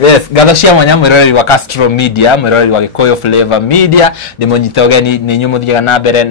Yes, gatho cia mwanya mwiroreri wa Castro Media, mwiroreri wa Gikuyu Flavor Media, ndimunyite ugeni ni nyumuthiaga na mbere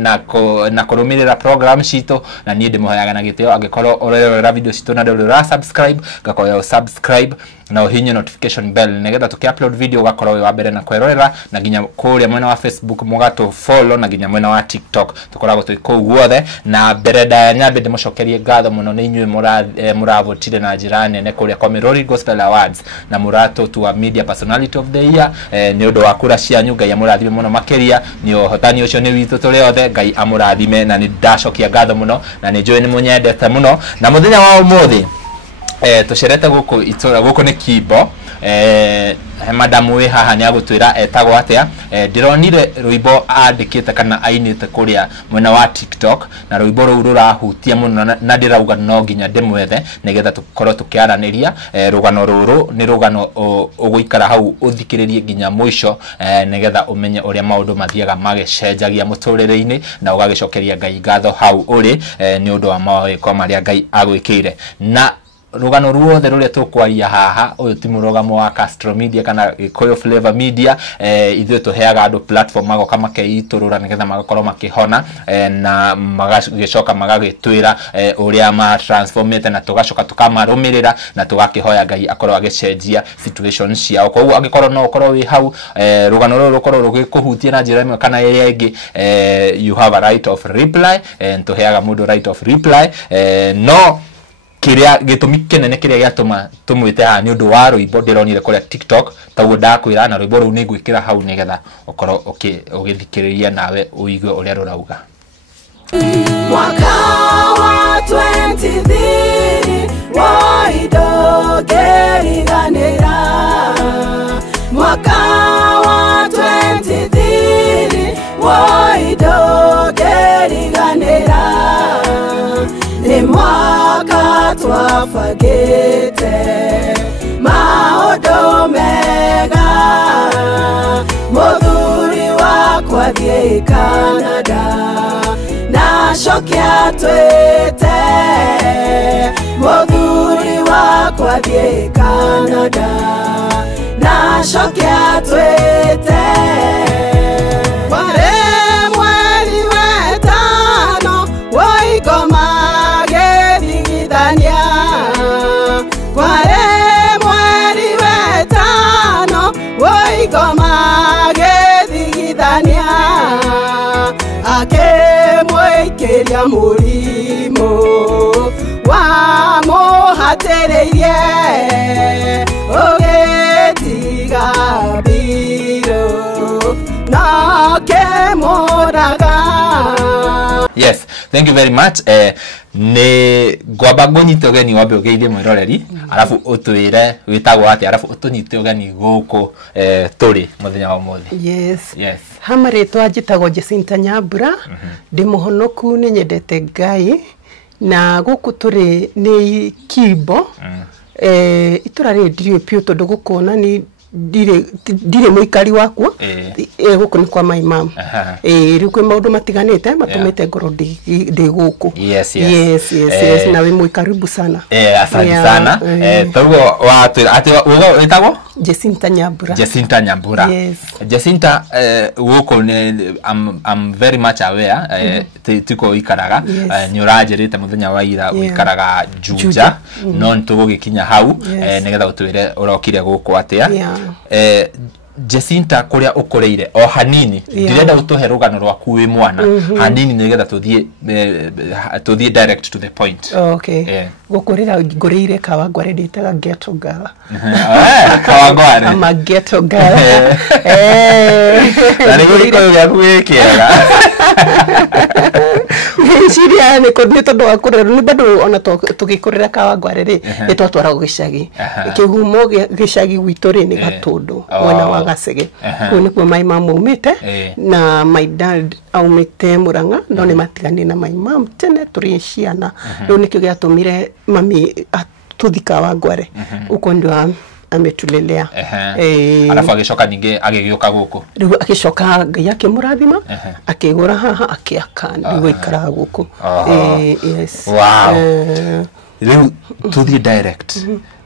na kurumirira program cito na nie ndimuhayaga na gitio angikorwo urerera video cito na ndurira subscribe gakoya subscribe na uhinye notification bell negetha tuki-upload video gakorwo wa mbere na kwerorera na ginya kuria mwena wa Facebook mugato follow na ginya mwena wa TikTok tukoragwo tuiku guothe na mbere da nyambe ndimucokerie ngatho muno ni inyuĩ muravotire na njira nene kuria Komirori Gospel Awards na murato tuwa media personality of the year ni undu wa kura cianyu Ngai amurathime muno makeria ni uhotani ucio ni witu tuli othe Ngai amurathime na ni ndacokia ngatho muno na ni njui ni munyendete muno na muthenya wa umuthi tucerete guku itura guku ni Kimbo madam we haha ni agutwira etagwo atia ndironire rwimbo andikite kana ainite kuria mwena wa TikTok na rwimbo ruu rurahutia muno na ndirauga no nginya ndimwethe nigetha tukorwo tukiaraniria rugano ruru ni rugano uguikara hau uthikiririe nginya mwisho nigetha umenye uria maundu mathiaga magicenjagia muturire-ini na ugagicokeria Ngai ngatho hau uri ni undu wa mawiko maria Ngai agwikire na rugano ruothe ruria tukwaria haha uyu ti murugamo wa Castro Media kana Gikuyu Flavor Media ithuĩ tuheaga andu platform magoka makeiturura nigetha magakorwo makihona na magagicoka magagitwira uria ma transformate na tugacoka tukamarumirira na tugakihoya Ngai akorwo agicenjia situation ciao koguo angikorwo no ukorwo wi hau rugano ruru rukorwo rugikuhutia na njira imwe kana iria ingi you have a right of reply tuheaga mundu right of reply no kiria gitumi kinene kiria giatuma tumwite ha ni undu wa rwimbo ndironire kuria TikTok taguo ndakwira na rwimbo ru ni gwikira hau nigetha ukorwo ugithikiriria nawe uigue uria rurauga mwaka wa 23 waidogeriganira mwaka wa 23 waidogeriganira ni mwaka twafagite maundu mega muthuri wakwa thie Canada na cokia twite muthuri wakwa thie Canada na cokia twite wale mweri wetano woikoma kware mweri wetano woigoma gethigithania akemwikiria murimo wa muhatiririe ugitiga biro na kemuraga. Yes, thank you very much. Ni gwamba ngunyite ugeni wambe ugeithie mwiroreri arafu utwire witagwo ati arafu utunyite ugeni guku turi muthenya wa umuthi. Yes. Hamaritwa njitagwo Jacinta Nyambura ndi muhonoku ni nyendete Ngai na guku turi ni Kimbo itura ri ndirio pio tondu gukona ni dire muikari wakwa guku ni kwa my mom riu kwi maundu matiganite matumite ngoro ndi guku. Yes. Na we muikaribu sana. Asante sana. Taguo watwira ati witagwo Jacinta Nyambura. Yes. Jacinta guku ni I'm very much aware tiko ikaraga ni urajirite muthenya wa ira ikaraga Juja no ntugugikinya hau nigetha utwire urokire guku atia Jacinta kuria ukureire o hanini ndirenda utuhe rugano rwaku wi mwana hanini nigetha tuthie direct to the point. Okay. Gukurira ngureire Kawangware nditaga ghetto girl. Kawangware ama ghetto girl. Nani guriko gyaku wikiaga Siria ni kodne tondu wa kurera ni bado ona tugikurira Kawangware ri itwatwara gicagi kihumo gicagi gwitu ri ni Gatundu mwena wa Gacege kuni kwa my mom umite na my dad aumite Muranga no ni matigani na my mom tene turi ciana no nikyo giatumire mami atuthi Kawangware uko ndio ametulelea alafu agicoka ninge agigioka guku riu agicoka Ngai akimurathima akigura haha akiaka riu ikara guku. Yes. Wow. riu tuthie direct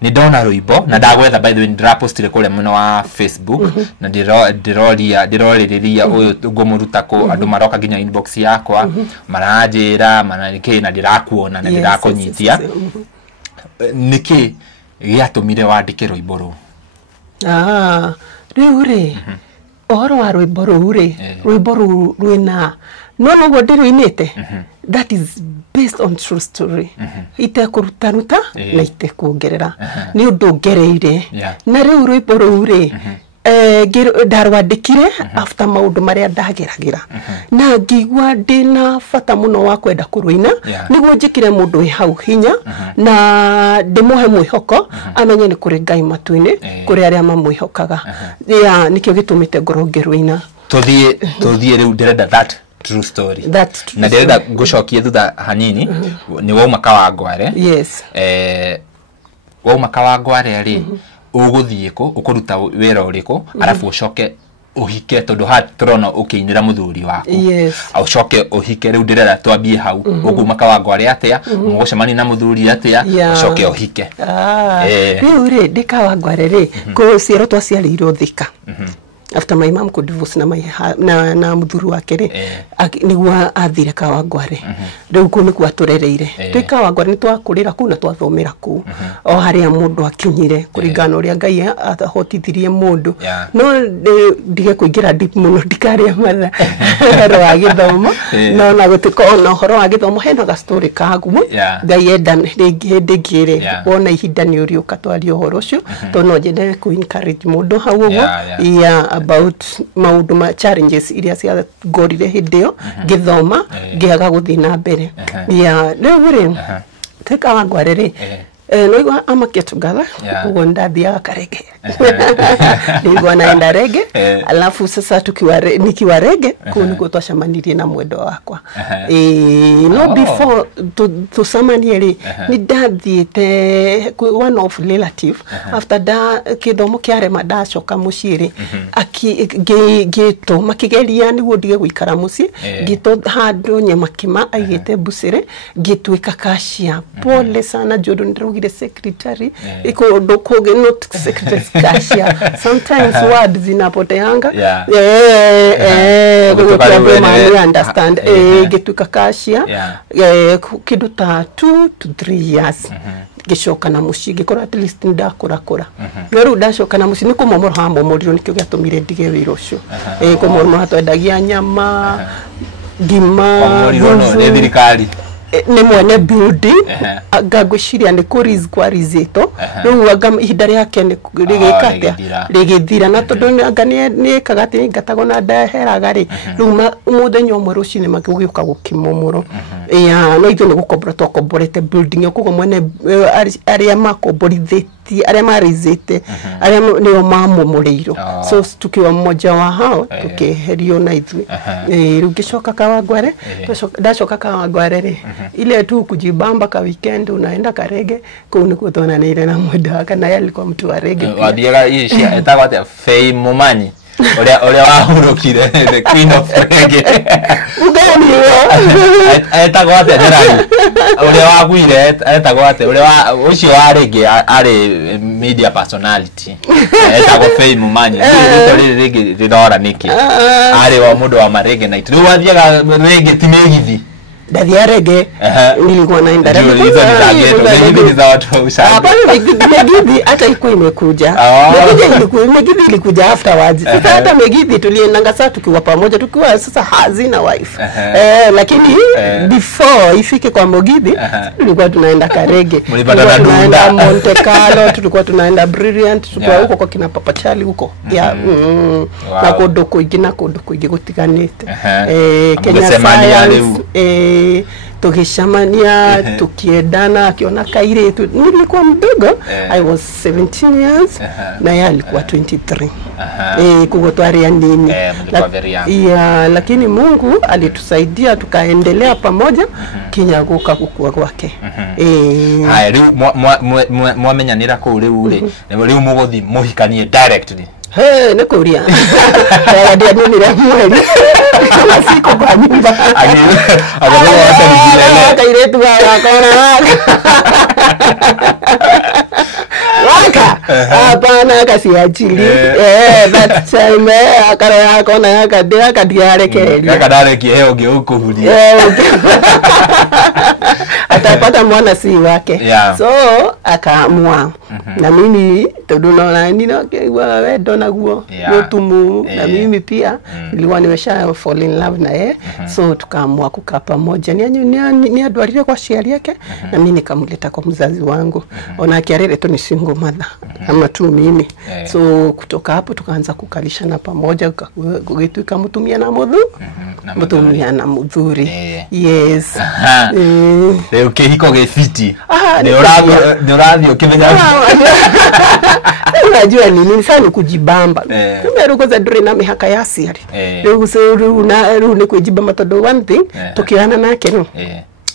ni ndona rwimbo na ndagwetha by the way ndirapostire kule muno wa Facebook na ndiroriria uyu ngumuruta ko andu maroka ginya inbox yakwa maranjira mananike na ndirakuona na ndirakonyitia niki giatumire wandike rwimbo ru riu ri ohoro wa rwimbo ru ri rwimbo ru rwina no wondiruinite that is based on true story ite kurutaruta na ite kuongerera ni undu ngereire na riu rwimbo ru ri ndarwandikire after maundu maria ndageragira na ngigwa ndina bata muno wa kwenda kurwina niguo njikire mundu wi hau hinya na ndimuhe mwihoko amenye ni kuri Ngai matu-ini kuri aria mamwihokaga nikio gitumite ngoro ngirwina tuthie riu ndirenda that true story na ndirenda ngucokie thutha hanini ni wauma Kawangware yes wauma Kawangware ri uguthie ko ukuruta wera uriko arafu ucoke uhike tondu hatrono ukiinira muthuri waku au coke uhike riu ndirera twambie hau uguma Kawangware atia mugucemani na muthuri atia ucoke uhike riu ri ndikawangware ri ko ciero twaciarirwo Thika after my mom could divorce na muthuri wake ri niguo athire Kawangware riu ku niku aturereire Kawangware ni twakurira ku na twathomera ku o haria mundu akinyire kuringana uria Ngai ahotithirie mundu no ndige kuingira deep muno ndikaria matha wa githomo no na gutiko no horo wa githomo hena ga story kaguo Ngai enda ndigire wona ihinda ni uri ukatwario horo ucio to no jende ku encourage mundu hau uguo about maundu ma challenges iria cia gorire hidio githoma ngiaga guthi na mbere riu ri Kawangware ri no igwa amakia together ugo ndathiaga Karege niguo naenda Rege alafu sasa nikiwa Rege kuniguo twacemanirie na mwendo wakwa no before tucemanie ri ni ndathiite one of relative after kithomo kiarema ndacoka mucii ri gito makigeria niguo ndige guikara mucii gito handu nyamakima aigite Bucere gitwika kashia pole sana jodo ndirugire secretary iko ndokoge not secretary kashia sometimes words zinapoteanga we understand gitwika kashia kidu ta 2 to 3 years gicoka na mucii gikora at least ndakurakura riu ndacoka na mucii niko momoro ha momorirwo nikio giatumire ndige wira ucio komoro hatwendagia nyama ngima komoro no ne thirikari ni mwene building ngagwiciria ni kuriz kwa rizito riu anga ihinda riake ni rigikate rigithira na tondu ngani ni kagati ngatago na ndaheraga ri riu muthenya umwe rucini magiuka gukimomoro no ithu ni gukombora twakomborete building okugo mwene aria makomborithiti aria marizite aria nio mamomoriiro so tukiwa mmoja wa hao tukiherio na ithu riu ngicoka Kawangware ndacoka Kawangware ri ile tu kujibamba ka weekend unaenda Karege kuni kutonanire na muda kana yale alikuwa mtu wa Rege wadiaga ishi etagwa Fei Mumanyi oria wahurukire the queen of Rege ugani yo etagwa derani oria wagwire etagwa oria ucio wa Rege ari media personality etagwa Fei Mumanyi Rege rirora niki ari wa mundu wa marege night riu wathiaga Rege timegithi ndathia Rege nilikuwa naenda Rege hizo za watu wa ushaji hapana Megithi hata iko imekuja Megithi ilikuja afterwards sasa hata Megithi tuliendanga saa tukiwa pamoja tukiwa sasa hazina wife lakini before ifike kwa Megithi tulikuwa tunaenda Karege tunaenda Monte Carlo tulikuwa tunaenda Brilliant tulikuwa huko kwa kina Papa Charlie huko na kodo kuingi gutiganite Kenya Science tukishamania tukiendana akiona kairetu nilikuwa mdogo I was 17 years na yeye alikuwa 23 kugotwaria nini lakini Mungu alitusaidia tukaendelea pamoja kinyaguka kukua kwake haya riu mwamenyanira ku riu riu mugothi muhikanie directly nikuria ndio nini mweli kama siko kwa nyumba agora hata nijilele kairetu akona Waka hapana kasiachili that time akara yako na akadiarekeria akadarekia heo geuko huli atapata mwana si wake so akaamua na mimi tuduna nini kwa wedo na guo yotumu na mimi pia nilikuwa nimesha fall in love na yeye so tukaamua kukaa pamoja ni adwarire kwa share yake na mimi nikamleta kwa mzazi wangu ona kiarere tu ni single mother ama tu mimi so kutoka hapo tukaanza kukalishana pamoja tukamtumia na mudhuri na mudhuri yes leo kehiko gefiti ni radio kimenya unajua nini sana kujibamba nimeruko za dure na mihaka ya siri leo seru na ni kujibamba todo one thing tukiana nake no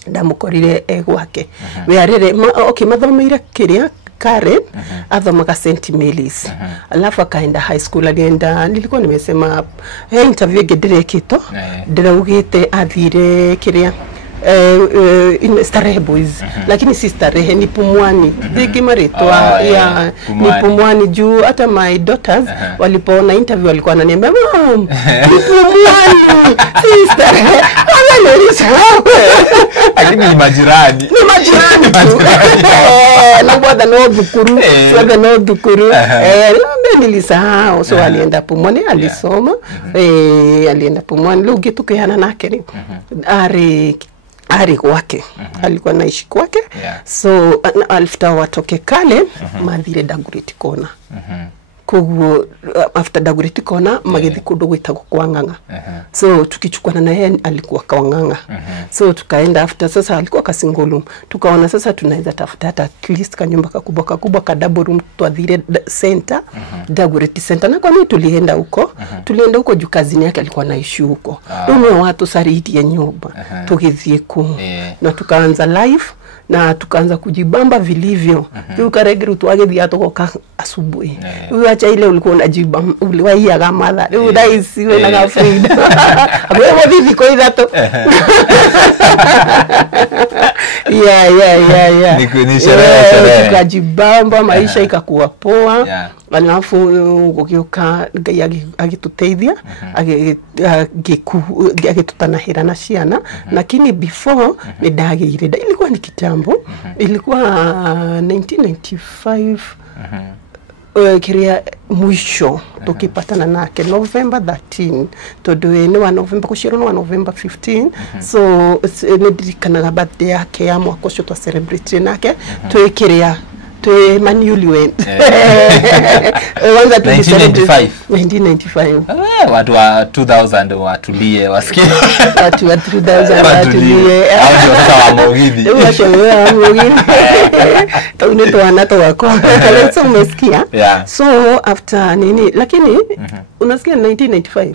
ndamukorire gwake we arere okay mathomeire kiria Karen athomaga St. Mary's alafu akaenda high school alienda nilikuwa nimesema interview ngedirekito ndiraugite athire kiria Starehe Boys lakini si Starehe ni Pumwani dhiki maritwa ya ni Pumwani juu hata my daughters walipoona interview walikuwa wananiambia mom ni Pumwani si Starehe lakini ni majirani na bwana no dhukuru sasa no dhukuru nilisahau so alienda Pumwani alisoma alienda Pumwani leo gitukeana nake ari kwake alikuwa naishi kwake so after watoke kale mathire Dagoretti Corner kugu after Dagoretti Corner magithi kundu gwitagwo kwa Ng'ang'a so tukichukwana na yeye alikuwa kwa Ng'ang'a so tukaenda after sasa alikuwa ka single room tukaona sasa tunaweza tafuta hata at least kanyumba kakubwa ka double room twathire center Dagoretti Center na kwa nini tulienda huko juu kazini yake alikuwa naishi huko ndio watu sariti ya nyumba tukithie ku na tukaanza live na tukaanza kujibamba vilivyo tukaregeru twagethia atoka asubuhi uacha ile ulikuwa unajibamba uliwaia kama madha uraisi na gafrida hapo vipi kwa hizo ni sherehe tukajibamba maisha ikakuwa poa alafu gukioka agituteithia agitutanahira na ciana lakini before nidagire ilikuwa ni kitambo ilikuwa 1995 kiria mwisho tukipatana nake November 13 todo ni wa November kushiro wa November 15 so ndirikanaga birthday yake ya mwaka ucio twa celebrate nake twekiria manually went 1995 watu wa 2000 watulie wasikie watu wa 2000 watulie au watoto wa Mogidhi washawewa Mogidhi tuneto wanato wako kaleso umesikia so after nini lakini unasikia 1995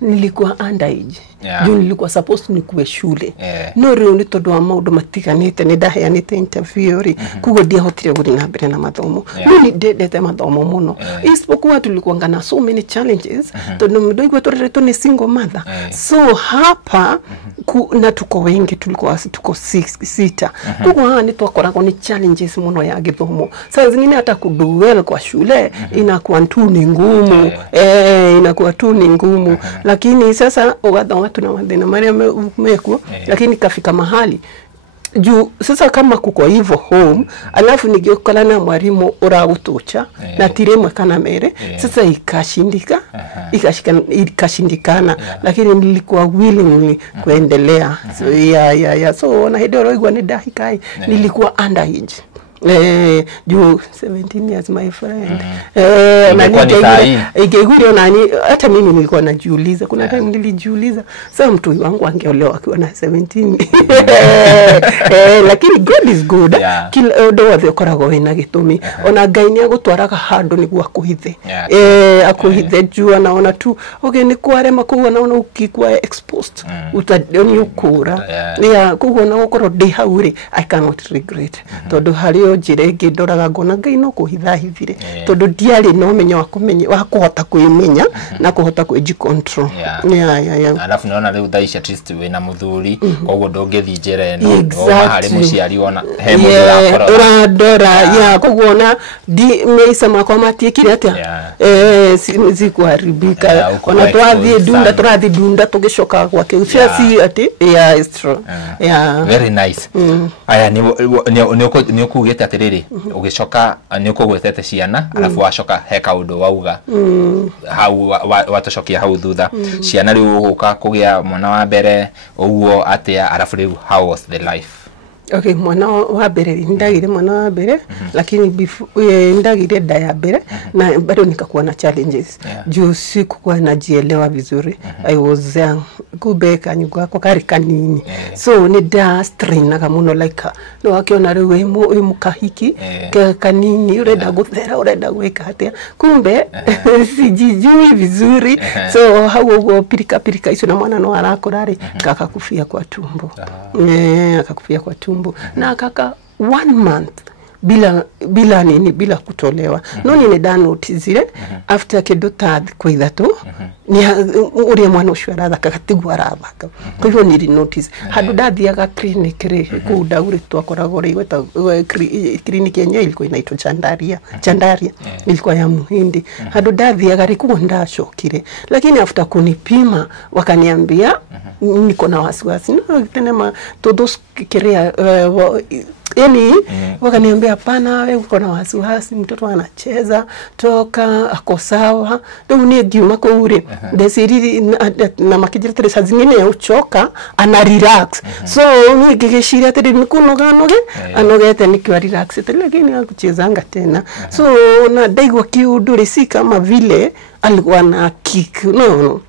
nilikuwa underage juu nilikuwa supposed nikuwe shule no reo ni todo wa maudo matiganite ni daheanite interview kugo dia hotire guri na mbere na mathomo ni ndete mathomo muno isipokuwa tulikuwa ngana so many challenges todo mdogo wetu ni single mother so hapa na tuko wengi tulikuwa tuko 6 kugo ni twakoragwo ni challenges muno ya githomo saa zingine hata kuduel kwa shule inakuwa tu ni ngumu inakuwa tu ni ngumu lakini sasa ugadha tuna madena Maria meko lakini kafika mahali juu sasa kama kuko hivyo home alafu nigiokola na mwalimu uragutucha na tiremwe kana mere sasa ikashindikana lakini nilikuwa willing kuendelea so so na hedoro igwa ni dahikai nilikuwa underage juu 17 years my friend na nani hata mimi nilikuwa najiuliza kuna time nilijiuliza sasa mtu wangu angeolewa akiwa na 17 lakini God is good kila ndo wathiokorago wina gitumi ona Ngai ni agutwaraga handu niguo akuhithe akuhithe juu anaona tu okay ni kwarema kuwa naona ukikwa exposed utadoni ukura kuwa na ukoro de hauri I cannot regret todo halio nacio njire ngindoraga ngona Ngai no kuhitha hithire tondu ndiari no menyo wa kuhota kwimenya na kuhota kwi control alafu naona leo daisha trist we na muthuri koguo ndongethi njira no mahari muciari ona he mundu uradora koguo na di meisa makwa matiekire atia zikuharibika ona twathi dunda tugicoka gwake uciaci ati it's true very nice aya ni ukugite atiriri ugicoka ni ukugwetete ciana alafu wacoka he kaundu wauga hau watocokia hau thutha ciana riu uguka kugia mwana wa mbere uguo atia alafu riu how was the life? Okay, mwana wa mbere ndagire mwana wa mbere lakini ndagire nda ya mbere na bado nikakuwa na challenges juu sikuwa najielewa vizuri. I was young, kubeka nyugwa kwa kari kanini so ni da strain na kamuno like no wakiona riu mukahiki kanini urenda guthera urenda gweka hatia kumbe sijijui vizuri so hawo pirika icio na mwana no arakorari kakakufia kwa tumbo akakufia kwa tumbo na kaka 1 month bila kutolewa no ni da notice zile after keduta kwa ithatu ni uri mwana ucio arathaka gatigwa arathaka kwa hivyo ni notice hadu dathiaga clinic ri kuda uri twakoragwo ri gweta clinic yenye ilikuwa inaitwa Chandaria ilikuwa ya Muhindi hadu dathiaga ri kuonda shokire lakini after kunipima wakaniambia niko na wasiwasi no tena todos kirea yani wakaniambia hapana wewe uko na wasiwasi mtoto anacheza toka ako sawa ndio nigiuma kwa ure desiri na makijira tere zingine ya uchoka ana relax so nigigeshiria tere nikunoge anogete nikiwa relax tere lakini akuchezanga tena so na daigwa kiudure si kama vile alikuwa na kick no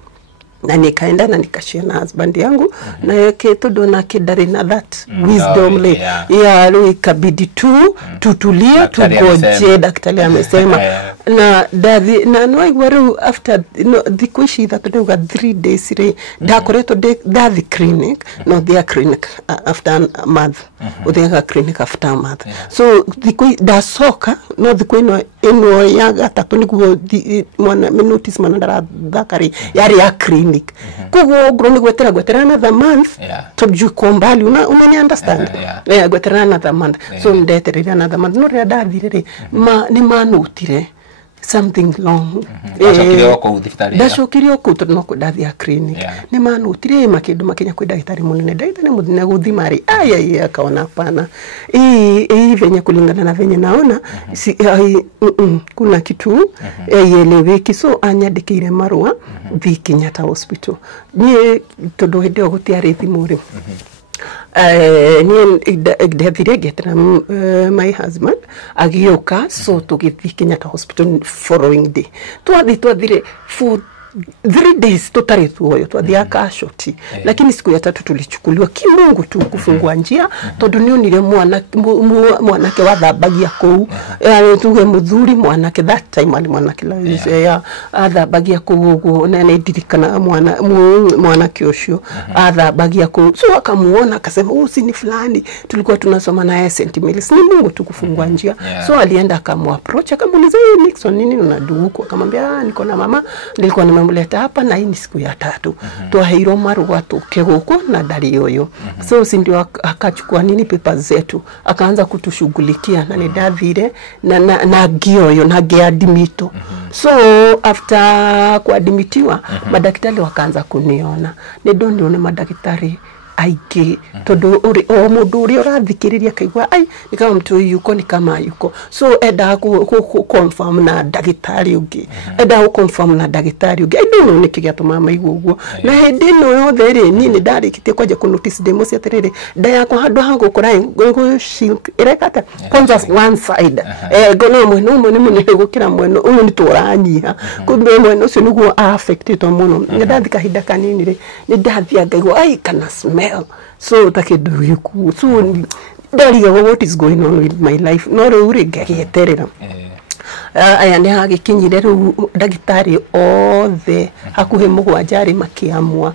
na nikaenda na nikashare na husband yangu na yake todo na kidari na that wisdom ya ikabidi tutulie tugoje daktari amesema na dadhi na no igwaru after the kuishi that they got 3 days re dakoreto dadhi clinic no their clinic after a month or their clinic after a month so the da soka no the kuino eno ya gatatu ni kuo mwana notice manandara dakari yari ya clinic kugo groni gwetera another month to kombali una understand gwetera another month so ndeterera another month no ria dathirire ni manutire something long dashokirio ko to no kudathia clinic ni manutire makindu makenya kwi daktari munene daktari munene guthimari aya akaona pana venye kulingana na venye naona kuna kitu yeleweki so anyandikire marua thi Kenyatta Hospital ni tondu hinde gutiari thimuri ni dathire getera my husband agioka so tugithi Kenyatta Hospital following day twathire for 3 days tutari tuoyo twathia kashoti lakini siku ya 3 tulichukuliwa kimungu tu kufungua njia tondu nionire mwanake wathabagia kou tuge muthuri mwanake that time ali mwanake ya athabagia kou na ndirikana mwanake ucio athabagia kou so akamuona akasema usi ni fulani tulikuwa tunasoma naye St. Mary's ni Mungu tu kufungua njia so alienda akamapproach akamuuliza Nixon nini unadu huko akamwambia niko na mama nilikuwa muleta hapa na hii siku ya 3 twaheirwo marua tukeguko na ndari uyu so sindio akachukua nini papers zetu akaanza kutushughulikia na nidathire na gioyo na geadimito so after kuadimitiwa madaktari wakaanza kuniona nione madaktari aige todo o mundu uri urathikiriria kaigwa ai ni kama mtu yuko ni kama yuko so eda ku confirm na dagitari ungi eda ku confirm na dagitari ungi I don't know nikigatuma maigu uguo na hindi no yothe ri ni ndarikitie kwaje ku notice demo cia terere nda yakwa handu hangu kurai go shink irekata kwanza one side gono mwena umwe ni munene gukira mwena umwe ni turanyiha kumbe mwena ucio niguo affected muno ndathika hinda kanini ri ni ndathia ngaigwa ai kana smell so takedu yuku so ndariga what is going on with my life no uri ngagieterera aya ni hagikinyire ru dagitari othe hakuhe mugwanjari makiamwa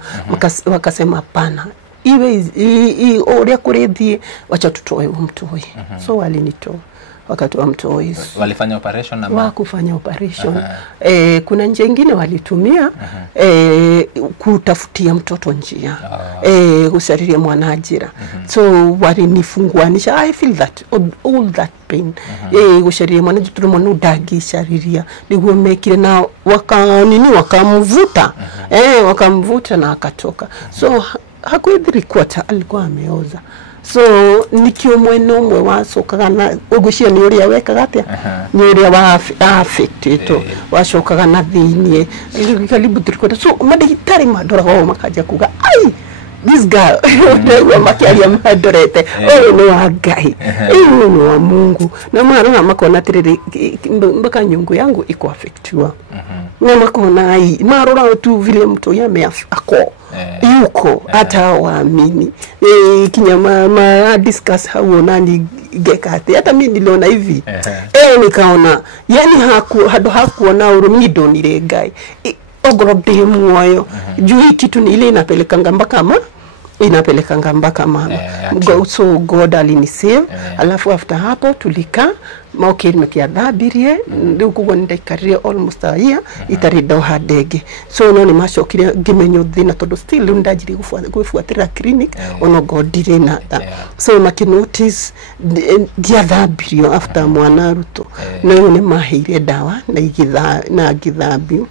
wakasema pana iwe uria kurithie wacha tutoe mtu huyu so walinitoa wakati wa mtoi. Walifanya operation ama wakufanya operation. Kuna njia nyingine walitumia kutafutia mtoto njia. Kusariria mwanajira. So walinifunguanisha. I feel that all that pain. Kusariria mwanajira turumo dagi shariria. Niguo mekire na wakamvuta. Wakamvuta na akatoka. So hakuithiri kwata alikuwa ameoza. So nikio mweno mwe wacokaga na ugucia ni uria wekaga atia ni uria wa affected wacokaga na thinie karibu turikota. So madagitari madoraga makaja kuga ai this guy ndio makiaria madorete ni wa Ngai ni wa Mungu na mara makona tiriri mpaka nyungu yangu iko affectiwa na makona ai marora tu vile mtu yame ako yuko hata waamini kinyama discuss hao nani gekate hata mimi niliona hivi nikaona yani hakuona urumido nile Ngai ogorode muoyo juu kitu ni ile inapelekanga mpaka mama so God alinisave alafu after hapo tulika maokeri mekiadhabirie ndio kugonda ikaria almost a year itarida hadege so no ni mashokire gimenyo thina todo still ndajiri gufuatira clinic ono godire na so makinotice diadhabirio after mwana ruto no ni mahire dawa na githabio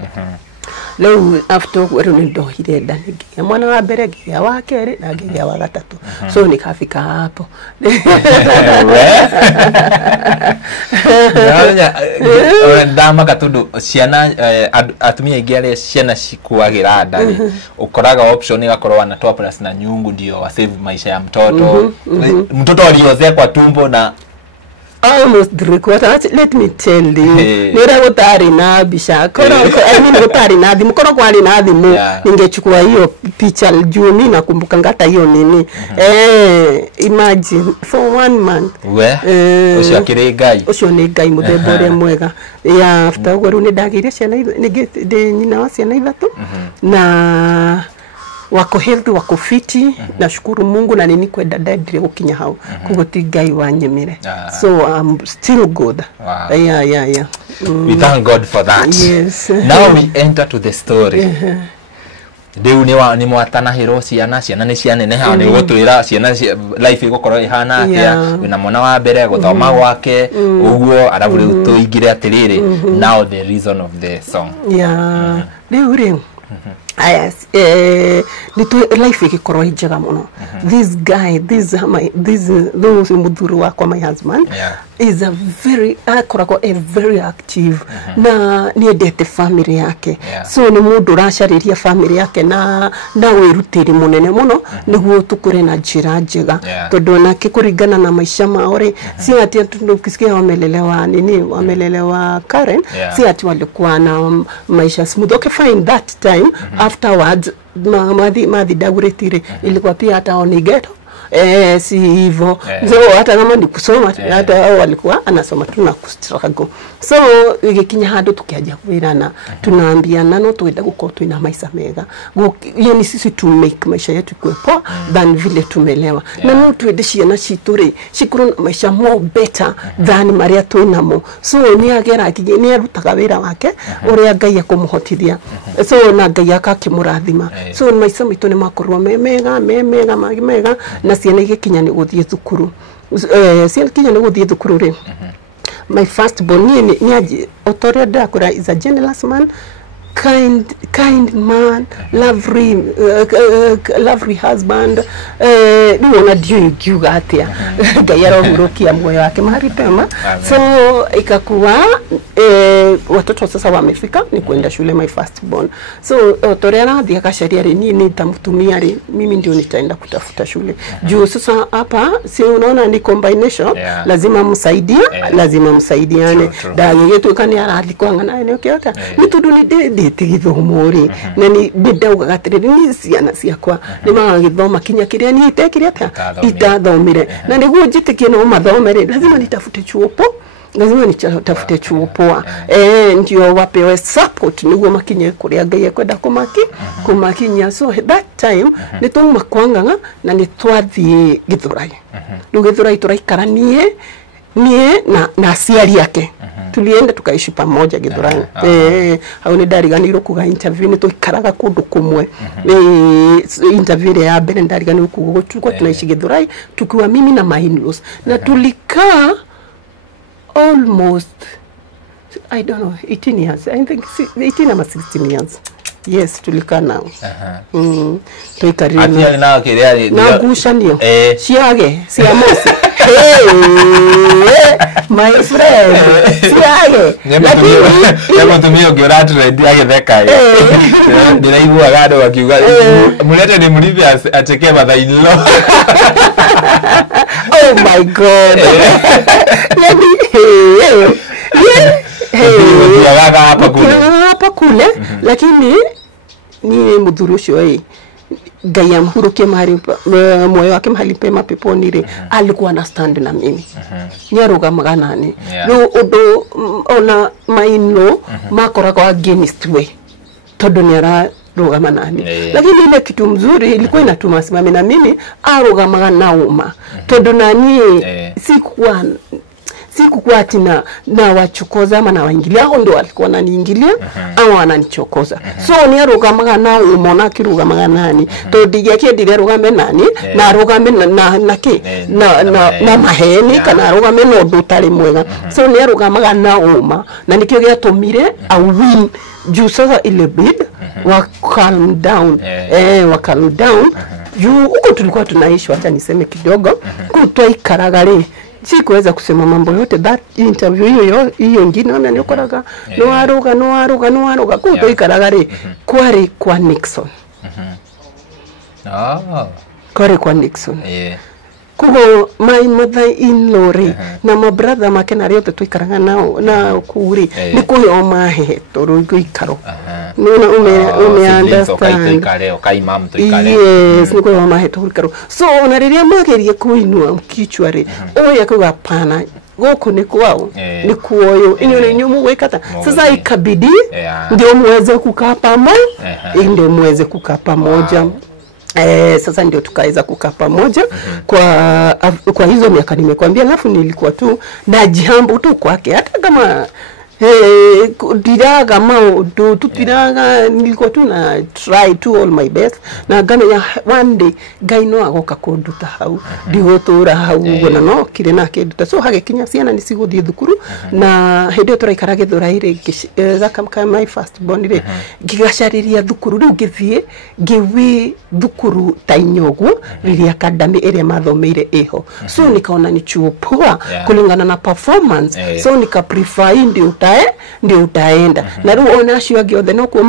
leo after wero ndo hirenda ngiya mwana wa mbere ngiya wa keri na ngiya wa gatatu so nikafika hapo ndama katundu ciana atumia igere ciana cikuagira ndari ukoraga option igakorwa na top plus na nyungu ndio wa save maisha ya mtoto mtoto aliozea kwa tumbo na almost 3/4. Let me tell you nira gutari na bisha kora gutari na thimu kora kwali na thimu ningechukua hiyo picha juu mimi nakumbuka ngata hiyo nini imagine for 1 month ucio akiri Ngai ucio ni Ngai muthebore mwega ya after guru ni ndagire ciana ni nyina wa ciana ithatu na wako healthy wako fiti nashukuru Mungu na nini kwenda ndire gukinya hau kugoti Ngai wanyemire so I'm still good. Yeah. We thank God for that. Yes. Now we enter to the story. Deu ni mwatana hero ciana ni ciana ne ha ni gutwira ciana life igukoro ihana atia wina mwana wa mbere guthoma gwake uguo arabu riu tuingire atiriri now the reason of the song deu ring yes life ikikoro njega muno this guy those mudhuru wako my husband is a very active na niendete family yake so ni mundu rashariria family yake na wirutiri munene muno niguo tukure na njira njega tondu na kikuringana na maisha maore si ati tukisikia wamelelewa Karen si ati walikuwa na maisha smooth. Okay fine, that time afterwards madhi daguretire ilikuwa pia hata onigeto si hivyo so hata kama ni kusoma hata walikuwa anasoma tu na kustruggle so ikikinya hado tukiaja kuirana tunaambiana no tuenda guko tuina maisha mega yani sisi to make maisha yetu kuwe poa than vile tumelewa na mtu edishia na shituri shikuru maisha more better than maria tuinamo so ni agera akigeni arutaga wira wake uria Ngai akumuhotithia so na Ngai akakimurathima so maisha mitu ni makorwa mega na ciana igikinya ni guthie thukuru ciana kinya ni guthie thukuru ri my first born ni otoria ndakura is a generous man, kind man, lovely husband. Nuona dio giuga atia gayaro hurokia moyo wake mahali pema. So ikakuwa watoto sasa wamefika ni kwenda shule, my first born. So torera dia kasharia ni nitamtumia mimi ndio nitaenda kutafuta shule. Juu sasa hapa si unaona ni combination, lazima msaidiane. Dani yetu kani alikuwa ngana eneo kiota. Nitudu ni de tigithomori. Na ni ndauga gatiriri ni ciana ciakwa. Ni magithoma kinya kiria ni itekiria ta itathomire. Na niguo njitikie no mathomere, lazima nitafute chuopo. Lazima nitafute chuo poa. Ndio wapewe support niguo makinye kuria Ngai ekwenda kumakinya. So that time nituma kwanganga na nitwathie Githurai. Githurai turaikaranie nie na aciari yake tulienda tukaishi pamoja Githurai hau ni ndariganirwo kuga interview ni tuikaraga kundu kumwe interview ya mbere ndariganirwo kuga tuko tunaishi Githurai tukiwa mimi na my in-laws na tulikaa almost I don't know 18 years I think 18 or 16 years yes tulikaa nao tuikariri atia na kiria na gushanio ciage cia mosi my friend ciage nemo tumio gyoratu ready agetheka ndiraigua gado akiuga mulete ni mulithi acheke mathailo oh my god hapa kule lakini ni mudhuru ucio Ngai amhurukie mahali moyo wake mahali pema peponi ri alikuwa na stand na mimi nyaruga nani no odo ona maino makora kwa against we todo niara rugama nani lakini ile kitu mzuri ilikuwa inatuma simame na mimi arugama na uma todo nani sikuwa tina na wachokoza ama na waingilia hao ndio walikuwa wananiingilia au wananichokoza so ni arugamaga na umona kirugamaga nani to digiakie dirugame nani na rugame na ki na maheni kana arugame no ndutari mwega so ni arugamaga na uma na nikio giatumire au win juu sasa ile bid wa calm down wa calm down juu uko tulikuwa tunaishi acha niseme kidogo kutoikaraga ri sikuweza kusema mambo yote that interview hiyo nyingine na nikoraga no aruga kutoikaraga ri kwari kwa Nixon kwari kwa Nixon kugo my mother-in-law na my brother makena riote tuikaraga nao na kuri ni kuyo mahe toru ikaro no ume understand yes ni kuyo mahe toru ikaro so na riria magerie kuinua mkichwa ri oya kuga pana goko ni kwao ni kuoyo inyo ni nyumu wekata sasa ikabidi ndio muweze kukaa pamoja ndio muweze kukaa pamoja sasa ndio tukaweza kukaa pamoja kwa hizo miaka nimekwambia alafu nilikuwa tu najihambu tu kwake hata kama diraga maudu tutiraga nilikuwa tu na try to all my best na game ya one day gaino agoka kunduta hau ndigotura hau na no kire na kinduta so hage kinya ciana ni ciguthie thukuru na hindi turaikara Githurai gaka my first born ri ngigacariria thukuru riu ngithie ngiwi thukuru tainyoguo riria academy area mathomeire iho so nikaona ni chuo poa kulingana na performance so nika prefer ndio utaenda na riu ona acio angi othe no kuo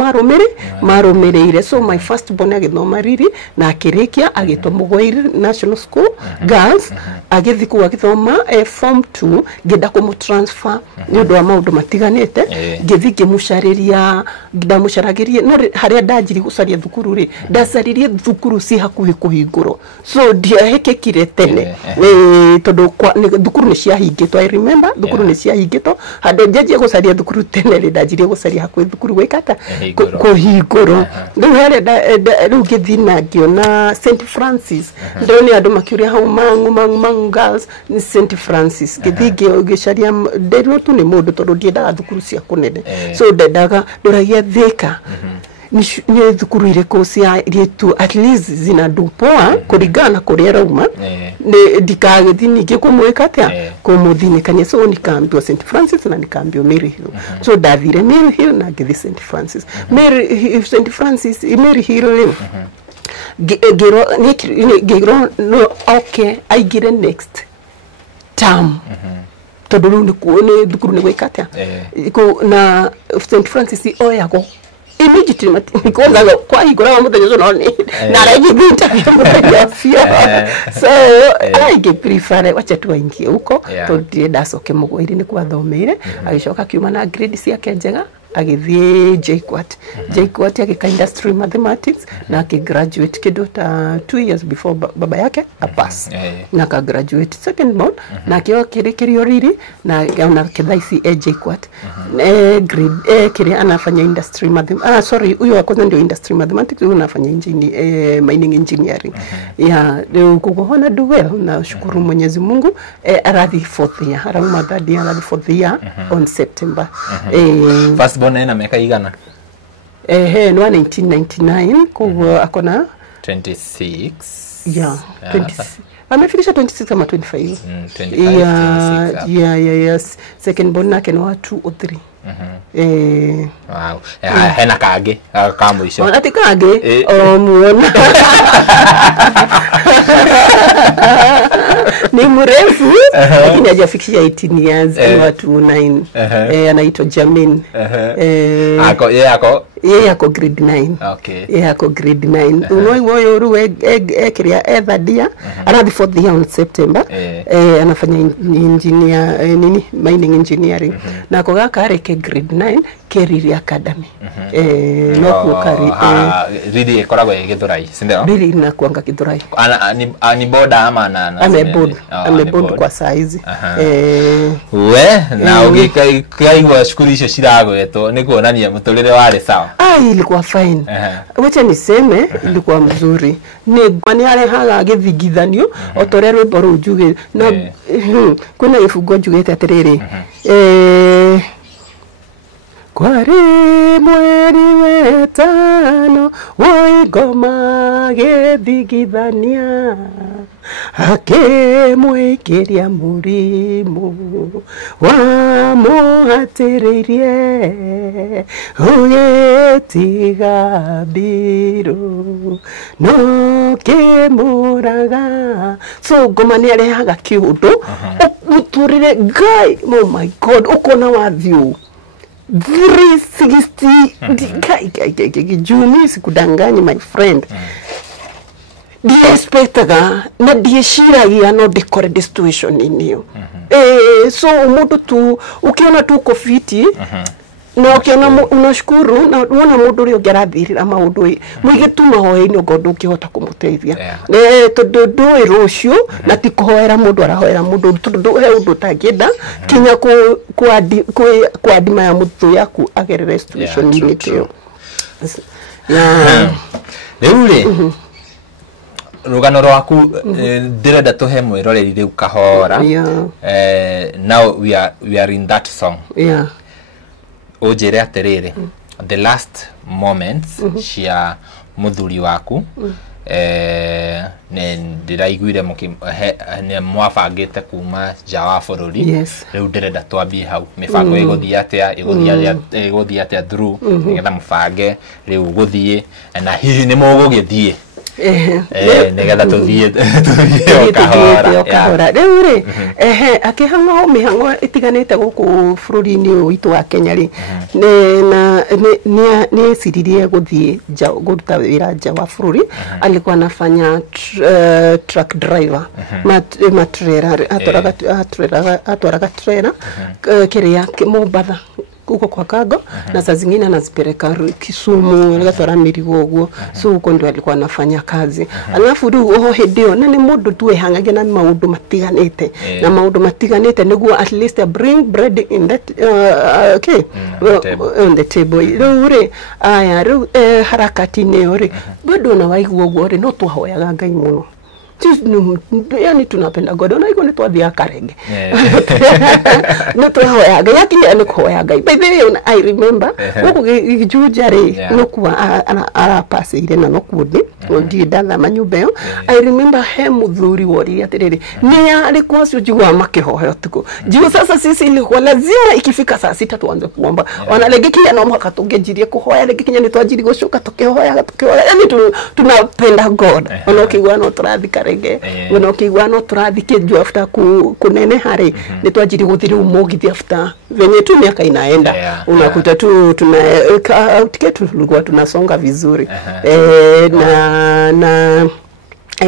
marumireire so my first born agithoma riri na akirikia agitwa Mugwairi National School girls agithiku agithoma form 2 ngenda kumu transfer ndio wa maundu matiganite ngithiki mushariria ndamusharagirie no haria ndajiri gucaria thukuru ri ndacaririe thukuru si hakuhi kuhinguro so ndia hekekire tene tondu thukuru ni ciahingitwo I remember thukuru ni ciahingitwo hande njeje gucaria thukuru tene ri ndajirie gucaria hakuhi thukuru gwikata kuhinguro riu haria riu ngithina ngiona St Francis ndio ni andu makiuria hau mangu girls ni St Francis ngithigi gicaria ndero tu ni mundu tondu ndiendaga thukuru cia kunene so ndendaga nduragia Thika ni thukuru ireko cia rietu at least zinadupoa kurigana kuria rauma ni ndikagithini ngikumwikatia kumuthinikania so nikaambio St Francis na nikaambio Mary Hill so ndathire Mary Hill na ngithi St Francis St Francis Mary Hill gero no okay aigire next term tondu ni kuone thukuru ni gwikatia na St Francis oyago immediately because kwa higura wa muthenya no ni na regi interview so I prefer wacha tu aingie huko to ndacoke Mugwairi ni kwa thomeire agicoka kiuma na grade ciake njega agithie JKUAT JKUAT agika industry mathematics na akigraduate kido ta 2 years before baba yake apass na ka graduate second born na akio kirio riri na ona kidhaisi JKUAT grade kile anafanya industry mathematics sorry huyo akoza ndio industry mathematics huyo anafanya mining engineering leo kukuona do well na shukuru Mwenyezi Mungu arathi fourth year arauma third year arathi fourth year on September first born na miaka igana no 1999 kwa akona 26 amefinisha 26 ama 25 25 yes second born nake no 2 or 3 wow hena kage kama isho ati kage muona ni mrefu lakini hajafikisha 18 years ni watu 9 anaitwa Jamin yeye ako grade 9 okay yeye ako grade 9 unoiwo ruwe kiria ethadia arathi fourth year on September anafanya engineer mining engineering na ko gaka areke grade 9 Keriri Academy no kukari really koragwo githurai sindio really na kuanga githurai ni boda ama na ameboard kwa size we na ugikaigwa shukuru icio ciragwetwo ni kuonania muturire wari sawa ilikuwa fine wacha niseme ilikuwa mzuri ni arehaga githigithanio otorerwe boru juge na kuna ifugo jugete atiriri kwari mweri wetano woigoma githigithania akemwikiria murimu wa muhatiririe ugetiga biru no kimuraga so ngoma ni arehaga kiundu uturire guy oh my god ukona wathiu 360 juni sikudanganyi my friend expectaga na shiragia no dekore situation inio so umudu tu ukiona tu kofiti na ukiona unashukuru na unaona mundu uri ungerathirira maundu mwigituma hoeni ngondo ukihota kumuteithia tondu rucio na ti kuhoera mundu arahoera mundu tondu he undu tangienda kinya kuadima ya muthu yaku agerere situation initio Reule rugano rwaku ndirenda tuhe mwiroreri riu kahora now we are in that song ojere atiriri the last moments cia muthuri waku ne ndiraiguire ne mwafangite kuma ja wa bururi riu ndirenda twambie hau mifango iguthia atia through nigetha mufange riu guthie na hihi ni mugugithie nigetha tuthie okahora riu ri akihango mihango itiganite guku bururi-ini witu wa Kenya ri ni siririe guthie guruta wira ja wa bururi alikuwa anafanya truck driver matrailer atwaraga trailer kiria Mombasa uko kwa Kago na saa zingine anazipeleka Kisumu agatwara mirigo uguo so uko ndio alikuwa anafanya kazi alafu ndio hedio na ni mundu tu ehangage na maundu matiganite na maundu matiganite niguo at least bring bread in that on the table rure aya harakati ne ore bado na waigua uguo ore no twahoyaga Ngai muno yani tunapenda God na iko ni twathia karenge no twahoyaga yakinya ni kuhoyaga by the way I remember guku gijujari no kuwa ara pasire na no kundi ndi ndana manyumbeo I remember he muthuri wori atiriri ni alikuwa sijua makihoyo tuko juu sasa sisi ilikuwa lazima ikifika saa 6 tuanze kuomba wanalegekia na mwaka tungejirie kuhoya legekinya ni twajiri gushuka tukihoya yani tunapenda God onokigwa no turathika unokigwa no turathike juu after kunene hari ni twajiri guthiri umogithia after venye tu miaka inaenda unakuta tu tuna ticket tulikuwa tunasonga vizuri na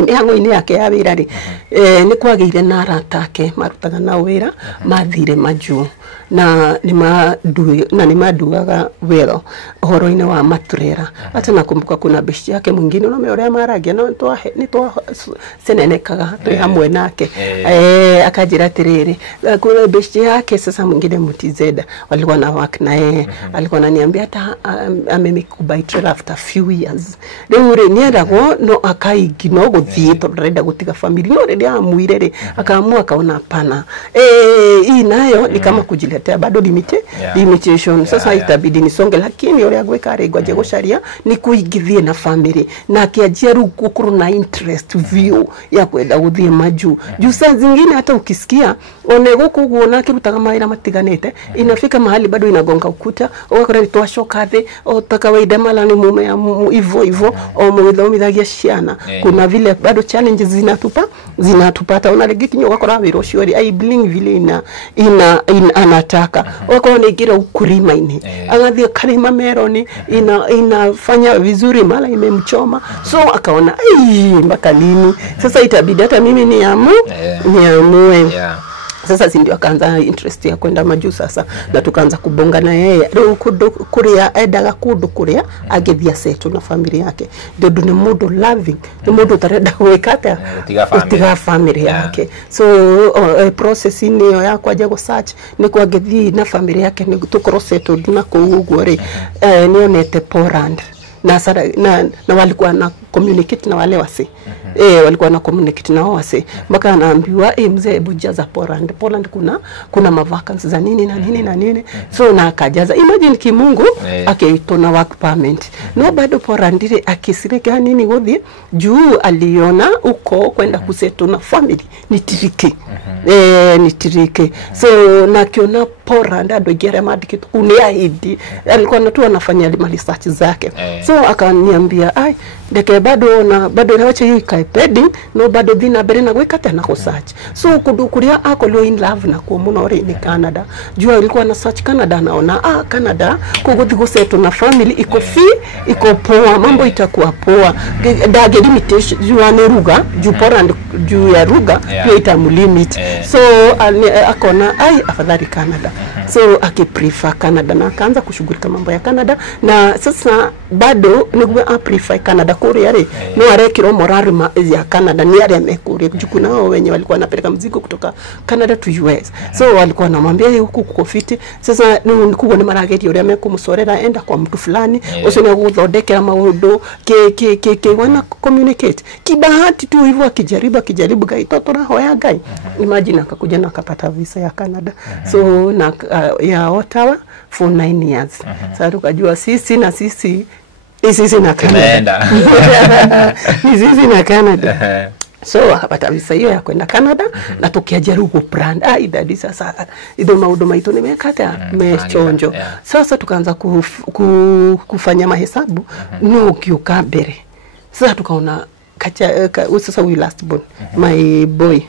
yango ine yake ya wira ri ni kwageire na arata ake marutaga na wira mathire maju na nimaduaga wero horo-ine wa maturera. Hata nakumbuka kuna beshti yake mwingine unameorea maragia no nitwa senenekaga twi hamwe nake akajira tiriri kuna beshti yake sasa mwingine Mutizeda walikuwa na work na yeye alikuwa ananiambia hata amemikubai trailer after few years rĩu niendagwo no akaigino guthie torenda gutiga family no rĩrĩa amwire akaamua akaona pana hii nayo ni kama kujiletea bado limitation sasa itabidi nisonge lakini ule agweka regwaje gusharia ni kuigithie na family na kiajia rugukuru na interest view ya kwenda guthie maju juu saa zingine hata ukisikia onego kuguona kirutaga maira matiganete inafika mahali bado inagonga ukuta wakora nitoa shoka the otakawaida mala ni mume ya hivyo o mwithomithagia ciana kuna vile bado challenges zinatupata unalegiki wakora wiro shiori I bling vile ina anataka wakora nigira ukurima ini agathia karima meroni inafanya vizuri mala imemchoma so akaona mpaka lini sasa itabidi hata mimi niamue sasa si ndio akaanza interest ya kwenda majuu sasa na tukaanza kubonga na yeye kuria edaga kudu kuria agethia setu na familia yake ndio ni mudo loving ni mudo tareda wekata utiga family yake so process ni ya kwaje go search ni kwagethi na familia yake ni tukroseto na kuugore nionete Poland na walikuwa na communicate na wale wasi walikuwa na communicate na wasi mpaka anaambiwa mzee bujaza Poland kuna mavacancies za nini na nini so na akajaza imagine kimungu akaitona work permit no bado Poland ile akisireka nini gothi juu aliona uko kwenda kuseto na family nitirike so na kiona Poland ado gera madikito uniahidi alikuwa natu anafanya research zake so akaniambia ndeke bado nawacha hiyo ikaipedi no bado dhina bere na gweka tena research so kudukuria akolio in love na kwa muno ore ni Canada jua ilikuwa na search Canada naona Canada kuguthi guseto na family iko poa mambo itakuwa poa dage limitation jua ne ruga juu Poland juu ya ruga pia itamulimit so akona afadhali Canada so akiprefer Canada na akaanza kushughulika mambo ya Canada na sasa bado nigwe prefer Canada kuri yale no arekiro morari ya Canada ni yale amekuri kujukuna wao wenye walikuwa wanapeleka mzigo kutoka Canada to US so walikuwa wanamwambia huku kuko fiti sasa nikuwa ni marageti yule amekumusorera enda kwa mtu fulani usone guthodekera maundu ke wana communicate kibahati tu hivyo akijaribu gaitoto na hoya gai imagine akakuja na akapata visa ya Canada so na ya Ottawa for 9 years sasa tukajua sisi na Canada sisi na Canada so akapata visa hiyo ya kwenda Canada na tukiajaribu brand idadi sasa ido maudo maito nimekata mechonjo sasa tukaanza kufanya mahesabu no kiuka bere sasa tukaona sasa we last born my boy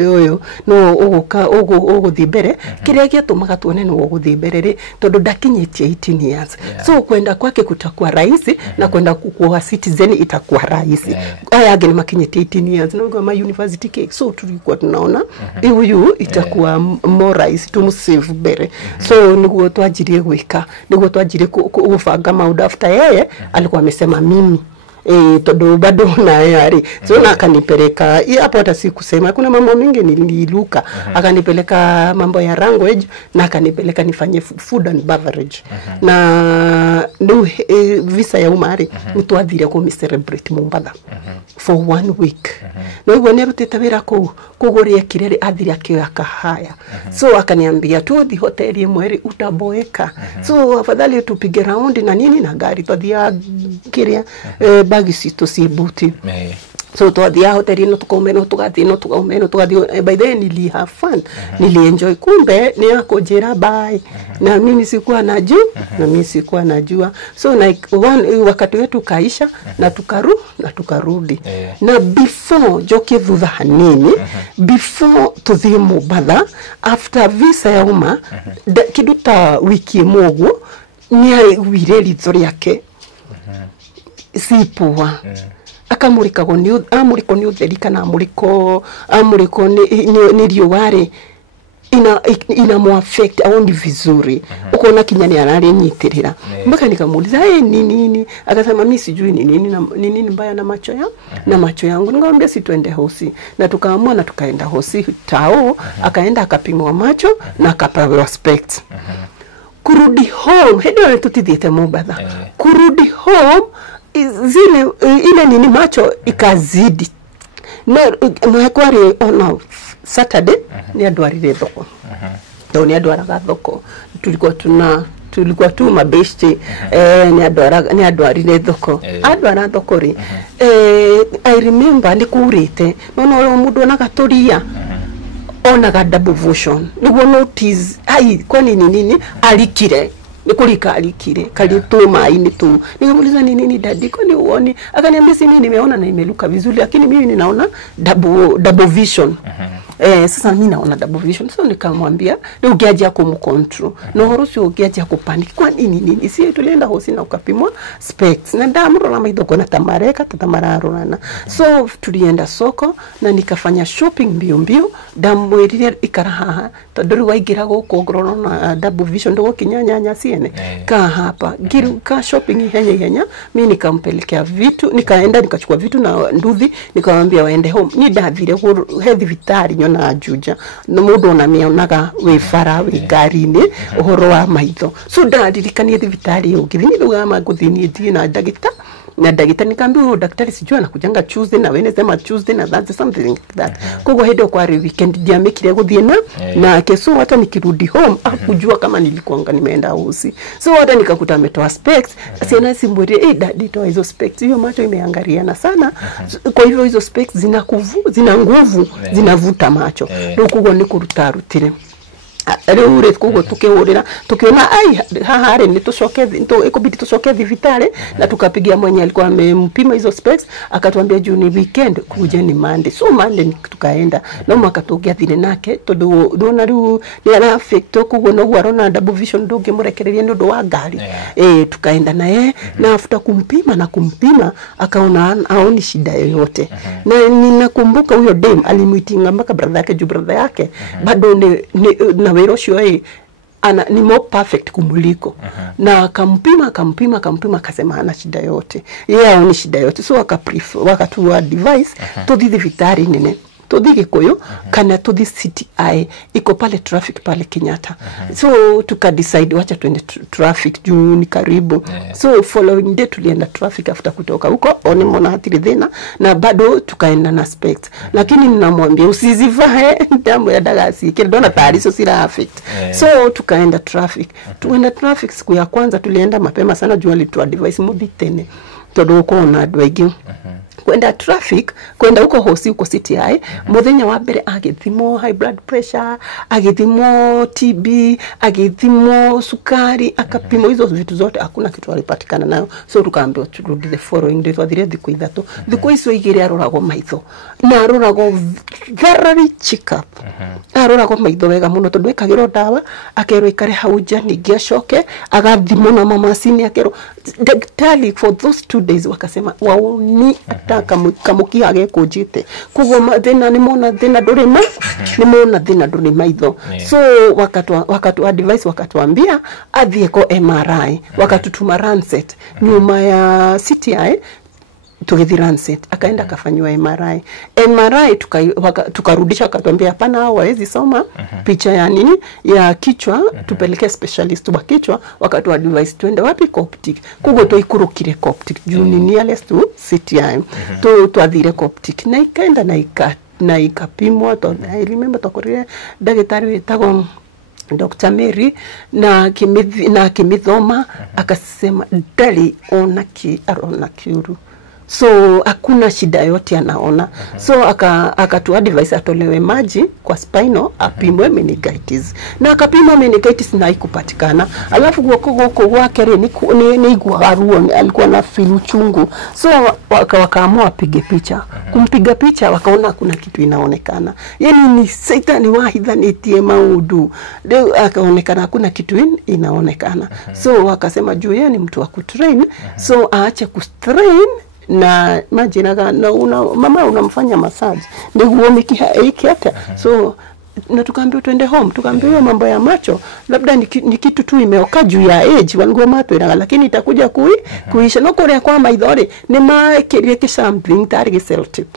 yoyo no ogo thibere kiria giatumaga tuone no ogo thibere tondu ndakinyitie 18 years so kwenda kwake kutakuwa rahisi na kwenda kuwa citizen itakuwa rahisi aya ageni makinyitie 18 years no go my university cake so tulikuwa tunaona huyu itakuwa more rahisi tumsave bere so niguo twajirie gwika niguo twajirie kufanga maundu after yeye alikuwa amesema mimi todo bado na yari so na akanipeleka hapo hata sikusema kuna mambo mengi nililuka akanipeleka mambo ya language na akanipeleka nifanye food and beverage na visa ya umari mtu athire ko celebrate Mombasa for 1 week no hivyo nerutete wira kugoria kirere athire akioya kahaya so akaniambia tu di hoteli mweri utaboeka so afadhali tupige round na nini na gari twathia kiria bagi sito si buti so twathia hoteli no tukaumeno tugathi by then nili have fun nili enjoy kumbe ni akojera bye na mimi sikuwa najua so like wakati wetu kaisha na tukarudi na before joke thutha hanini before tuthie Mombasa after visa ya uma kiduta wiki mogu ni wireli zori yake sipua akamurika go amuriko ni utherika na amuriko ni rioware ina muaffect au ni vizuri ukoona kinyani analinyitirira mpaka nikamuuliza nini akasema mimi sijui nini mbaya na macho na macho yangu. Nikamwambia si tuende hosi, na tukaamua na tukaenda hosi tao. Akaenda akapimwa macho na akapewa specs. Kurudi home hedo tutithiete Mombasa. Kurudi home ile nini macho ikazidi na mwakwari on Saturday ni adwarire thoko. Ndio ni adwaraga thoko. Tulikuwa tu mabesti ni adwarire thoko. Adwara thoko ri I remember ndikurite no mundu na gaturia onaga double vision niguo notice kwa nini alikire nikulika alikire kalituma ini tu. Nikamuuliza nini dadi kwani uone? Akaniambia si mimi nimeona na imeluka vizuri lakini mimi ninaona double vision. Sasa mimi naona double vision. So nikamwambia ni ukiaje kumcontrol na horosi ukiaje kupanic kwa nini si tulienda hosi na ukapimwa specs na ndamro na maidoko na tatamararana. So tulienda soko na nikafanya shopping mbio ndamwirire ikaraha tondori waigira guko ngororo na double vision ndo kinyanya siene ka hapa ka shopping ihenya mimi nikampelekea vitu, nikaenda nikachukua vitu na nduthi, nikamwambia waende home. Ni ndathire hethi vitari nyona juja no mundu na mionaga we fara we gari-ini uhoro wa maitho. So ndaririkanie vitari ugithini rugama guthini thie na ndagita nikambiwa daktari sijui anakujanga Tuesday na Wednesday ma Tuesday na that's something like that. Kogo hedo kwa weekend ndiamekire guthina na keso hata nikirudi home akujua kama nilikuanga nimeenda hosi. So hata nikakuta ametoa specs asiana simburi dadi toa hizo specs hiyo macho imeangaliana sana. Kwa hivyo hizo specs zina nguvu zinavuta macho. Ndio kogo ni kurutarutire ure kugo tukihurira tukiona haha ni tucoke ikobidi tucoke thibitari na tukapigia mwenye alikuwa amempima hizo specs akatuambia juu ni weekend kuja ni Monday. So Monday tukaenda na makatugia thire nake tondu ndona riu ni ara affect kugo no warona double vision ndoge murekereria ndodo wa ngari. Tukaenda naye na after kumpima akaona aoni shida yoyote. Na ninakumbuka huyo dem alimuitinga mpaka brother yake bado na wero shoi ni more perfect kumuliko. Na akampima akasema hana shida yote. Haoni shida yote. So wakatuwa device tudhithi vitari nene tudhige koyo kana tudhi CTI iko pale traffic pale Kenyatta. So tukadecide wacha tuende traffic juu ni karibu. So following day tulienda traffic after kutoka huko oni mona hatiri dhina na bado tukaenda na specs. Lakini ninamwambia usizivae ndambo ya dagasi kidona tariso sila affect. So tukaenda traffic. Tuenda traffic siku ya kwanza tulienda mapema sana juu alitua device muditene todo ko na dwegi kwenda traffic kwenda huko hosi huko CTI muthenya wa mbere agithimo high blood pressure agithimo TB agithimo sukari akapimo hizo vitu zote hakuna kitu alipatikana nayo. So tukaambiwa turudi the following day twathire thiku ithatu thiku icio igire arorago maitho na arorago very check up arorago maitho wega muno tondu ekagiro dawa akero ikare hauja ningi acoke agathimo na mamacini akero daktari for those 2 days wakasema waoni kamuki age kujite kugo thina ni mona thina ndurima ni mona thina nduri maitho. So wakatu advice wakatuambia athie ko MRI wakatutuma Lancet nyuma ya CTI tugethi Lancet akaenda akafanywa MRI tukarudisha akatuambia hapana hawezi soma picha ya nini ya kichwa tupeleke specialist wa kichwa wakati advice tuende wapi Coptic kugo toikurukire Coptic juu ni nearest to CTI twathire Coptic na ikaenda na ikapimwa I remember tokorie daktari wetago Dr. Mary na kimithoma akasema dali ona arona kiuru. So hakuna shida yote anaona. So akatu advise atolewe maji kwa spinal apimwe meningitis. Na akapimwa meningitis na haikupatikana. Alafu guoko wake ni guaruo alikuwa na feel chungu. So wakaamua apige picha. Kumpiga picha wakaona hakuna kitu inaonekana. Yaani ni Satan wahidhanitie maudu. Leo akaonekana hakuna kitu inaonekana. So wakasema juu yeye ni mtu wa kutrain. So aache kustrain na majina na mama unamfanya massage ndio mikiha ikiata. So na tukaambiwa twende home, tukaambiwa mambo ya macho labda ni kitu tu imeoka juu ya age walikuwa matwiraga, lakini itakuja kuisha no kuria kwa maithori ni makirie ki something tari ki cell tip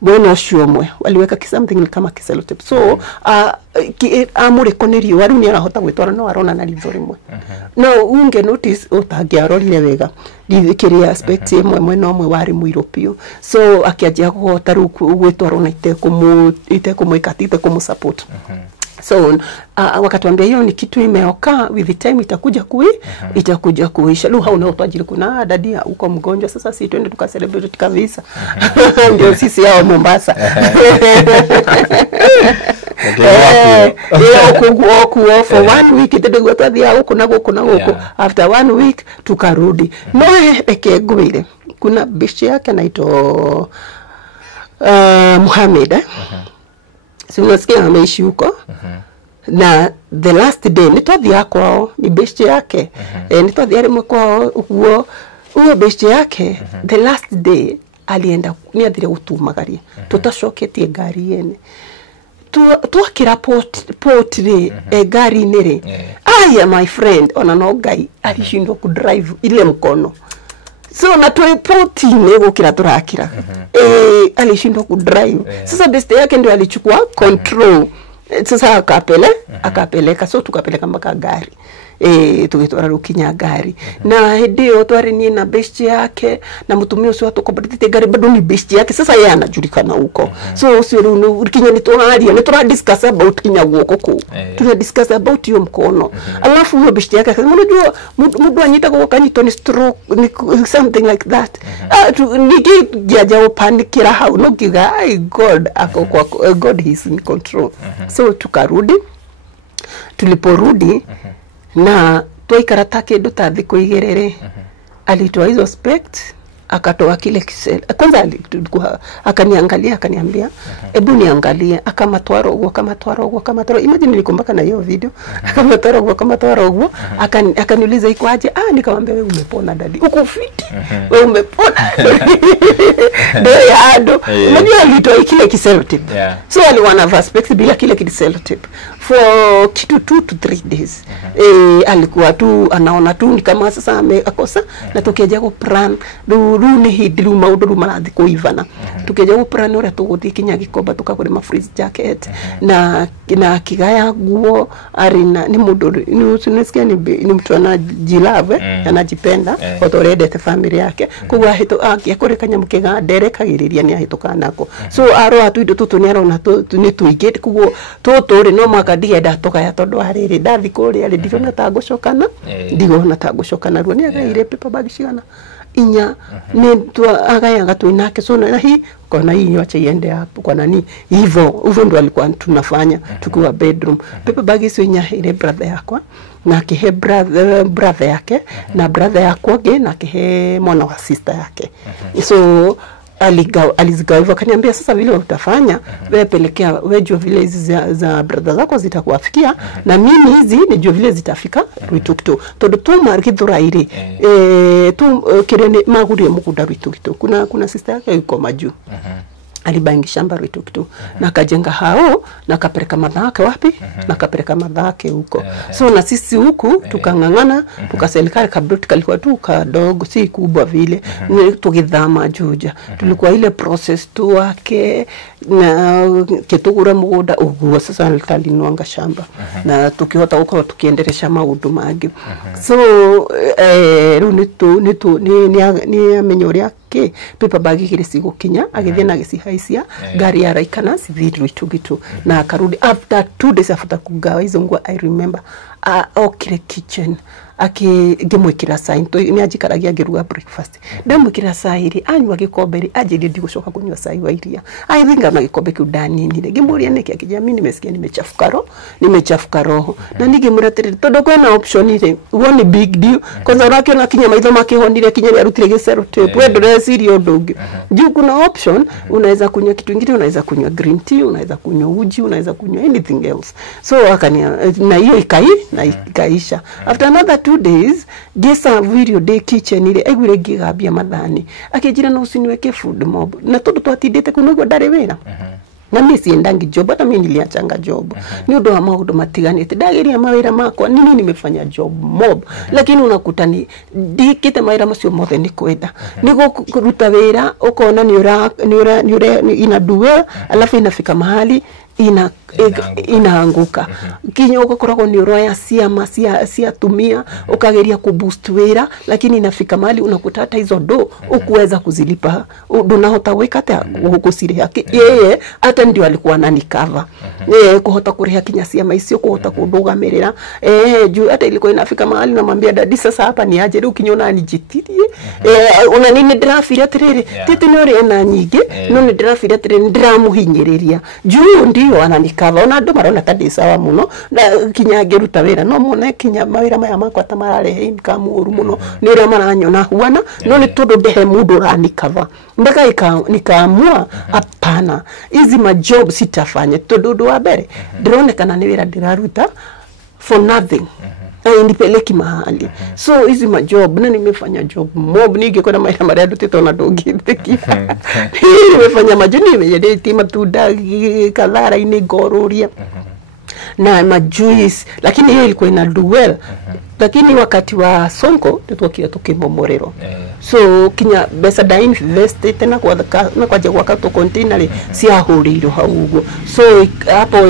bono shumwe waliweka ki something kama ki cell tip, so amure konerio wari ni arahota gwitwara no arona na ritho rimwe no unge notice utangiarorire wega lithikiria aspect imwe no mwe wari muiropio, so akiajia kuhota ru gwitwara na ite kumwikatite kumsupport. So wakatuambia hiyo ni kitu imeoka, with the time itakuja kuisha. Leo hauna utajiri kuna dadia huko mgonjwa, sasa si twende tukacelebrate kabisa. Ndio sisi hao Mombasa. Kuwa for 1 week itakuwa tadhia huko na huko. After 1 week tukarudi. No peke gwire. Kuna bishi yake anaitwa Muhammad. So unasikia ameishi huko. Na the last day nitwathia kwao ni besti yake. Nitwathia rimwe kwao huo besti yake. The last day alienda ni athire gutumagaria. Tutashoketie gari yene. Tuakira port ri gari nere. Aya my friend ona no gai alishindwa ku drive ile mkono. So na report ni gukira turakira. Alishindwa ku drive. Sasa besti yake ndio alichukua control. Sasa akapeleka, so tukapeleka mpaka gari. Tukitwara rukinya gari. Na ndio twari ni na besti yake na mtumio usio tukobadite gari bado ni besti yake. Sasa yeye anajulikana huko. So usio rukinya ni tura discuss about kinya guoko ku. Tuna discuss about hiyo mkono. Alafu hiyo besti yake akasema unajua mtu anyita kwa kanyito ni stroke ni something like that. Nikijaja upanikira hau no giga God ako kwa God is in control. So tukarudi, tuliporudi na tuikara takindu ta thiku igerere alitoa hizo aspect akatoa kile kisel. Kwanza akaniangalia akaniambia hebu niangalie, akamatwara ogwo imagine nilikumbaka na hiyo video akamatwara ogwo akaniuliza iko aje. Nikamwambia wewe umepona dadi, uko fit, wewe umepona ndio yado. Unajua alitoa kile kisel tip, so aliwana aspect bila kile kisel tip for kitu 2 to 3 days. Alikuwa tu anaona tu ni kama sasa amekosa, na tukiaje ku plan runi hidiru maudu marathi kuivana. Tukiaje ku plan ora tuguthi kinya gikomba tukagure ma freeze jacket na kigaya guo arina ni mundu ni unasikia ni mtu anajilave anajipenda otorede family yake kuwa hito akore kanyam kiga derekagiriria ni ahitoka nako. So aro atu indo tutu ni arona ni tuigete kuwo tutori no makadia datoka ya todo hariri dathi kuri ari ndirona ta gucokana ndigona ta gucokana ruo ni agaire paper bag ciana inya ni tu agayaga tu inake. So na hii kona hii acha iende hapo kwa nani hivyo ndo alikuwa tunafanya tukiwa bedroom. Paper bag hizo inya ile brother yakwa na kihe brother yake na brother yako ge na kihe mwana wa sister yake. So alizigawa hivyo, akaniambia sasa vile utafanya wewe pelekea wewe vile hizi za brother zako zitakuafikia na mimi hizi nijua vile zitafika Rwitukito todo tu marikithura ire tu kirene magurie mukunda Rwitukito. Kuna sister yake yuko maju alibangi shamba Rwitukito na kajenga hao na kapeleka madhake wapi na kapeleka madhake huko. So na sisi huku tukangangana tukaserikali kabdoti kalikuwa tu kadogo si kubwa vile tukidhama Juja. Tulikuwa ile process tu wake na kitugura mugunda uguo sasa nitalinwanga shamba na tukihota huko tukiendelesha maundu magi. So ni amenyoria ke paper bag kile sigukinya agithie na gicihaisia gari ya raikana civil Rwitukito na akarudi after 2 days after kugawa hizo nguo. I remember okire kitchen akigimwikira sign to ni ajikaragia ngiruga breakfast ndamwikira sairi anywa gikombe ajili ndigushoka kunywa sai wa iria aithinga na gikombe kiu ndani ni ngimuria niki akija mimi nimesikia nimechafuka roho na nigimuratirira todo kwena option ile one big deal kwanza rake na kinya maitho makihonire kinya arutire gisero tape wewe ndoreciria ndungi juu kuna option unaweza kunywa kitu kingine, unaweza kunywa green tea, unaweza kunywa uji, unaweza kunywa anything else. So akania na hiyo ikaisha after another 2 days gesa video day kitchen ile egwire gigabia madhani akijira na usiniweke food mob na todo twatindite kunogo ndare wera na mimi siendangi job, hata mimi niliachanga job ni ndo maundu matiganite ndageria mawira makwa nini nimefanya job mob lakini unakuta ni dikite mawira macio mothe ni kwenda nigo kuruta wira ukona ni ura inadua alafu inafika mahali inaanguka kinyo ukokoragwo ni uroya cia tumia ukageria kuboost wira lakini inafika mahali unakuta hata hizo do ukuweza kuzilipa unahota wekata hukusiriha yeye hata ndio alikuwa nani cover kuhota kuriha kinya cia maicio kuhota kundugamirira juu hata ilikuwa inafika mahali namwambia dadi sasa hapa ni aje rĩu kinyona nijitirie una nini ndirafira tiriri tete nori ena nyingi no ni ndirafira tiriri ndiramuhinyiriria juu ndio ananikava ona ndo marona tadi sawa muno na kinya ngeruta wira no mone kinya mawira maya makwa tamarare income uru muno nire maranyona huana no ni todo ndehe mundu ranikava mpaka nikaamua hapana hizi majob sitafanya todo wa mbere ndironekana ni wira ndiraruta for nothing nipeleki mahali so hizi majob na nimefanya job mob ningekuwa na maisha maria ndutite na ndungithiki nimefanya majob nimeyedeti matunda kadhara ini gororia na majuice lakini hiyo ilikuwa ina do well lakini wakati wa Sonko tutokira tukimomorero so kinya besa da invest tena kwa jagwa kato container sia huriro haugo so hapo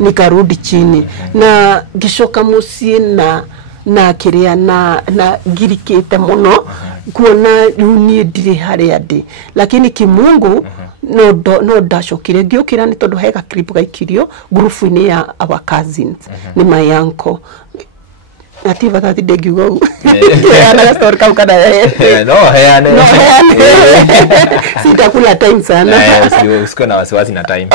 nikarudi chini na gishoka musie na kiria na girikete muno kuona runi ndire hari andi lakini kimungu no dashokire giokira ni tondu hega clip gaikirio group ni ya our cousins ni my uncle ativa tati degigo ana story kama kana no hayane sitakula time sana usiko na wasiwasi na time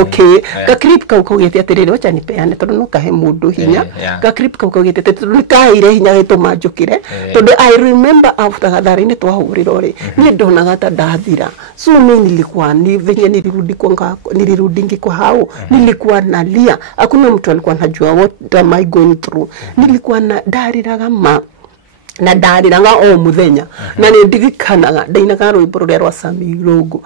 okay ka clip ka ukogete atirire wacha nipeane tondu no kahe mundu hinya ka clip ka ukogete tondu kaire hinya geto majukire tondu I remember after gathari-ini twahurira ri ni ndonaga ta ndathira so mimi nilikuwa ni venye nilirudi kwa hao nilikuwa nalia hakuna mtu alikuwa anajua what am I going through nilikuwa na dariraga na dariraga o muthenya na ni ndirikanaga ndainaga rwimbo ruria rwa Samirogo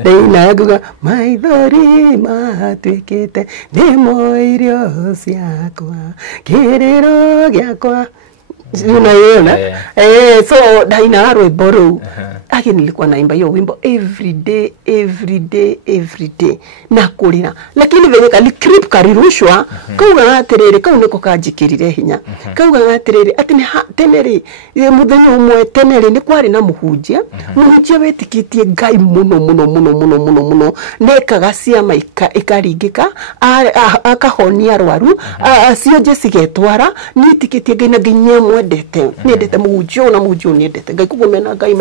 ndainaga maithori matwikite ni moirio ciakwa kiriro giakwa unaiona so daina rwimbo ru agi nilikuwa naimba hiyo wimbo every day na kulira lakini venye kali clip karirushwa kauga atiriri kau niko kanjikirire hinya kauga atiriri ati ni teneri muthenya umwe teneri ni kwari na muhunjia wetikitie Ngai muno nekaga ciama ikaringika akahonia rwaru acio jesigetwara nitikitie Ngai na nginya mwendete muhunjia na muhunjia niendete Ngai kugumena Ngai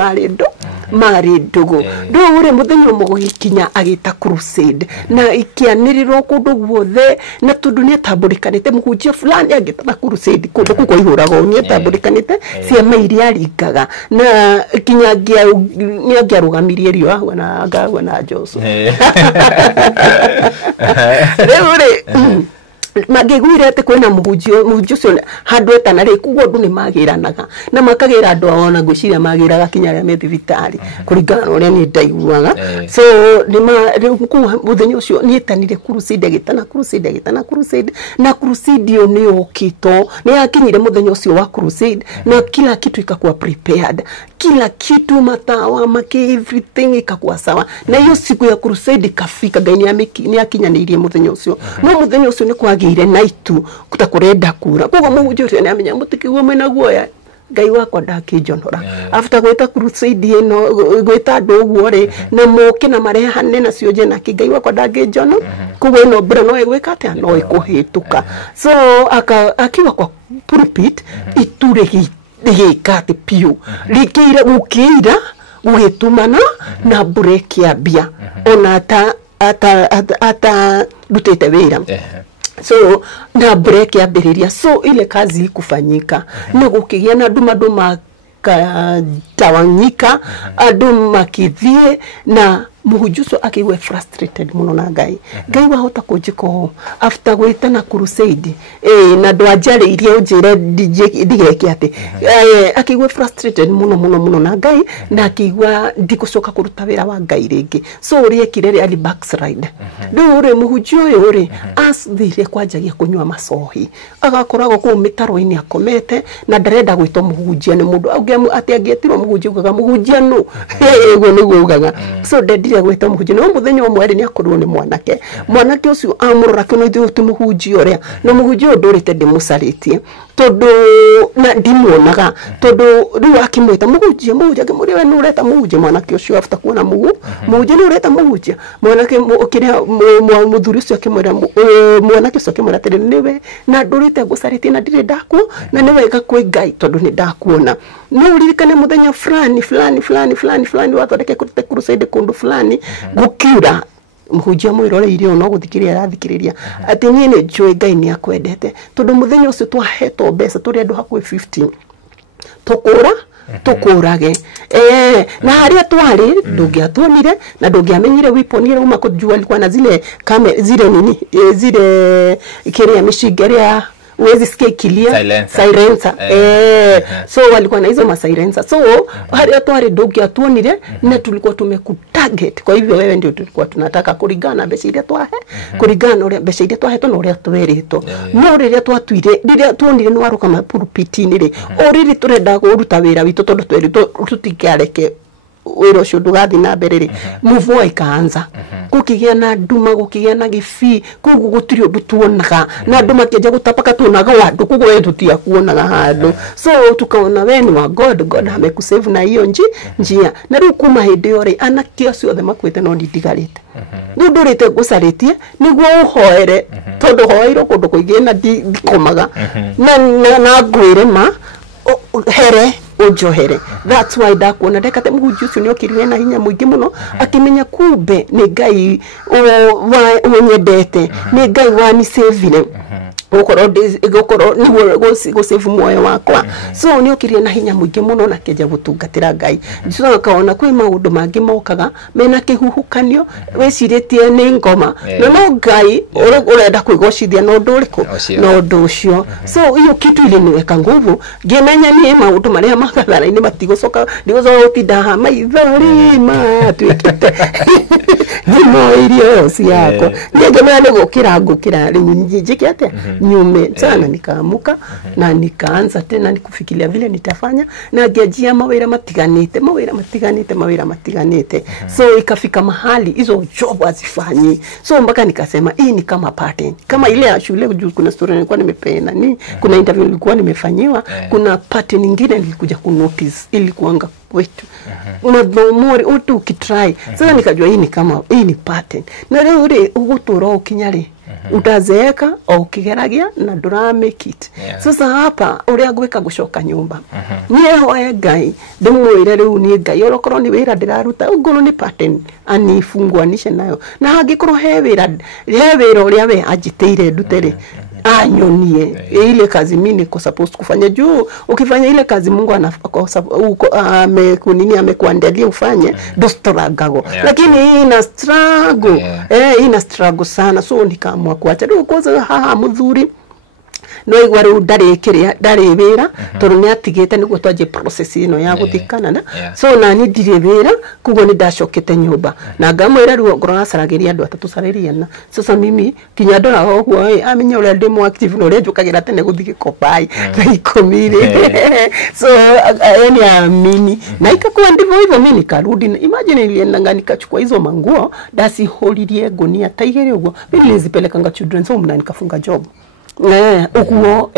mari ndugu ndo ure muthenya mugikinya agita crusade na ikianirirwo kundu guothe na tundu ni atambulikanite muhunjia fulani agita na crusade kundu kuko ihurago ni atambulikanite ciama iria ringaga na kinya ni agiarugamirie rio ahwa na ngagwa na Joshua ure magigwire ate kwena muhunjio cio handu etana ri kugo ndu ni magiranaga na makagira andu ona ngwiciria magiraga kinya ria me thibitari kuringana uria ni ndaiguaga so ni muthenya ucio ni etanire crusade agitana crusade na crusade yo ni okito ni akinyire muthenya ucio wa crusade na kila kitu ikakuwa prepared kila kitu matawa everything ikakuwa sawa na hiyo siku ya crusade kafika Ngai ni akinyanirie muthenya ucio no muthenya ucio ni kwagire naitu kutakurenda kura kugo muhunjia ucio ni amenya mutikiguo mwena guoya Ngai wakwa ndakijonora after gweta crusade ino gweta nduguo ri na moke na marehane na cio na Ngai wakwa ndakijono kugo ino bra no egwika atia no ikuhituka so akiwa kwa pulpit iture gikate piu likira gukira gugitumana na break ya bia ona ata dutete wira so na break ya beriria so ile kazi kufanyika na gukigia na duma tawanyika andu makithie na muhujuso akiwe frustrated muno na Ngai Ngai wahota kunjiko after gwitana crusade na ndwajare irie unjire ndigeke ati akiwe frustrated muno na Ngai na akigwa ndikucoka kuruta wira wa Ngai ringi so uri ekire ali backslide ndure muhujio yuri asthire kwanjagia kunywa macohi agakoragwo ku mitaro-ini akomete na ndarenda gwitwo muhujia ni mundu ati angietirwo muhujia ugaga muhujia no ego niguo ugaga so ndendire gwitwo muhujia no muthenya umwe ni akorwo ni mwanake ucio amurora kino ithu tumuhujia uria no muhujia ndurite ndimucaritie tondu na ndimuonaga tondu riu akimwita muhujia kimuri we nureta muhujia mwanake ucio after kuona muhujia nureta muhujia mwanake ukiria muthuri ucio akimwira mwanake ucio akimwira ati niwe na ndurite gucaritie na ndire ndaku na niwe gakwe Ngai tondu ni ndakuona no uririkane muthenya fulani wathondeke kurute crusade kundu fulani gukiura muhujia mwiroreire no guthikiria arathikiriria ati nie ni njui Ngai ni akwendete tondu muthenya ucio twahetwo mbeca turi andu hakwe 15 tukurage na haria twari ndungiatuonire na ndungiamenyire wiponire uma kujua alikuwa na zile zile kiria mishigeria uwezi sikia ikilia silencer so walikuwa na hizo silencer so haria twari ndungiatuonire na tulikuwa tumekutarget kwa hivyo wewe ndio tulikuwa tunataka kurigana mbeca iria twahe kurigana uria mbeca iria twahetwo na uria tweritwo no riria twatuire riria tuonire ni waruka mapurupitini ri oriri turenda kuruta wira witu tondu tweritwo tutikareke wira ucio ndugathi na mbere ri muvua ikaanza kukigia na nduma kukigia na gifi kugu gutiri undu tuonaga na andu makienja gutapaka tuonaga wandu kugu wetu tia kuonaga handu so tukaona we ni wa God amekusave na hiyo njia na riu kuma hindi yore anake acio othe makwite no ndigarite ni ndurite gucaritie niguo uhoere tondu hoeiro kundu kuingi na ndikomaga na ngwire ma here ujohere that's why ndakuona ndekate muhujia ucio ni okirire na hinya muingi muno akimenya kumbe ni Ngai unyendete ni Ngai wani saving gukoro niwe gusave moyo wakwa so ni okirire na hinya muingi muno na keja gutungatira Ngai so akaona kwi maundu mangi mokaga mena kihuhukanio weciritie ni ngoma no Ngai urenda kwigocithia no nduriku no nducio so hiyo kitu ile niweka nguvu ngemenya ni maundu maria makathara-ini matigocoka ndigocoka maithori matwikite nimoirio ciako ngemenya ni gukira riu njike atia nyume sana nikamuka na nikaanza tena nikufikiria vile nitafanya na ngiajia mawira matiganite so ikafika mahali hizo job azifanyi so mpaka nikasema hii ni kama pattern kama ile ya shule kuna story nilikuwa nimepeana kuna interview nilikuwa nimefanyiwa kuna pattern nyingine nilikuja ku notice ilikuanga kwetu madhomori utu ukitry sasa nikajua hii ni pattern na leo ule ugutura ukinyari utazeeka au ukigeragia na ndura make it sasa hapa uria gwika gucoka nyumba nie hoye Ngai ndimwire riu ni Ngai orokorwo ni wira ndiraruta ungoro ni pattern anifunguanishe nayo na hangikorwo he wira uria we ajiteire nduteri anyonie ile kazi mimi niko supposed kufanya juu ukifanya ile kazi Mungu amekuandalia ufanye dostragago lakini hii ina struggle ina struggle sana so nikaamua kuacha ndio kwanza muthuri no igwa riu ndari wira tondu ni atigite niguo twaje process ino ya guthikana na so na ni ndire wira kugo ni ndacokete nyumba na ngamwira riu ngoro acaragiria andu atatu caririana sasa mimi kinya ndora hoguo amenya uria ndimo active no renjukagira tene guthiki kopai ikomire so yani amini na ikakuwa ndivyo hivyo mimi nikarudi imagine nilienda nikachukua hizo manguo ndacihoririe gunia taigere uguo mimi nilizipeleka children's home na nikafunga job ukuo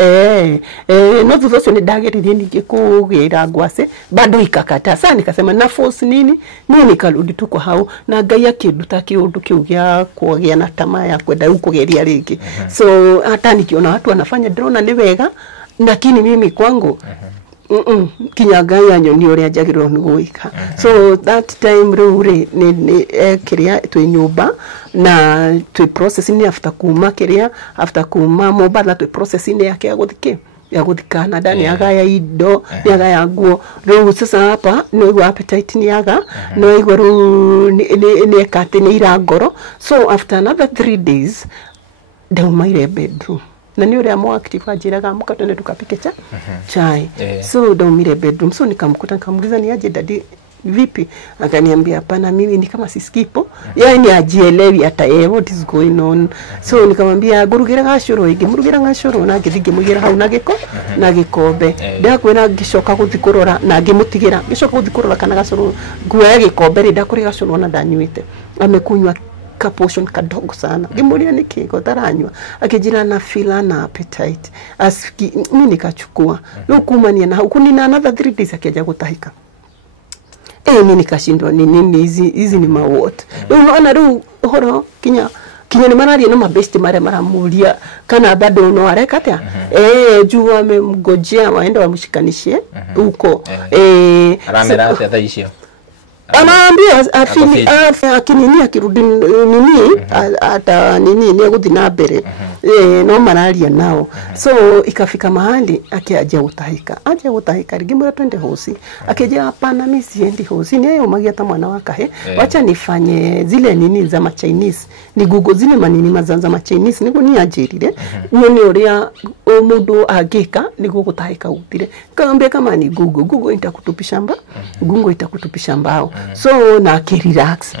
no thutha ni ndageririe ningi kugira ngwase bado ikakata sana nikasema na force nini nikarudi tuko hau na Ngai akinduta kiundu kiu gya kugia na tamaa ya kwenda kugeria ringi so hata nikiona watu wanafanya drone ni wega lakini mimi kwangu kinya Ngai anyoni uria njagirwo ni gwika so that time rure ni kiria twi nyumba na twi process ni after kuma kiria after kuma mobile twi process ni yake guthiki ya guthikana ndani agaya indo ni agaya nguo ru sasa hapa no appetite ni aga no iguru ni ekate ni irangoro. So after another 3 days daumaire bedroom na ni ule amo active ajiraga amuka twende tukapike chai. So daumire bedroom. So nikamkuta nikamuuliza ni aje daddy vipi? Akaniambia hapana mimi ni kama siskipo. Yani ajielewi hata what is going on. So nikamwambia gurugira gashoro murugira gashoro na ngithige mugira hau na giko na gikombe. Ndakwena ngicoka guthikurora na ngimutigira ngicoka guthikurora kana gashoro guoya gikombe ri ndakuri gashoro na ndanyuite. Amekunywa ka portion kadogo sana. Ngimuria nikiko taranywa. Akijira na feel na appetite. Asiki mimi nikachukua. No kumania na huku nina another 3 days akaja gutahika. Mimi nikashindwa ni nini hizi ni mawot. Unaona ru horo kinya ni marari no mabesti maramulia kana bado no areka atia. Juu amemgojea waende wamshikanishie huko. Aramera atia hiyo. Anaambia afini akinini akirudi nini ata nini ni guthina mbere no mararia nao. So ikafika mahali akiaje utahika rigimura twende hosi akija hapana mimi siendi hosi ni yeye magia hata mwana wakahe wacha nifanye zile nini za ma Chinese ni Google zile manini mazanza ma Chinese niko ni ajirire ni uria mundu agika niko gutahika utire kaambia kama ni Google itakutupisha Google itakutupisha mbao. So na relax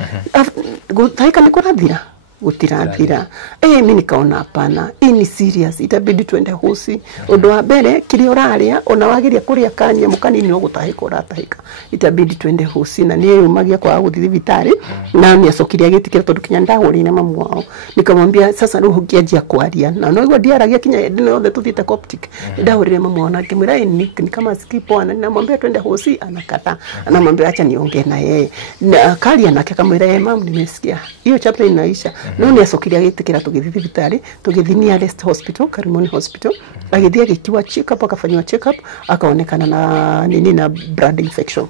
gutahika niko radhira gutirathira mimi nikaona hapana ni serious itabidi twende hosi undu wa mbere kiri uraria ona wagiria kuria kanya mukanini no gutahika uratahika itabidi twende hosi na ni yumagia kwa guthi vitari na ni acokiria gitikira tondu kinya ndahuri na mamu wao nikamwambia sasa ruhu kiajia kwaria na no igwa diaragia kinya ndino tuthite Coptic ndahurire mamu wao na kimwira ni kama skipo na namwambia twende hosi anakata anamwambia acha niongee na yeye na kali anake kamwira yeye mamu nimesikia hiyo chapter inaisha. No ni acokiria gitikira tugithi vitari tugithi nearest hospital Karimoni hospital agithia gikiwa check up akafanywa check up akaonekana na nini na blood infection.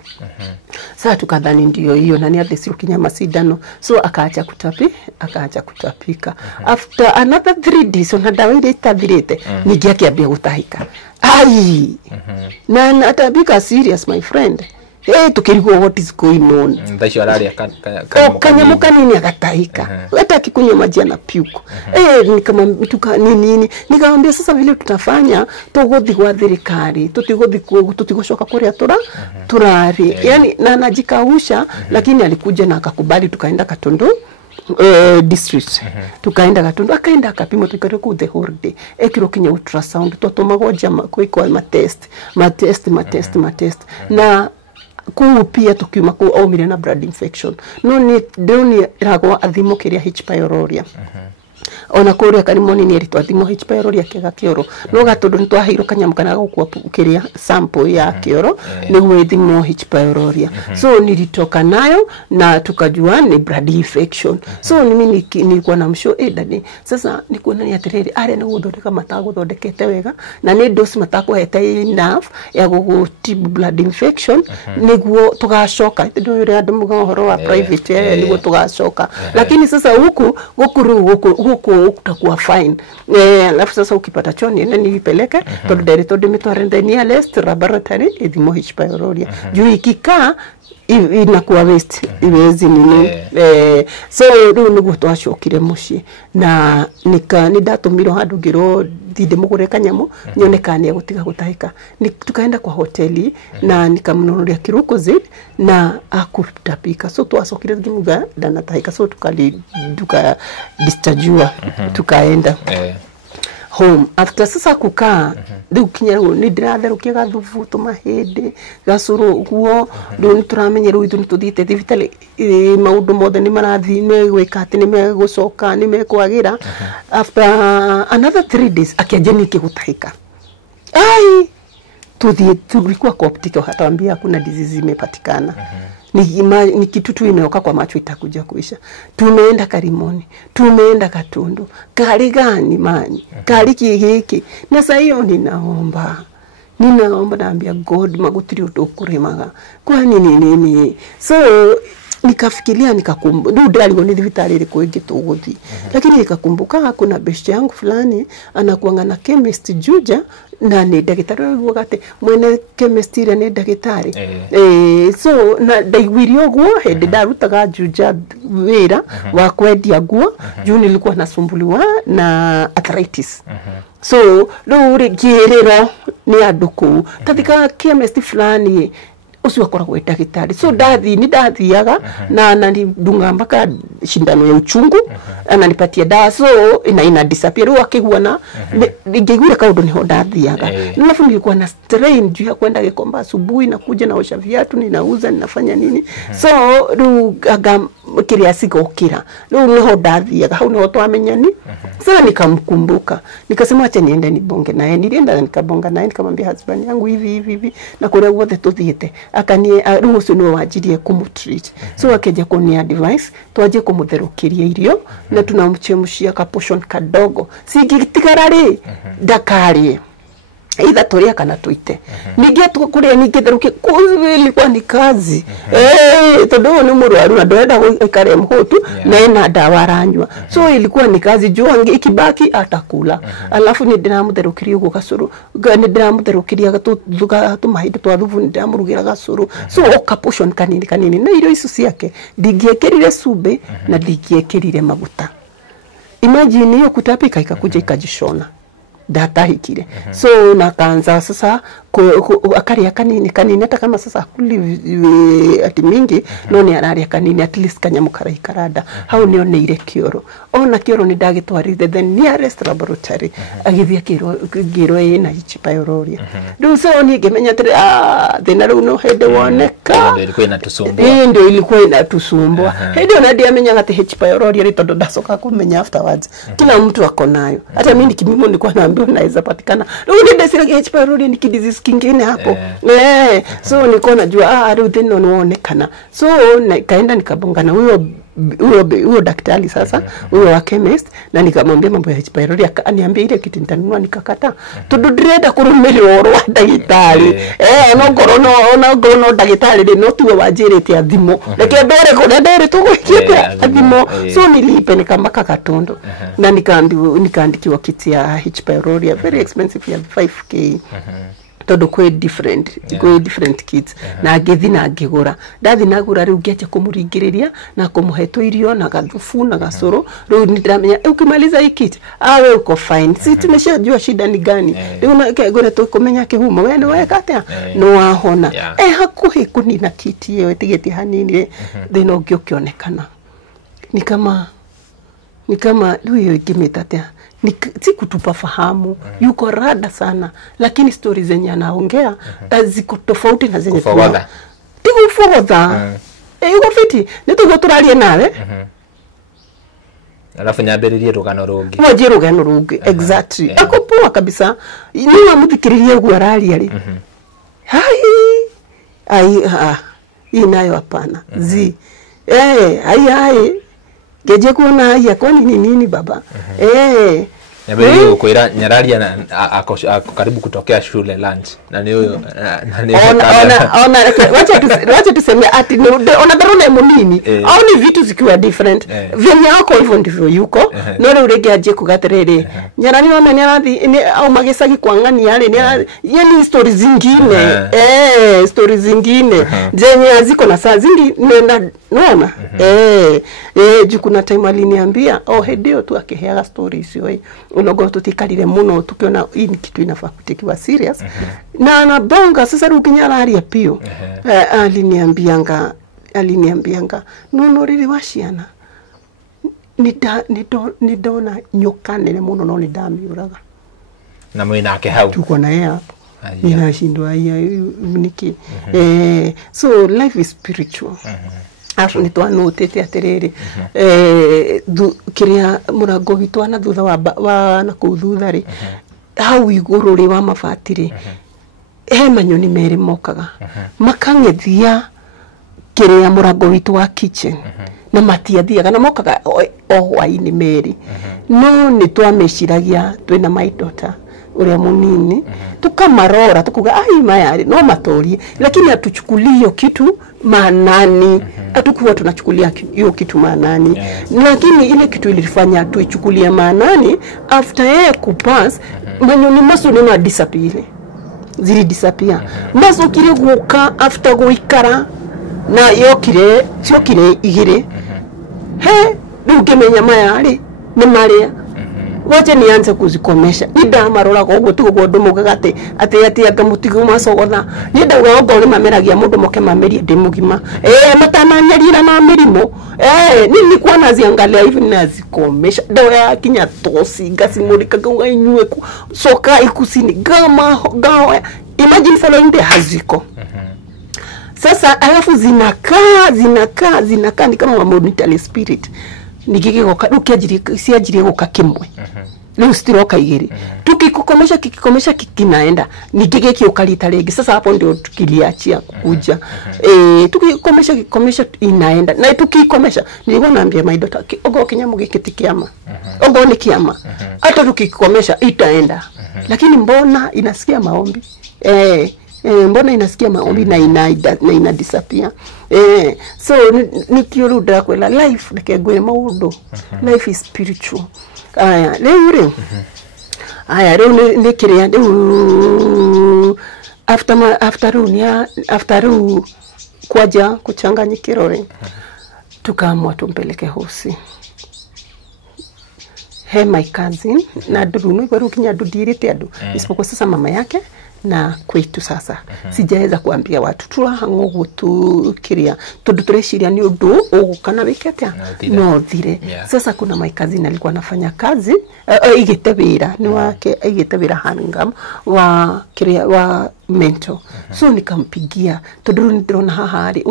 Sasa tukadhani ndio hiyo na ni athesiru kinyama sidano. So akaacha kutapika after another 3 days ona dawa ile itathirite ningi akiambia gutahika na atabika serious my friend. Tukirigwo what is going on. Ndaisho araria kanyamu kanini agatahika. Hata akikunywa maji na puke. Ni kama mituka nini nikamwambia sasa vile tutafanya tugothi gwa thirikari tutigoshoka kuria turari. Yani na najikausha lakini alikuja na akakubali tukaenda Katondo district tukaenda Katondo akaenda akapima tukare ku the whole day ekiro kinya ultrasound totomagoja kwa matest na pia tukiuma ku omire na blood infection no ni doni ragwa athimo kiria H pylori ona kuria Karimoni ni eritwa athimo H pylori kega kioro no gatundu ntwahiro kanyamukana gukua kiria sample ya kioro niguo ithimo H pylori so nilitoka nayo na tukajua ni blood infection. So mimi nilikuwa na msho dadi sasa nikuona ni atiriri are na guthondeka mataguthondekete wega na ni dose matakuhete enough ya gutibu blood infection niguo tugacoka ndio yure andu mugohoro wa private niguo tugacoka lakini sasa huku utakuwa fine. Alafu sasa ukipata choni na nilipeleke tondu director dimitware ndani ya list laboratory ithimo H pylori juu ikikaa inakuwa waste iwezi nini. So riu niguo twacokire muci na nidatumiro handu ngiro thinde mugure kanyamu nyonekane gutiga gutahika tukaenda kwa hoteli na nikamnunulia Kirukozid na akutapika. So twacokire ngimuga ndanatahika so tuka dischargewa tukaenda home after sasa kukaa ndu kinya ni ndiratherukia gathubu tumahindi gacuru guo ndu turamenye ru ithu tuthite thibitari maundu mothe ni marathi megwika ati ni megucoka ni mekwagira after another 3 days akiajeni kigutahika tulikuwa Coptic hataambia hakuna disease imepatikana. Ni kitu tu imeoka kwa macho itakuja kuisha. Tumeenda Karimoni, tumeenda Katondo. Kari gani mani? Kari hiki. Na sasa hiyo ninaomba naambia God magutiri utokuremaga. Kwa nini? So nikafikiria nikakumbuka ndio alikuwa ni vitali ile kwingi tuguthi lakini nikakumbuka kuna best yangu fulani anakuanga na chemist Juja na ni daktari wakati mwene chemist ile ni daktari so na daigwirio guo hende darutaga Juja wira wa kwendia guo juu nilikuwa nasumbuliwa na arthritis so ndo rigiriro ni anduku tathika chemist fulani ucio akoragwo ndagitari so ni ndathiaga na ndunga mpaka shindano ya uchungu ananipatia dawa so ina disappear akiguana ningegwira kaundu niho ndathiaga alafu nilikuwa na strain juu ya kwenda Gikomba asubuhi na kuja na osha viatu ninauza ninafanya nini so kiria sigokira niho ndathiaga hau niho twamenyani sasa nikamkumbuka nikasema acha niende nibonge naye nilienda nikabonga naye nikamwambia husband yangu hivi na kule wote tuthiete akani ruhusu no wajirie kumutreat so akeja kunia advice twaje kumutherukiria irio na tunamchemshia ka portion kadogo sigitikarari dakari either turia kana tuite ninge tukuria ninge theruke ilikuwa ni kazi todo ni murwaru na ndoenda ikare mhotu na ina dawa aranywa so ilikuwa ni kazi juu ikibaki atakula alafu ni ndiramutherukiria ugo gasuru ni ndiramutherukiria gatuga tumahinde twa thubu ni ndiramurugira gasuru so ka portion kanini na irio isu ciake ndingiekerire sube na ndingiekerire maguta imagine hiyo kutapika ikakuja ikajishona datahikire so nakaanza sasa akaria kanini hata kama sasa kuli ati mingi no ni araria kanini at least kanyamukara ikarada hau nioneire kioro ona kioro ni ndagitwarire the nearest laboratory agithia giro ina H pylori ndio so ni ngemenya thina riu no hende woneka ndio ilikuwa inatusumbua ndio na ndia menya ati H pylori ri tondu ndacoka kumenya afterwards kila mtu akonayo hata mimi nikimimo nilikuwa naambiwa naweza patikana ndio ndesira H pylori ni disease kingine hapo so niko najua riu thina unaonekana so kaenda nikabongana huyo daktari sasa huyo wa chemist na nikamwambia mambo ya H pylori akaniambia ile kitu nitanunua nikakata tudureda kurumirwo ro daktari ona daktari no tuwe wajirete athimo reke ndore ko ndere tugwikite athimo so nilipe nikambaka katondo na nikaandikiwa kiti ya H pylori very expensive ya 5k todo kwe different kids na ngethi na ngigura ndathi nagura riu ngeje kumuringiriria na kumuheto irio na gathufu na gasoro riu ndramenya ukimaliza ikiti we uko fine si tumeshajua shida ni gani riu na ngore to kumenya kihumo we ni weka atia no wahona hakuhi kunina kiti yewe tigeti hanini thino ngionekana ni kama riu ikimita atia si kutupa fahamu yuko rada sana lakini stories zenye anaongea ziko tofauti na zenye tuwa tikufogodha yuko fiti nitugo turalie nawe alafu nyambiririe rugano rungi waje rugano rungi exactly akopoa kabisa ni wamuthikiririe guaralia ri inayo hapana zi geje kuona ya kwani nini baba Nyabeli ukoira nyararia na karibu kutokea shule lunch na ni huyo ona wacha tuseme ati ona darone munini au ni vitu zikiwa different venye yako hivyo ndivyo yuko no le urege aje kugaterere nyarani ona nyarathi au magesagi kwangani yale yani stories zingine zenye ziko na saa zingi naona juu kuna time aliniambia hedio tu akiheaga stories hiyo unogo tutikarire muno tukiona hii kitu inafaa kutekiwa serious na bonga sasa rukinyararia pio aliniambianga no riri washiana nidona nyokanene muno no ndamiuraga na mwina yake hau tuko na yeye hapo ninashindwa niki so life is spiritual afu ni twanotete atiriri kiria murango witwa na thutha wa na kuthutha ri hau iguru ri wa mabatiri manyoni meri mokaga makangethia kiria murango witwa wa kitchen na matiathiaga na mokaga hwaini meri no ni twameciragia twina my daughter uria munini tukamarora tukuga ai mayari no matori lakini atuchukulia hiyo kitu maanani atakuwa tunachukulia hiyo kitu maanani lakini ile kitu ilifanya tuichukulie maanani after yeye kupass manyoni maso ni ma disappear zili disappear maso kire guka after goikara na yokire cyokire igire he ndukemenya mayari ni maria waje nianze kuzikomesha nida marora gogo tugo ndomuga ati agamutigo masogona nida gogo ni mameragia mundu moke mameria ndimugima matananyarira na mirimo nini kwa naziangalia hivi nazikomesha dawa ya kinya tosi gasimurika gwa inywe soka ikusini gama gawa imagine following the haziko sasa alafu zinakaa ni kama monetary spirit nigige goka ukiajiri siajiri goka kimwe leo stiroka igiri tukikomesha kikinaenda nigige kiokalita legi sasa hapo ndio tukiliachia kuja tukikomesha inaenda na tukikomesha nilikuwa naambia my daughter ogo kinyamu gikiti kiama ogo ni kiama hata tukikomesha itaenda lakini mbona inasikia maombi mbona inasikia maombi na ina disappear so nikiruda kwela life nikegwe maudo life is spiritual aya leo nikiria after kwaja kuchanganyikiro tukaamua tumpeleke hosi my cousin na nduru kwa rukinya ndudirite andu isipokuwa sasa mama yake na kwetu sasa sijaweza kuambia watu turahango gutukiria tondu tureshiria ni undu ugukana wiketia no thire sasa kuna my cousin alikuwa anafanya kazi igitebira ni wake igitebira hangam wa kiria wa mento so nikampigia tondu ndrona hahari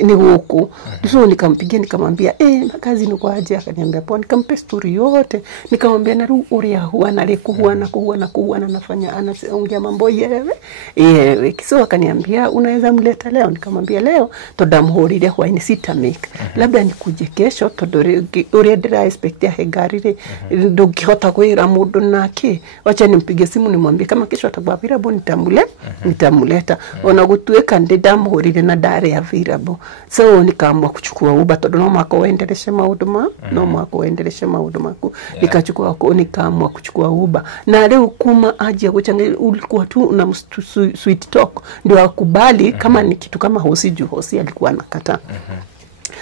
ni huko so nikampigia nikamwambia kazi ni kwa aje akaniambia poa nikampe story yote nikamwambia na uria huwa na kuhuana nafanya anaongea mambo yewe so akaniambia unaweza mleta leo nikamwambia leo todamhorire kwa ni sita make labda nikuje kesho todore uria dira expect ya hegarire ndogihota kwira mundu nake wacha nimpige simu nimwambie kama kesho atabwabira bo nitamuleta ona gutueka ndamhorire na dare available so nikaamua kuchukua Uber tondu no mwako uendeleshe maundu maku nikachukua nikaamua kuchukua Uber na leo kuma aje guchanga ulikuwa tu na sweet talk ndio akubali kama ni kitu kama hosi alikuwa anakata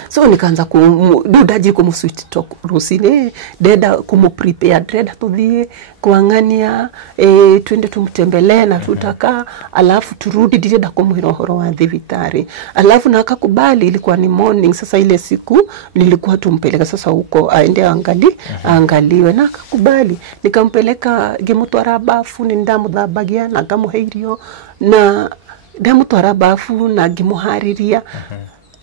so nikaanza kududaji kumuswitch talk rusine deda prepare deda tudhie kuangania twende tumtembelee na tutaka alafu turudi deda kumuhirohoro wa dhivitari alafu na akakubali ilikuwa ni morning sasa ile siku nilikuwa tumpeleka sasa huko aende angaliwe na akakubali nikampeleka gemutwara bafu ni ndamu dhabagia na gamuheirio na ndamutwara bafu na gimuhariria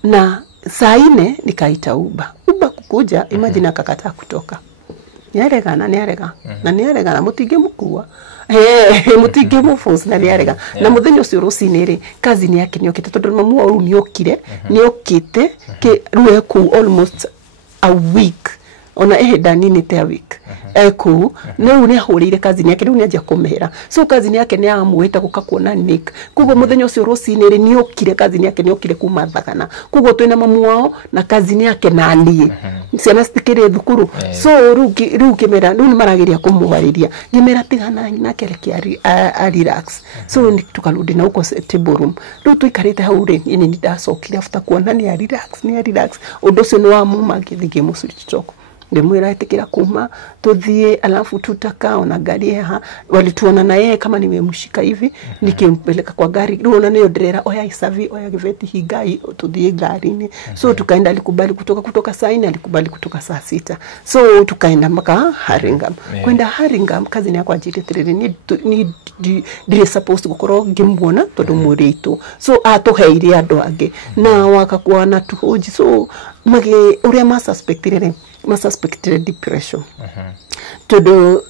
na saa 4 nikaita Uber kukuja imagine akakataa kutoka niarega na mutige mukua mutige mufusi na niarega na muthenyo cio rucinire kazi ni yake niokite tondu mamu au niokite ke ruwe ku almost a week ona eheda nini te a week eko no ni ahurire kazi ni yake ni aje kumehera so kazi ni yake ni amuita gukakuona Nick kugo muthenyo ucio rucinire ni okire kazi ni yake ni okire kuma thakana kugo twina mamu wao na kazi ni yake na nie ciana citikire thukuru so ruki kimera ni maragiria kumuhariria ngimera tigana na kereki a relax so ni tukarudi na uko table room ru tuikarite haure ni ndacokire after kuona ni relax undu cio ni wa muma ngithige muswitch talk ndemwira itikira kuma tuthie alafu tutaka ona gari ha walituona na yeye kama nimemshika hivi nikimpeleka kwa gari ruona nayo derera oya isavi oya giveti higai tuthie garini so tukaenda alikubali kutoka saa 4 alikubali kutoka saa 6 so tukaenda mpaka Haringam kwenda Haringam kazi ni ya kwa ajili treni ni supposed gukoro gimbona tondu murito so atoheire andu ange na wakakuwa na tuhoji so mage uria ma suspected depression todo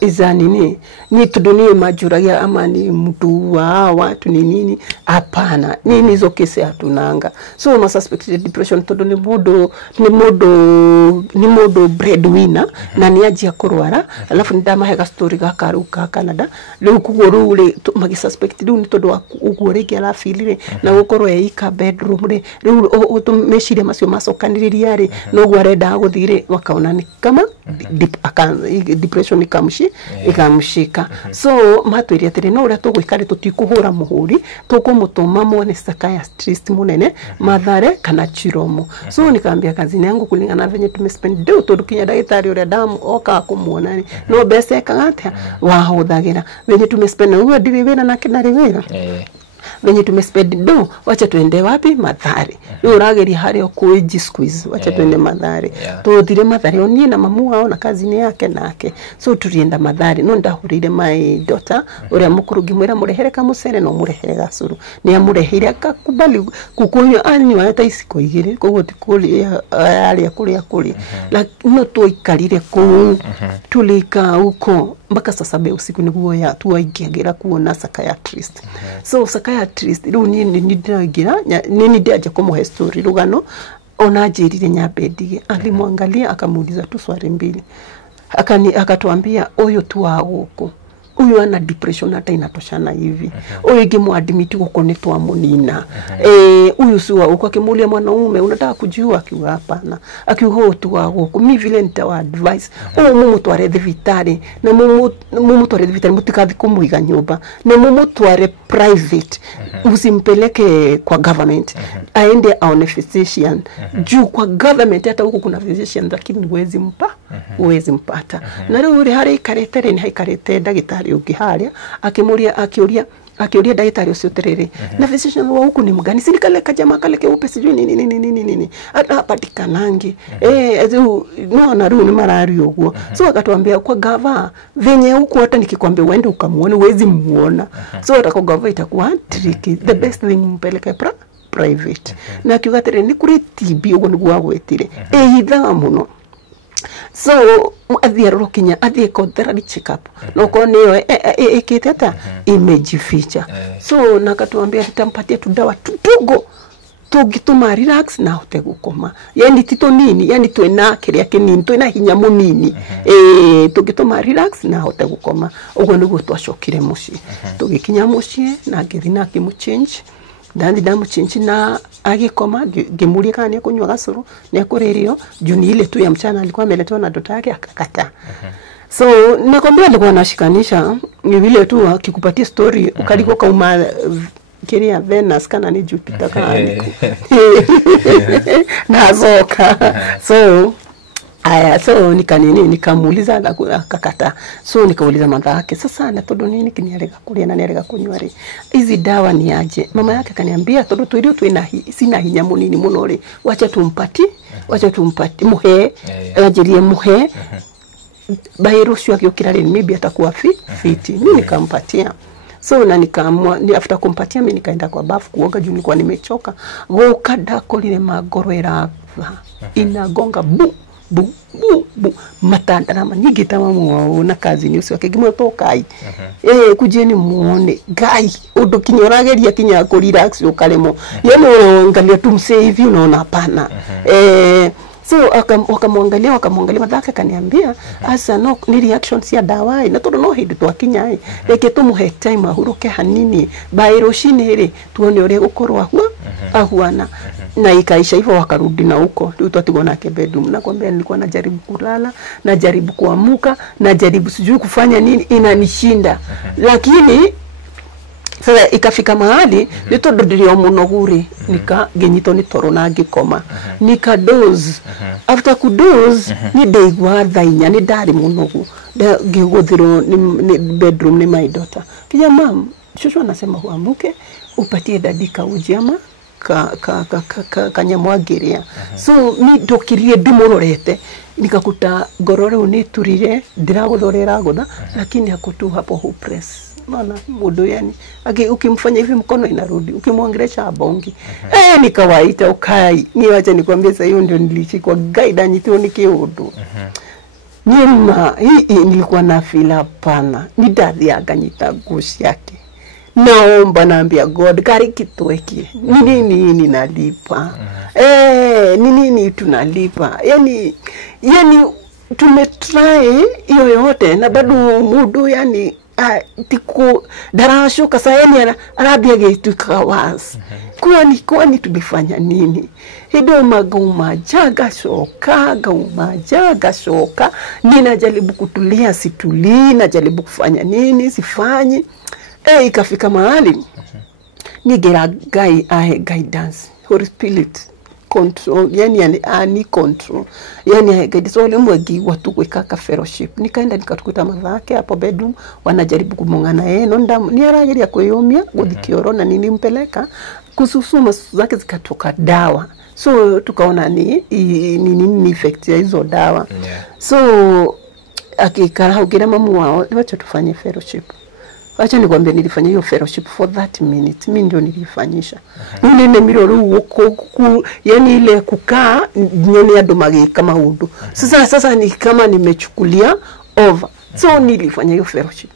iza nini ni tudunie majuragia ama ni mtu wa watu ni nini hapana nini hizo kesi hatunanga so ma suspected depression todo ni modo breadwinner na ni aji akorwara alafu ndama hega story gakaruka Canada leo kugoro ule magi suspected ni todo ugorege ala filire na gukoro eika bedroom re leo to meshire masio masokaniriria re no gwarenda guthire wakaona ni kama depression ikamshika so matwiria tiri no uria tugwikare tutikuhura muhuri tukumutuma mone psychiatrist munene Mathare kana Chiromo so nikaambia kazi yangu kulingana venye tumespend do tudukinya dagitari uria damu oka kumuona no bese kangata wahuthagira venye tumespend uwe ndiriwira na kinari wira venye tumespend do wacha tuende wapi Mathare urageri hario kuiji squeeze wacha tuende Mathare tuthire Mathare oni na mamu wao na kazi ni yake nake so turienda Mathare no ndahurire my daughter uria mukuru ngimwira murehere kamusere no murehere gacuru ni amurehire akakubali kukunywa anywa hata isiko igire koguo tikuri aria kuri no tuikarire ku tulika uko mpaka saa 7 usiku niguo ya tuwaingira kuona psychiatrist so psychiatrist ru ni ndiragira ni ndaje kumuhe story rugano ona jirire nyabedige alimwangalia akamuuliza tu swali mbili akatuambia oyo tu waguko uyu ana depression hata inatoshana hivi uyu ngimwadmit guko ni twa munina uyu siwa uko akimulia mwanaume unataka kujua akiwa hapana akiuho tu waguko mi vile nitawa advice mumu tware thivitari na mumu tware thivitari mutikathi kumuiga nyumba na mumu tware private usimpeleke kwa government aende aone physician juu kwa government hata huko kuna physician lakini huwezi mpata na leo ule hari karetere ni haikarete dagitari ukiharia akiuria dagitari ucio terere na physician wa huko ni mgani sinikale kajama kale keupe sijui nini apatikanangi no na runi marari uguo so akatuambia kwa gava venye huko hata nikikwambia uende ukamuone uwezi muona so atako gava itakuwa tricky the best thing mpeleke private na kiugatere ni kuri TB ugo niguo agwetire hitha muno so athia rokinya athia kodera check up no koneo ekiteta image feature so nakatuambia tutampatia tudawa tutugo tugituma relax na hote gukoma yani tito nini yani twena kiria kinini twena hinya munini tugituma relax na hote gukoma ugo niguo twacokire muci tugikinya muci na ngithina kimuchange damu chinchi na agikoma ngimuria kana ni kunywa gacuru ni kuririo juni ile tu ya mchana alikuwa ameletewa na dota yake akakata so nakwambia alikuwa anashikanisha ni vile tu akikupatia story ukaliko kauma kiria Venus kana ni Jupiter kana nazoka so aya so nikamuuliza akakata so nikauliza mama yake sasa na todo nini kinialega kulia na nialega kunywa ri hizi dawa ni aje mama yake kaniambia todo tu ilio sina hinya munini muno ri wacha tumpati muhe ajirie muhe virus yake ukirali maybe atakuwa fit mimi nikampatia so na nikaamua ni after kumpatia mimi nikaenda kwa bafu kuoga juu nilikuwa nimechoka gokada kolile magorwera inagonga bu matanda manyingi tamamu na kazi ni ucio kigimo tokai kujeni muone gai undo kinyorageria kinya ko relax ukalemo yemo angalia tumse hivi unaona hapana so wakamwangalia madhaka kaniambia asa no ni reactions ya dawa na todo no hidi twakinya reke tumuhe time ahuruke hanini bairoshini ile tuone ore gukorwa ahuana na ikaisha hivyo wakarudi na huko ndio tutigona ke bedroom na kwambia nilikuwa najaribu kulala najaribu kuamuka najaribu sijui kufanya nini inanishinda lakini sasa ikafika mahali nitododio munoguri genyito ni toro na ngikoma nika doze after ku doze ni deigwa thainya ni dari munogu ngiguthiro ni bedroom ni my daughter kinya mam shushu anasema huamuke upatie dadika ujama kanyamwagiria so ni dokirie ndimurorete nikakuta gorore uniturire ndiraguthorera gutha lakini hakutu hapo hopeless maana mudo yani ukimfanya hivi mkono inarudi ukimwongelesha bongi ni kawaida ukai ni wacha nikwambie sasa hiyo ndio nilichikwa guide anyitio ni kiudu Nyema hii nilikuwa na fila pana. Nidadhiaga nitagushi yake. Naomba naambia God kari kitweki. Nini ninalipa? Nini tunalipa? Yani tumetry hiyo yote na bado mudu yani tiku darashuka sasa yani arabia gitu kawas. Kwani tulifanya nini? Hido maguma jaga shoka ninajaribu kutulia situli najaribu kufanya nini sifanyi ikafika mahali nigera guidance Holy Spirit control yani ani control yani guidance wale mwegi watu kweka fellowship nikaenda nikatukuta madhake hapo bedroom wanajaribu kumongana nonda ni arageria kuyomia guthikioro na nini mpeleka kususuma zake zikatoka dawa. So tukaona ni effect ya hizo dawa. So akikara ugira mamu wao wacha tufanye fellowship. Wacha nikwambie nilifanya hiyo fellowship for 30 minutes. Mimi ndio nilifanyisha. Nile miroro uko yani ile kukaa nyene ya domagi kama udu. Sasa ni kama nimechukulia over. So nilifanya hiyo fellowship.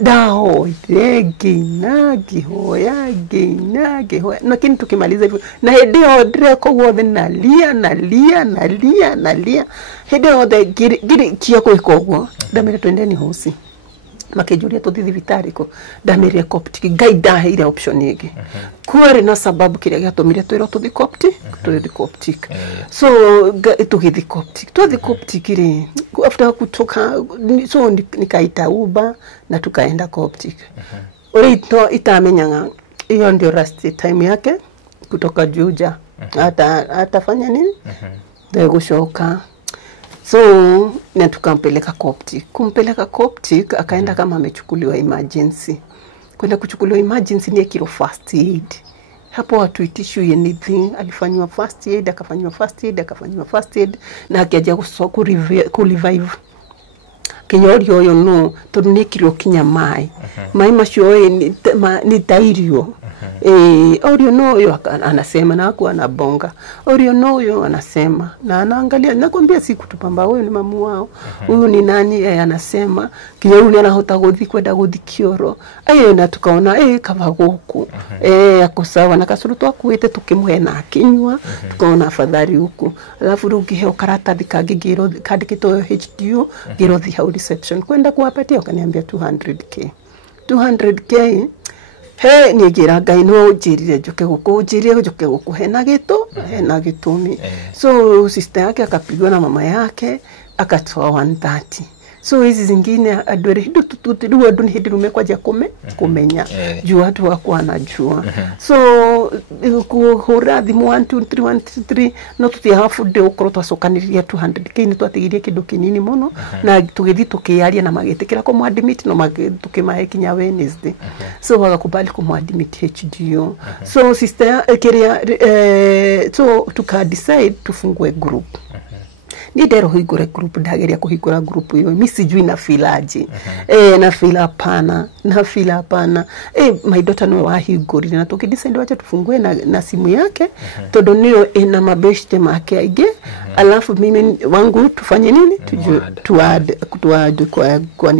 Daho nagi hoya lakini tukimaliza hivyo na hedeo dreko wode nalia hedeo de giri kiako ikogo damire twendeni hosi makejuria tuthithi vitariko damire Coptic gaida ile option yake kwari na sababu kile gatomire twiro tuthi Coptic so tugithi Coptic ile after kutoka so nikaita Uber na tukaenda Coptic orito itamenyanga hiyo ndio last time yake kutoka Juja atafanya nini ndio kushoka. So na tukampeleka kumpeleka Coptic akaenda kama amechukuliwa emergency. Kwenda kuchukuliwa emergency ni kilo first aid. Hapo watu itishu anything alifanywa first aid na akaja ku revive kinyori yoyo no tunikiro kinya mai macio ni tairio audio no yo anasema na aku anabonga audio no yo anasema na anaangalia nakwambia si kutupamba wewe ni mamu wao huyu ni nani anasema kinyori anahota gothi kwenda gothi kioro na tukaona kama huku akosawa na kasuru twakuite tukimuhe na kinywa tukaona afadhali huku alafu rugiheo karata dikagigiro kadikito HDU girothi hau reception kwenda kuwapatia wakaniambia 200k nigira Ngai no ujirire njoke guku hena gitumi so sister yake akapigwa na mama yake akatoa 130. So hizi zingine adwere hidu tutu adu ni hidu rumekwaje kumenya juu watu wako anajua so kuhura thimu 123 no tutihafu de ukoro twasokaniria 200k ni twatigirie kindu kinini muno na tugithi tukiaria na magitikira ko mwadimit no tukimahe kinya Wednesday so bagakubali ko mwadimit HDO so sister keria so tuka decide tufungue group ni dero higure group ndageria kuhigura group hiyo mimi sijui na filaje na fila pana my daughter no wahiguri na tukidecide wacha tufungue na simu yake todo niyo ina mabeshte make aige alafu mimi wangu tufanye nini tuadd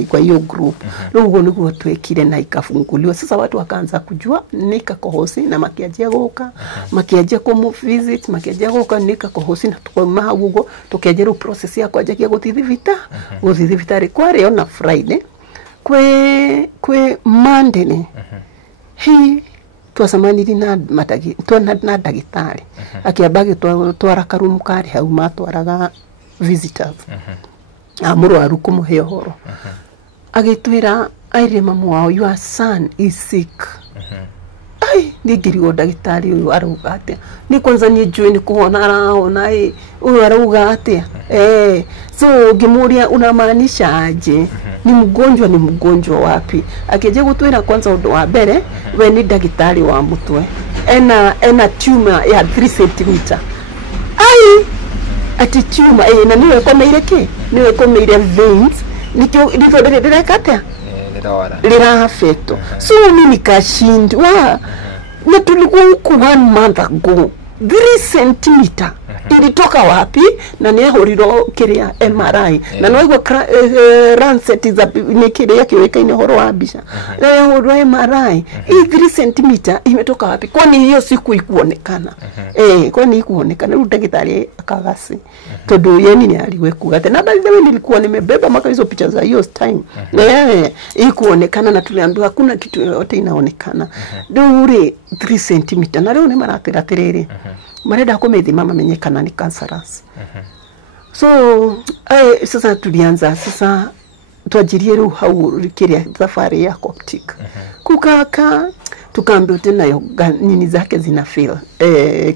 kwa hiyo group lugo niko twekire na ikafunguliwa sasa watu wakaanza kujua nika kohosi na makiajia goka makiajia ko visit makiajia goka nika kohosi na tukoma hugo tukajero process ya kwa jakia gotithi vita require on Friday kwe Monday ne hi twasamaniri na matagi na dagitari akiabage twara karumu kari hau matwaraga visitors amuru aruko muhe horo agitwira aire mamu wao your son is sick nigirigo dagitari uyu aruga atia ni kwanza ni juu ni kuona araona uyu aruga atia so gimuria unamaanisha aje ni mgonjwa wapi akije gutwira kwanza undu wa mbere we ni dagitari wa mutwe ena tumor ya 3 cm ati tumor na niwe komeire veins nikyo ndivyo direkatia lira afeto so mimi kashindwa na tulikuwa huko 1 month ago 3 cm ilitoka wapi na ni ahuriro kiria MRI na no igwa Lancet za ni kiria kiwekaine horo wa mbica na horo MRI 3 cm imetoka wapi kwani hiyo siku ikuonekana kwani ikuonekana rudi daktari akagasi tondu yeni ni aliwe kuga na by the way nilikuwa nimebeba maka hizo picha za hiyo time ikuonekana na tuliambiwa hakuna kitu yote inaonekana dure 3 cm na leo ni maratira terere mareda komedi mama menyekana ni cancerous so sasa tulianza sasa tuajirie ru hau kiria safari ya Coptic kukaka tukaambia tena yo nini zake zina fail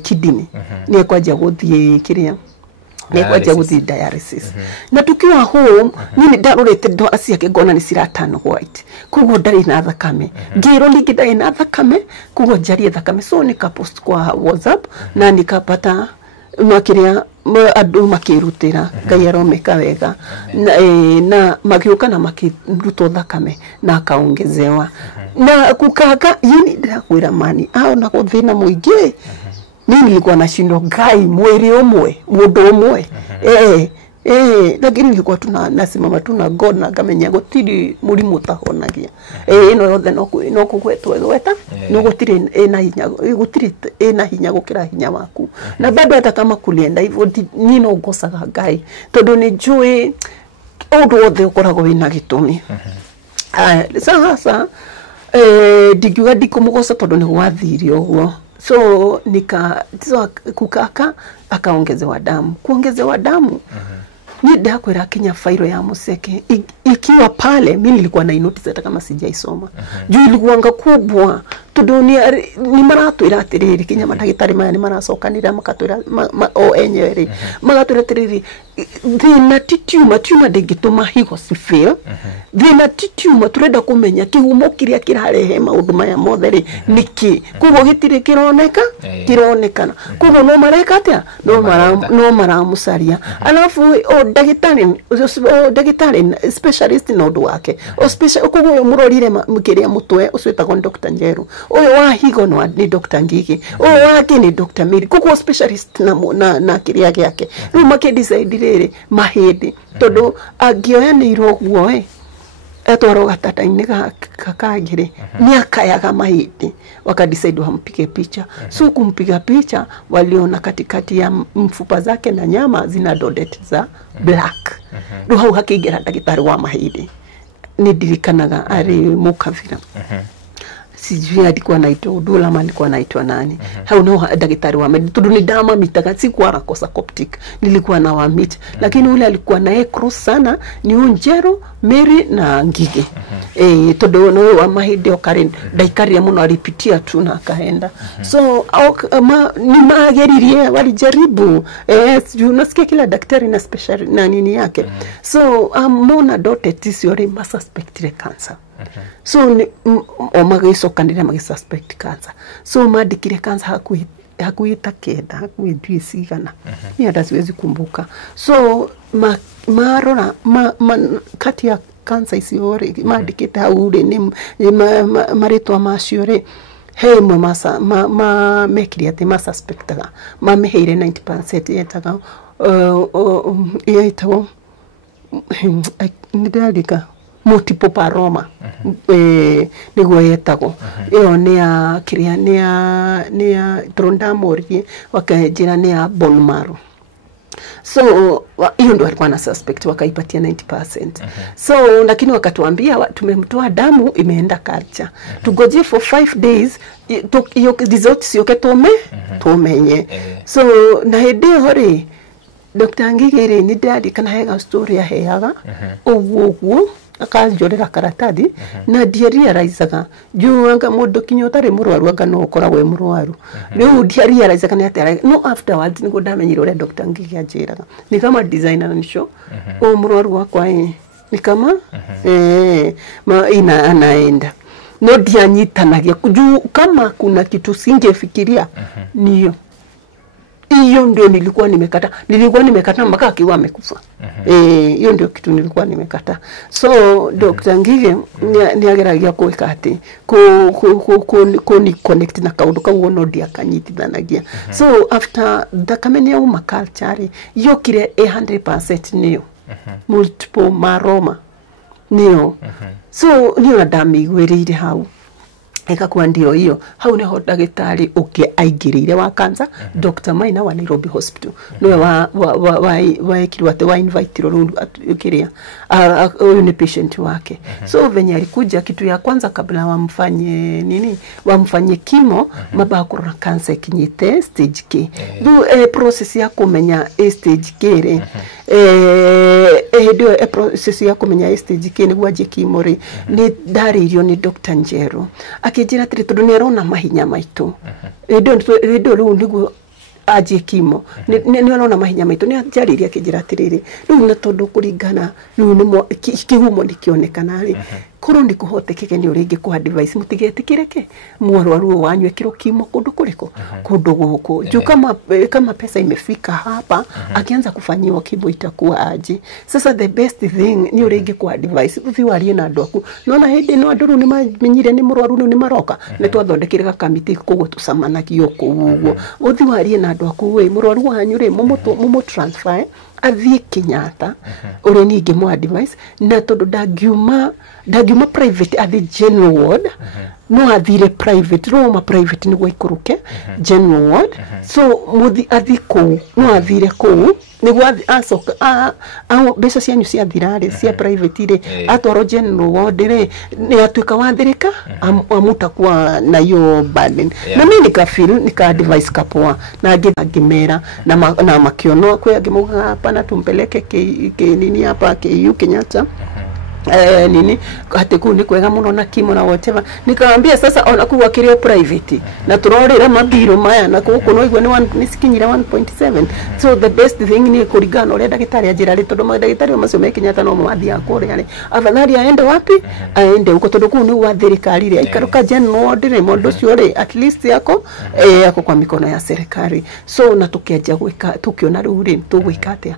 kidney ni kwaja guthie kiria ni kwaja guthie dialysis na tukiwa home nini darurete ndo asiake gona ni siratano white kugo ndari na thakame ngiro ligidai na thakame kugo jarie thakame so nikapost kwa WhatsApp na nikapata makiria andu makirutira Ngai aromeka wega na magiuka na makiruto thakame na kaongezewa na kukaka yini ndakwira mani au na kuthina muingi mimi nilikuwa na shindo Ngai mwiri umwe mundu umwe lakini nilikuwa tunasimama tuna God na ngamenya gutiri murimu tahonagia no yothe no kugwetwo weta no gutiri ena hinya gutiri ena hinya gukira hinya waku na bado hata kama kulienda hivyo ni no ngosaga Ngai tondu ni njui undu wothe ukoragwo wina gitumi sasa digiwa dikumugosa tondu ni gwathiri ogwo so kukaka akaongezewa damu kuongezewa damu ni dakwera Kenya fairo ya Museke ikiwa pale mimi nilikuwa na notice hata kama sijaisoma juu ilikuwa kubwa tudunia ni maratwira atiriri Kenya madagitari maya ni maracokanira makatwira o enyeri magatwira atiriri thina titiuma ndingituma higo sifeel thina titiuma turenda kumenya kihumo kiria kirarehe maundu maya mothe ri niki kugo gitire kironekana kugo no mareka atia no maramusaria alafu dagitari specialist no ndu wake special kugo murorire mukiria mutwe uswetagwo Dr. Njeru oyo wa higo no ni Dr. Ngigi oyo wake ni Dr. Miri kuko specialist na kiria yake no make decide rere mahidi tondu agioya ni irogwo etwaro gatata-ini kakagire ni akayaga mahidi wakadecide wampige picha so kumpiga picha waliona katikati ya mfupa zake na nyama zina dotted za black ndo hau hakigira daktari wa mahidi ni dirikanaga ari mukavira sijui alikuwa anaitwa Udula ama alikuwa anaitwa nani hau no daktari wa med tudu ni dama mitaka sikuwa nakosa Coptic nilikuwa na wa meet lakini ule alikuwa naye cross sana ni Njeru Mary na Ngige tudu no wa mahidi okaren daikari muno alipitia tu na akaenda so ni mageririe walijaribu sijui unasikia kila daktari na special na nini yake so mona dotted tissue ma suspect cancer so omagaiso kandira magisuspect cancer so madikire cancer hakuita keda hakuitwi sigana ni hata siwezi kumbuka so marona kati ya cancer isiore madikite haure ni maretwa maciore he mwe mekiri ati ma suspectaga meheire 90% yetaga yetago ndalika multiple paroma niguo yetago iyo ni ya kiria ni ya trondamorie wakanjira ni ya bone marrow so hiyo ndio alikuwa na suspect wakaipatia 90% so lakini wakatuambia tumemtoa damu imeenda culture tugoje for 5 days hiyo result sio tumenye so na hede hore Dr. Ngigere ni dadi kana hega story ya heaga ogwo akajorera karatadi na realize juu anga mundu kinyotare murwaru anga no koragwe murwaru riu realize kana atera no afterwards ni godamenyira ure Dr. Ngigi ajiraga ni kama designer na nisho o murwaru wakwa ni kama anaenda no dianyitanagia juu kama kuna kitu singefikiria niyo hiyo ndio nilikuwa nimekata mpaka akiwa amekufa. Hiyo ndio kitu nilikuwa nimekata. So Dr. Ngige niageragia kuweka ati ku ni connect na kaundu kau no dia kanyitithanagia. So after the kamenya uma culture yokire 100% niyo multiple myeloma niyo. So niyo ndamigwirire hau ikakuwa ndio hiyo. Hau neho ndagitari aingirire wa cancer, Dr. Maina wa Nairobi Hospital no wa ekirwate wa invite ro ukiria ni patient wake. So venye alikuja kitu ya kwanza kabla wamfanye chemo maba kurona cancer kinyite stage K. Process ya kumenya stage K re ndio process ya kumenya stage K ni gwaje chemo re ni daririo ni Dr. Njero akijira tiri tondu ni arona mahinya maitu ndio ru niguo aje kimo ni arona mahinya maitu ni ajariria akijira tiriri ru na tondu kuringana ru ni kihumo ndikionekana ri koro ndi kuhotekeke ni uringi ku advice mutigetikireke mwarwaru wanyu ekiro kimo kundu kuriko kundu guku juu kama pesa imefika hapa akianza kufanyiwa kibo itakuwa aje. Sasa the best thing ni uringi ku advice uthiwarie na ndoku nona hindi no anduru ni mamenyire ni murwaru ni maroka ni twathondekire kamiti kugo tusamana kiyoko uguo uthiwarie na ndoku we murwaru wanyu ri mumu transfer athie Kenyatta uri ningi mo advice na tondu ndagiuma private athi general ward no athire private Roma private ni gwaikuruke general ward. So muthi athi ku no athire ku ni gwa asoka beso cianyu cia thirare cia private ire atwaro general ward ire ni atuika wathirika amuta kwa na yo burden na mimi nika advice kapwa na ngimera na makiono kwa ngimuga hapa na tumpeleke ke nini hapa ke Kenyatta nini hata kuni kwega muno na kimo na whatever nikamwambia sasa ona kuwa kirio private na turorera mabiro maya na kuko no igwe ni sikinyira 1.7. So the best thing ni kurigana ule daktari ajira ri tondu daktari macio mekinyata no mwathi akore ale afadhali aende wapi aende uko tondu kuni wa thirikari ri ikaruka general order mondo cio ri at least yako kwa mikono ya serikali. So na tukiaja gwika tukiona ruri tugwikatia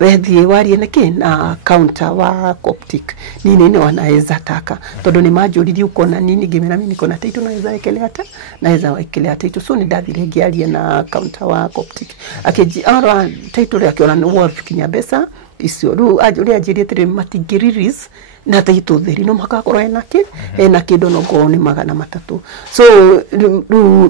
wethi warie niki na counter wa Coptic nini wanaweza taka tondu ni majority uko na nini gimera mimi niko na title naweza wekelea title. So ni ndathire ngiarie na counter wa Coptic akijara title yake ona ni worth kinya pesa icio ru ajuri ajirie tiri matingiriris na title theri no makakorwo ena kindu no ngo ni 300. So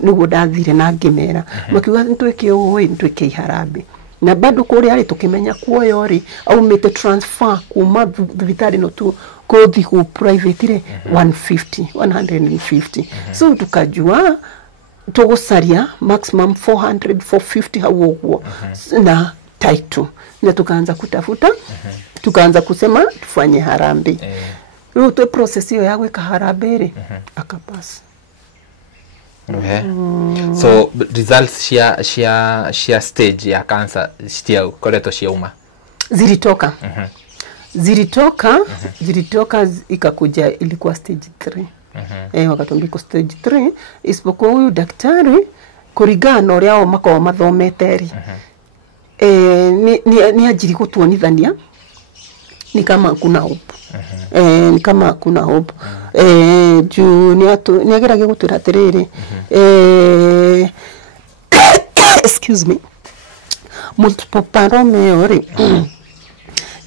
niguo ndathire na ngimera makiuga ntwike uwi ntwike iharambe na bado kuri ari tukimenya kuoyo ri au mete transfer kuma thibitari no tu kothi ku private ire 150. So tukajua tugusaria maximum 450 hawo na title na tukaanza kutafuta tukaanza kusema tufanye harambe to process hiyo ya gweka harambe akapasa. So results shia stage ya cancer stia koleto shiauma zilitoka ikakuja ilikuwa stage 3. Wakatumbiko stage 3 isipokuwa huyu daktari kurigana uria o mako mathometeri ni ajiri kutuonithania ni kama kuna hope ni kama kuna hope juu ni agerage gutwira tiriri excuse me multiple myeloma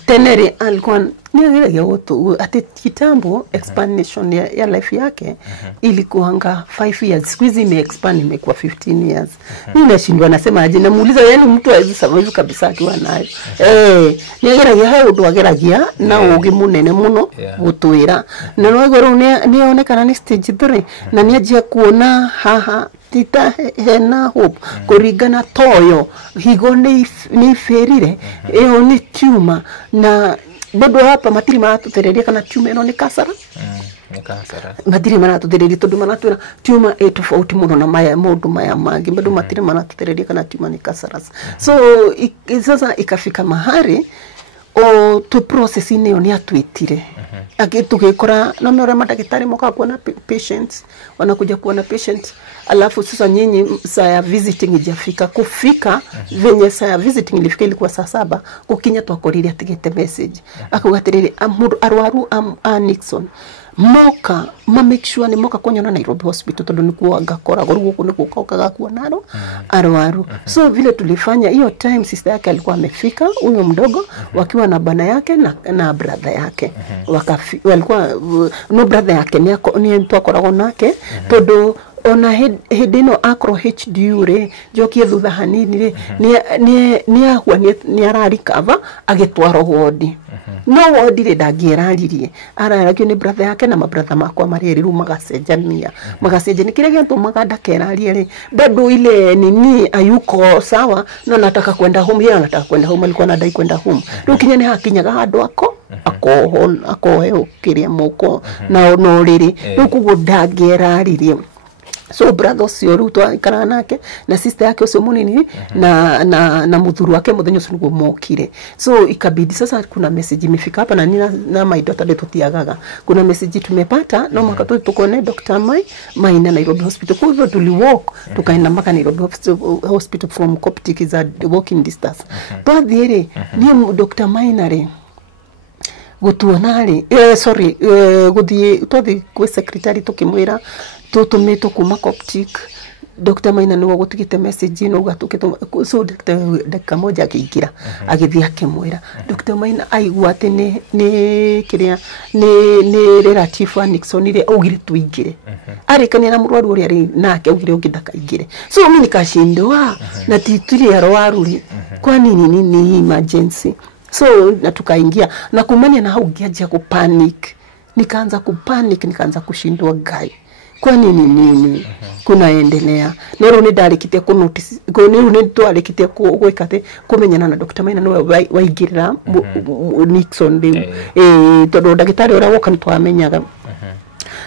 tenere alikuwa ni agerage gutu ati kitambo explanation ya life yake ilikuanga 5 years squeeze ime expand imekuwa 15 years. Mimi nashindwa nasema aje namuuliza yani mtu hawezi survive kabisa akiwa nayo ni agerage hayo ndo ageragia na ugi munene muno gutwira na no gero ni onekana ni stage 3 na ni ajia kuona haha tita hena hope kurigana toyo higo ni ferire ni tumor na bado hapa matiri maratutereria kana tumor eno ni kasara matiri maratutereria tondu maratwira tumor tofauti muno na mundu maya mangi bado matiri maratutereria kana tumor ni kasara. So sasa ikafika mahali o tu process ini oni atwitire tugikora na mera madagitari moka kuona patients wanakuja kuona patient alafu sasa nyinyi saa ya visiting ijafika kufika venye saa ya visiting ilifika ilikuwa saa 7 kukinya twakorire atigete message akugatirire arwaru Nixon moka make sure ni moka konyana Nairobi hospital tondu nikuo ngakora guku nikuo kaukaga kuonaro arwaru so vile tulifanya hiyo time sister yake alikuwa amefika huyo mdogo wakiwa na bana yake na brother yake walikuwa no brother yake ni mtu akoragwo nake tondu ona hedino acro HDU re jokie thutha hanini re ni ahwa ni ararikava agitwaro wodi no wodi re ndangiraririe ararakio ni brother yake na mabrother makwa mareriru magacenjania kile gento maganda kerarie re bado ile nini ayuko sawa na nataka kwenda home yeye anataka kwenda home alikuwa anadai kwenda home rukinya ni hakinyaga handu akohe kiria moko na no riri rukugo ndangiraririe so brother sio ruto ikara nake na sister yake usio munini na mudhuru wake muthenyo sunugo mokire so ikabidi sasa kuna message imefika hapa na my daughter tutiagaga kuna message tumepata no mwaka tukone Dr. Mai na Nairobi hospital kwa hivyo tuliwalk tukaenda mpaka Nairobi hospital from Coptic is a walking distance twathire ni Dr. Mai nare gutuonare guthie twathi kwa secretary tukimwira tutumeto kuma Coptic Dr. Maina niwo gutigite message no gatukite so dakika moja akiingira agithia akimwira Dr. Maina aigua ati ni kiria ni relative wa Nixon ile augire tuingire arikania na murwaru uri ari nake augire ungidaka ingire so mimi nikashindwa na titiri arwaru ri kwa nini ni emergency so na tukaingia na kumania na haugiaje kupanic nikaanza kushindwa gai kwa nini kunaendelea nero ni ndarikitie ku notice nero ni twarikitie gwikate kumenyana na Dr. Maina no waigirira Nixon tondu ndagitari ora woka ni twamenyaga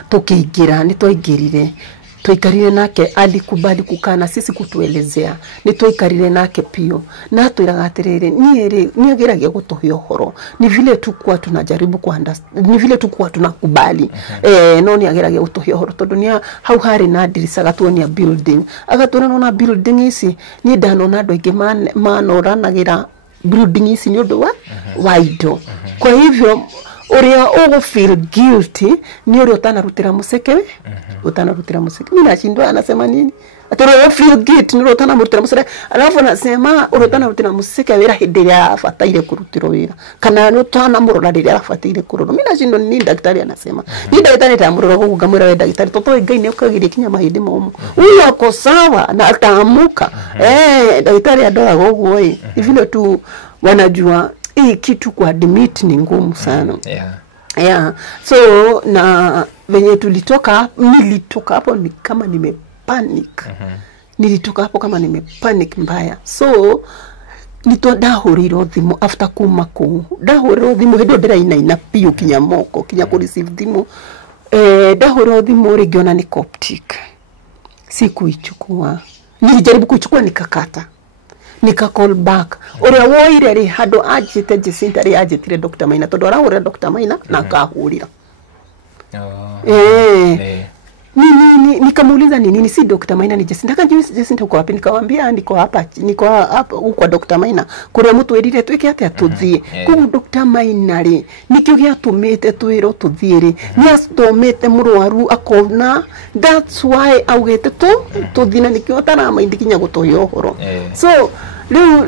tukiingira ni twaingirire tuikarire nake alikubali kukana sisi kutuelezea ni tuikarire nake pio na tuiraga atiriri ni agiragia gutuhia horo ni vile tukua tunajaribu ni vile tukua tunakubali no ni agiragia gutuhia horo tondu ni hau hari na dirisa gatuonia building agatuna na building isi ni ndanona andu aingi manoranagira building isi ni undu wa waido kwa hivyo uria ugo feel guilty ni uria utanarutira museke utanarutira museke mimi nashindwa anasema nini atoro feel guilty ni uria utanarutira museke alafu anasema uria utanarutira museke wira hindi ya fataire kurutira wira kana ni utanamurora riri afataire kuroro mimi nashindwa ni daktari anasema ni daktari tamurora kuga mwira we daktari toto ngai ne ukagiria kinya mahindi momo uyu ako sawa na atamuka daktari adora gogo vile tu wanajua hii kitu kwa admit ni ngumu sana. Yeah. So na venye nilitoka hapo ni kama nimepanic. Nilitoka hapo kama nimepanic mbaya. So nitodahuriro thimu after kumaku. Dahuriro thimu hedo ndiraina pio kinyamoko kinya ku receive thimu. Dahuriro thimu regiona ni Coptic. Sikuichukua. Nilijaribu kuchukua nikakata. Nika call back ore woire ri hado ajite Jacinta ri ajitire Dr. Maina tondu arahurira Dr. Maina na kahurira nikamuuliza nini si Dr. Maina ni Jacinta Jacinta uko wapi nikamwambia niko hapa huko Dr. Maina kuria mtu erire twike ate atuthie ku Dr. Maina ri nikyo gia tumete twiro tuthie ri ni astomete murwaru akona that's why augete tuthina nikyo tara maindikinya gutoyo horo so leo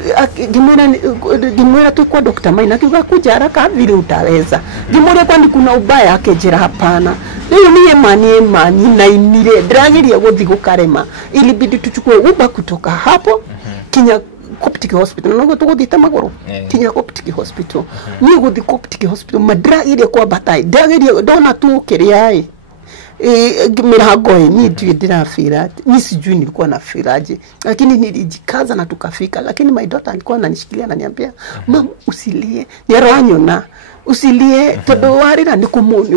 gimwera tu kwa Dr. Maina kiuga kuja haraka vile utaweza gimwera kwani kuna ubaya akejera hapana leo ni mani na inire dragiria guthi gukarema ilibidi tuchukue uba kutoka hapo kinya Coptic hospital no tuguthita magoro kinya Coptic hospital ni guthi Coptic hospital madragiria kwa batai dragiria dona tu kiriai milango ni ndirafira ni sijui nilikuwa na firaje lakini nilijikaza na tukafika lakini my daughter alikuwa ananishikilia ananiambia mama usilie nyaranyona usilie todo warira nikumuni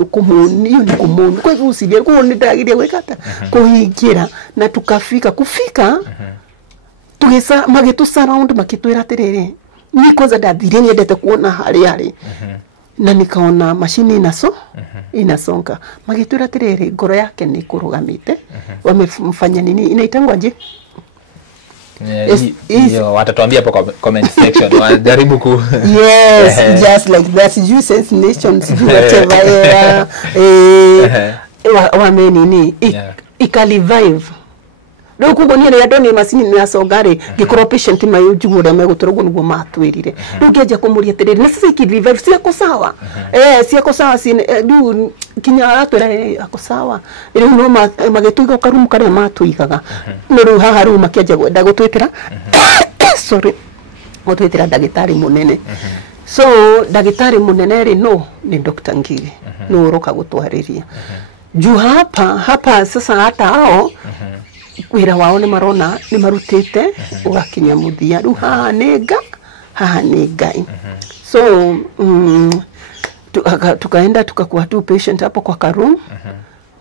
hiyo nikumuni kwa hivyo usilie kwa nitagiria wekata kuhingira na tukafika kufika tugesa magetu surround makitwira terere ni kwanza ndathire niendete kuona hali na nikaona mashini inasonga magitwira tiriri ngoro yake ni kurugamite wamefanya nini inaitangwa je watatuambia hapo comment section wajaribu ku yes just like that you sense nations whatever wame nini ikalivive Rĩu kugonia rĩa ndoni macini na songare gikoro patient mayujugura megutorogo nugo matwirire rĩu ngeja kumuria tiriri na sasa ikirevive siako sawa siako sawa rĩu kinya atwira ako sawa rĩu no magituiga karumu kare matwigaga rĩu haha rĩu makiaja gwenda gutwitira sorry gutwitira ndagitari munene so ndagitari munene ri no ni Dr. Ngiri no roka gutwariria juu hapa sasa hata hao kwira wao ni marona ni marutite ugakinya muthia ru haha ni ngai so tukaenda tukakuwa tu patient hapo kwa karum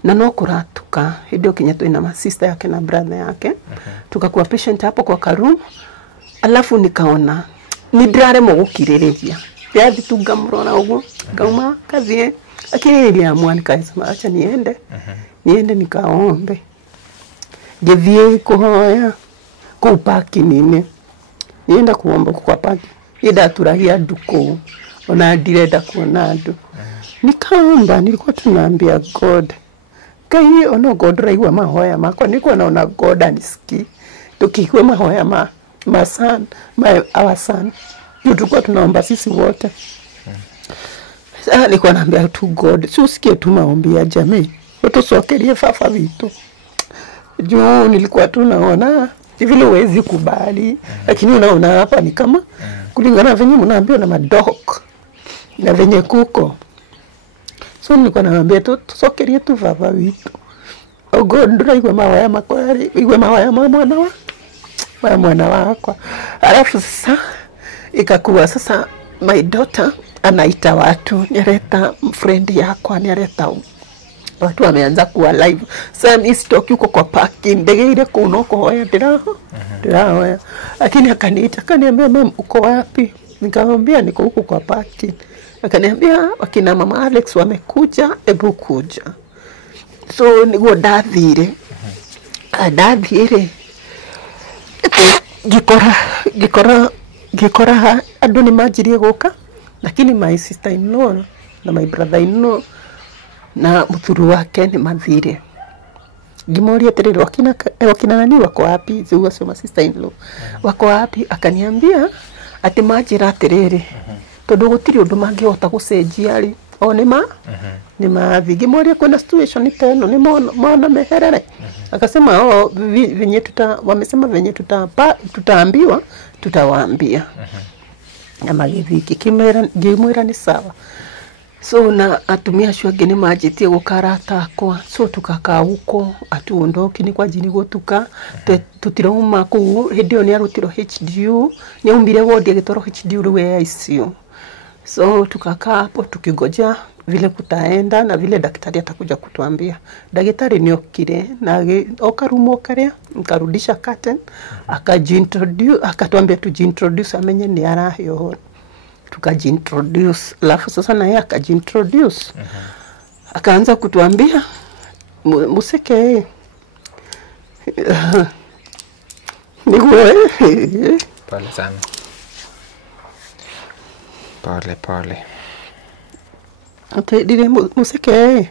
na no kuratuka hidio kinya tu ina sister yake na brother yake tukakuwa patient hapo kwa karum alafu nikaona ni drare mogukiriria yathi tungamrona ugo gauma kazie akiriria mwana kaisema acha niende nikaombe Githie kuhoya ku paki nini nienda kuomba kwa paki ida turahia duko ona direda kuona andu nikaomba nilikuwa tunaambia God kai ono God raiwa mahoya makwa nilikuwa naona God aniski tukikwe mahoya my son our son tulikuwa tunaomba sisi wote nilikuwa naambia tu God usikie tu maombi ya jamii tusokerie fafa vitu juu nilikuwa tu naona vile huwezi kubali lakini unaona hapa ni kama kulingana venye mnaambiwa na madok na venye kuko so nilikuwa naambia tu tusokerie tu fafa vitu ogondra igwe mawaya makwari igwe mawaya mwana wako alafu sasa ikakuwa sasa my daughter anaita watu nyareta friend yako nyareta watu wameanza kuwa live Sam istoki uko kwa parking ndege ile kunoko hoya ndirahoya lakini akaniita akaniambia mama uko wapi nikamwambia niko huko kwa parking akaniambia wakina mama Alex wamekuja hebu kuja so nigo dathire gikora andu ni majirie guka lakini my sister in law na my brother in law na muthuru wake ni mathire gimoria tiriri wakina nani wako wapi zuwa sio sister in law wako wapi akaniambia ati majira tiriri tondu gutiri undu mangihota gucenjia ri o ni mathi gimoria kwena situation teno ni mona meherere akasema venye wamesema venye tutaambiwa tutawaambia na magithiki gimwira ni sawa so na atumia shwage ni majitie gukarata kwa so tukakaa huko atuondoki ni kwa jini gotuka tutirauma ku hedio ni arutiro HDU ni umbire wodi agitoro HDU ruwe ICU so tukakaa hapo tukigoja vile kutaenda na vile daktari atakuja kutuambia daktari ni okire na okarumo karea nkarudisha curtain akajiintroduce akatuambia tujiintroduce amenye ni arahio tukajiintroduce alafu sasa na yeye akajiintroduce akaanza kutuambia museke niwe pole sana pole dire museke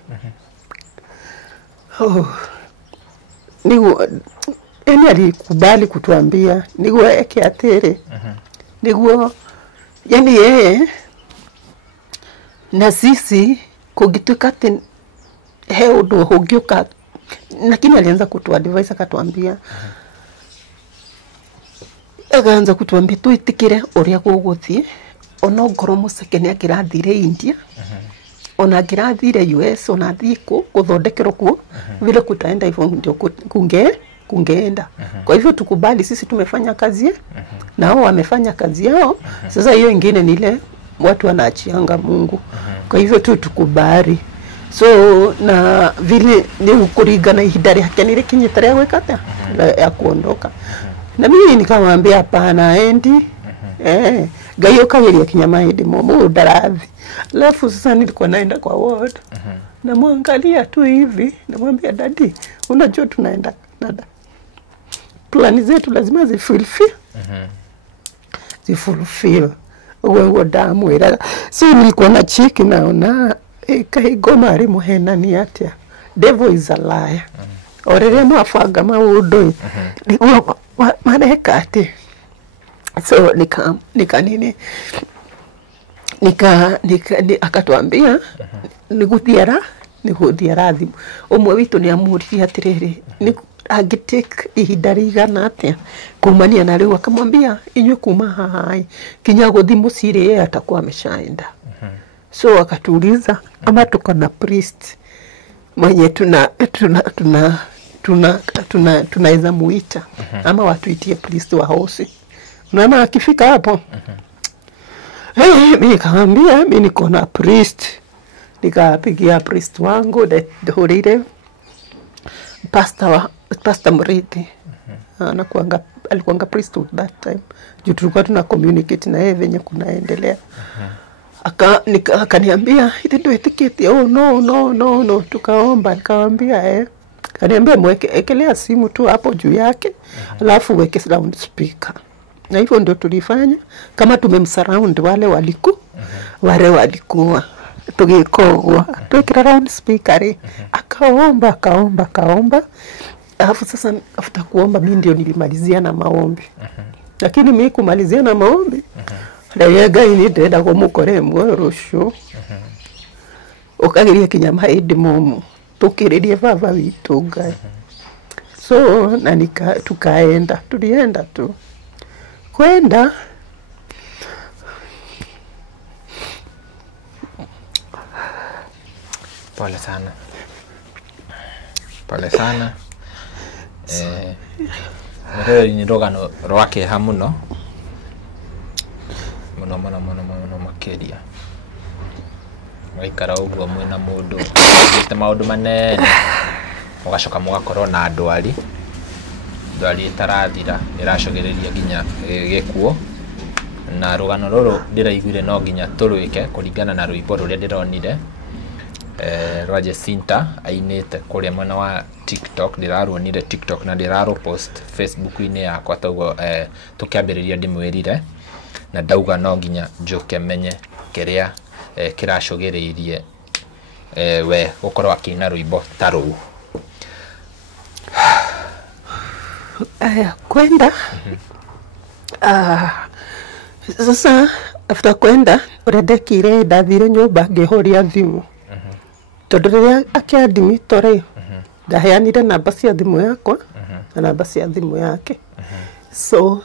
niwe eni alikubali kutuambia niwe eke atere niwe yani yeye na sisi kugituka ten heudo hogyoka lakini alianza kutuadvise akatuambia akaanza kutuambia tuitikire uria guguthie ono ngoro museke ni akirathire India ona akirathire US ona thiko guthondekerwo kuo vile kutaenda hivyo ndio kungeenda kwa hivyo tukubali sisi tumefanya kazi na wao wamefanya kazi yao sasa hiyo ingine ni ile watu wanaachianga Mungu kwa hivyo tu tukubali so na vile ni ukuriga na ihidari yake ni kinyetarea wekata ya kuondoka na mimi nikamwambia hapana endi gayo kageria kinyama hidi momo darathi. Alafu sasa nilikuwa naenda kwa ward. Na muangalia tu hivi, namwambia dadi, unajua tunaenda dada. Plani zetu lazima zifulfill. Zifulfill. Wewe damu ila. So nilikuwa na chiki naona kahigoma ari muhena ni atia. Devil is a liar. Orere mwafaga maudoi. Nikuwa maneka ati. So akatuambia niguthiara rathi umwe witu ni amuririe atiriri agitake ihinda rigana atia kumania na riu akamwambia inywe kuma hai kinya guthi muciri ye atakuwa ameshaenda. So akatuuliza kama tuko na priest mwenye tunaweza muita ama watuitie priest wa hosi. Unaona akifika hapo mimi nikamwambia mimi niko na priest. Nikapigia priest wangu Dorire pastor Mriti. Alikuanga priest at that time. Juu tulikuwa tuna communicate na yeye venye kunaendelea. Akaniambia hivi ndio etiketi. Oh no tukaomba nikamwambia kaniambia mweke ekelea simu tu hapo juu yake alafu weke sound speaker. Na hivyo ndio tulifanya kama tumemsurround wale walikuwa tugikogwa tuwekera round speaker akaomba alafu sasa after kuomba mimi ndio nilimalizia na maombi. Lakini mimi kumalizia na maombi ndayega ini ndenda kumukore mworosho ukagiria kinyama hidi mumu tukiririe baba witu Ngai. So na tulienda tu kwenda pole sana ni rogano rwake hamuno muno makeria waikara uguo mwina mundu gite maundu manene ugacoka mugakorwo na ndwari itarathira iracogereria ginya gikuo na rugano ruru ndiraiguire no ginya turwike kuringana na rwimbo ruria ndironire rwa Jacinta ainite kuria mwena wa TikTok. Ndiraruonire TikTok na ndiraro post Facebook ine yakwa togo tukiambiriria ndimwirire na ndauga no ginya njuke menye kiria kiracogereirie we gukorwo akina rwimbo ta ruu. Kwenda sasa after kwenda uredekire ndathire nyumba ngihoria thimu tondu riria akiadmitore ndaheanire namba cia thimu yakwa na namba cia thimu yake. So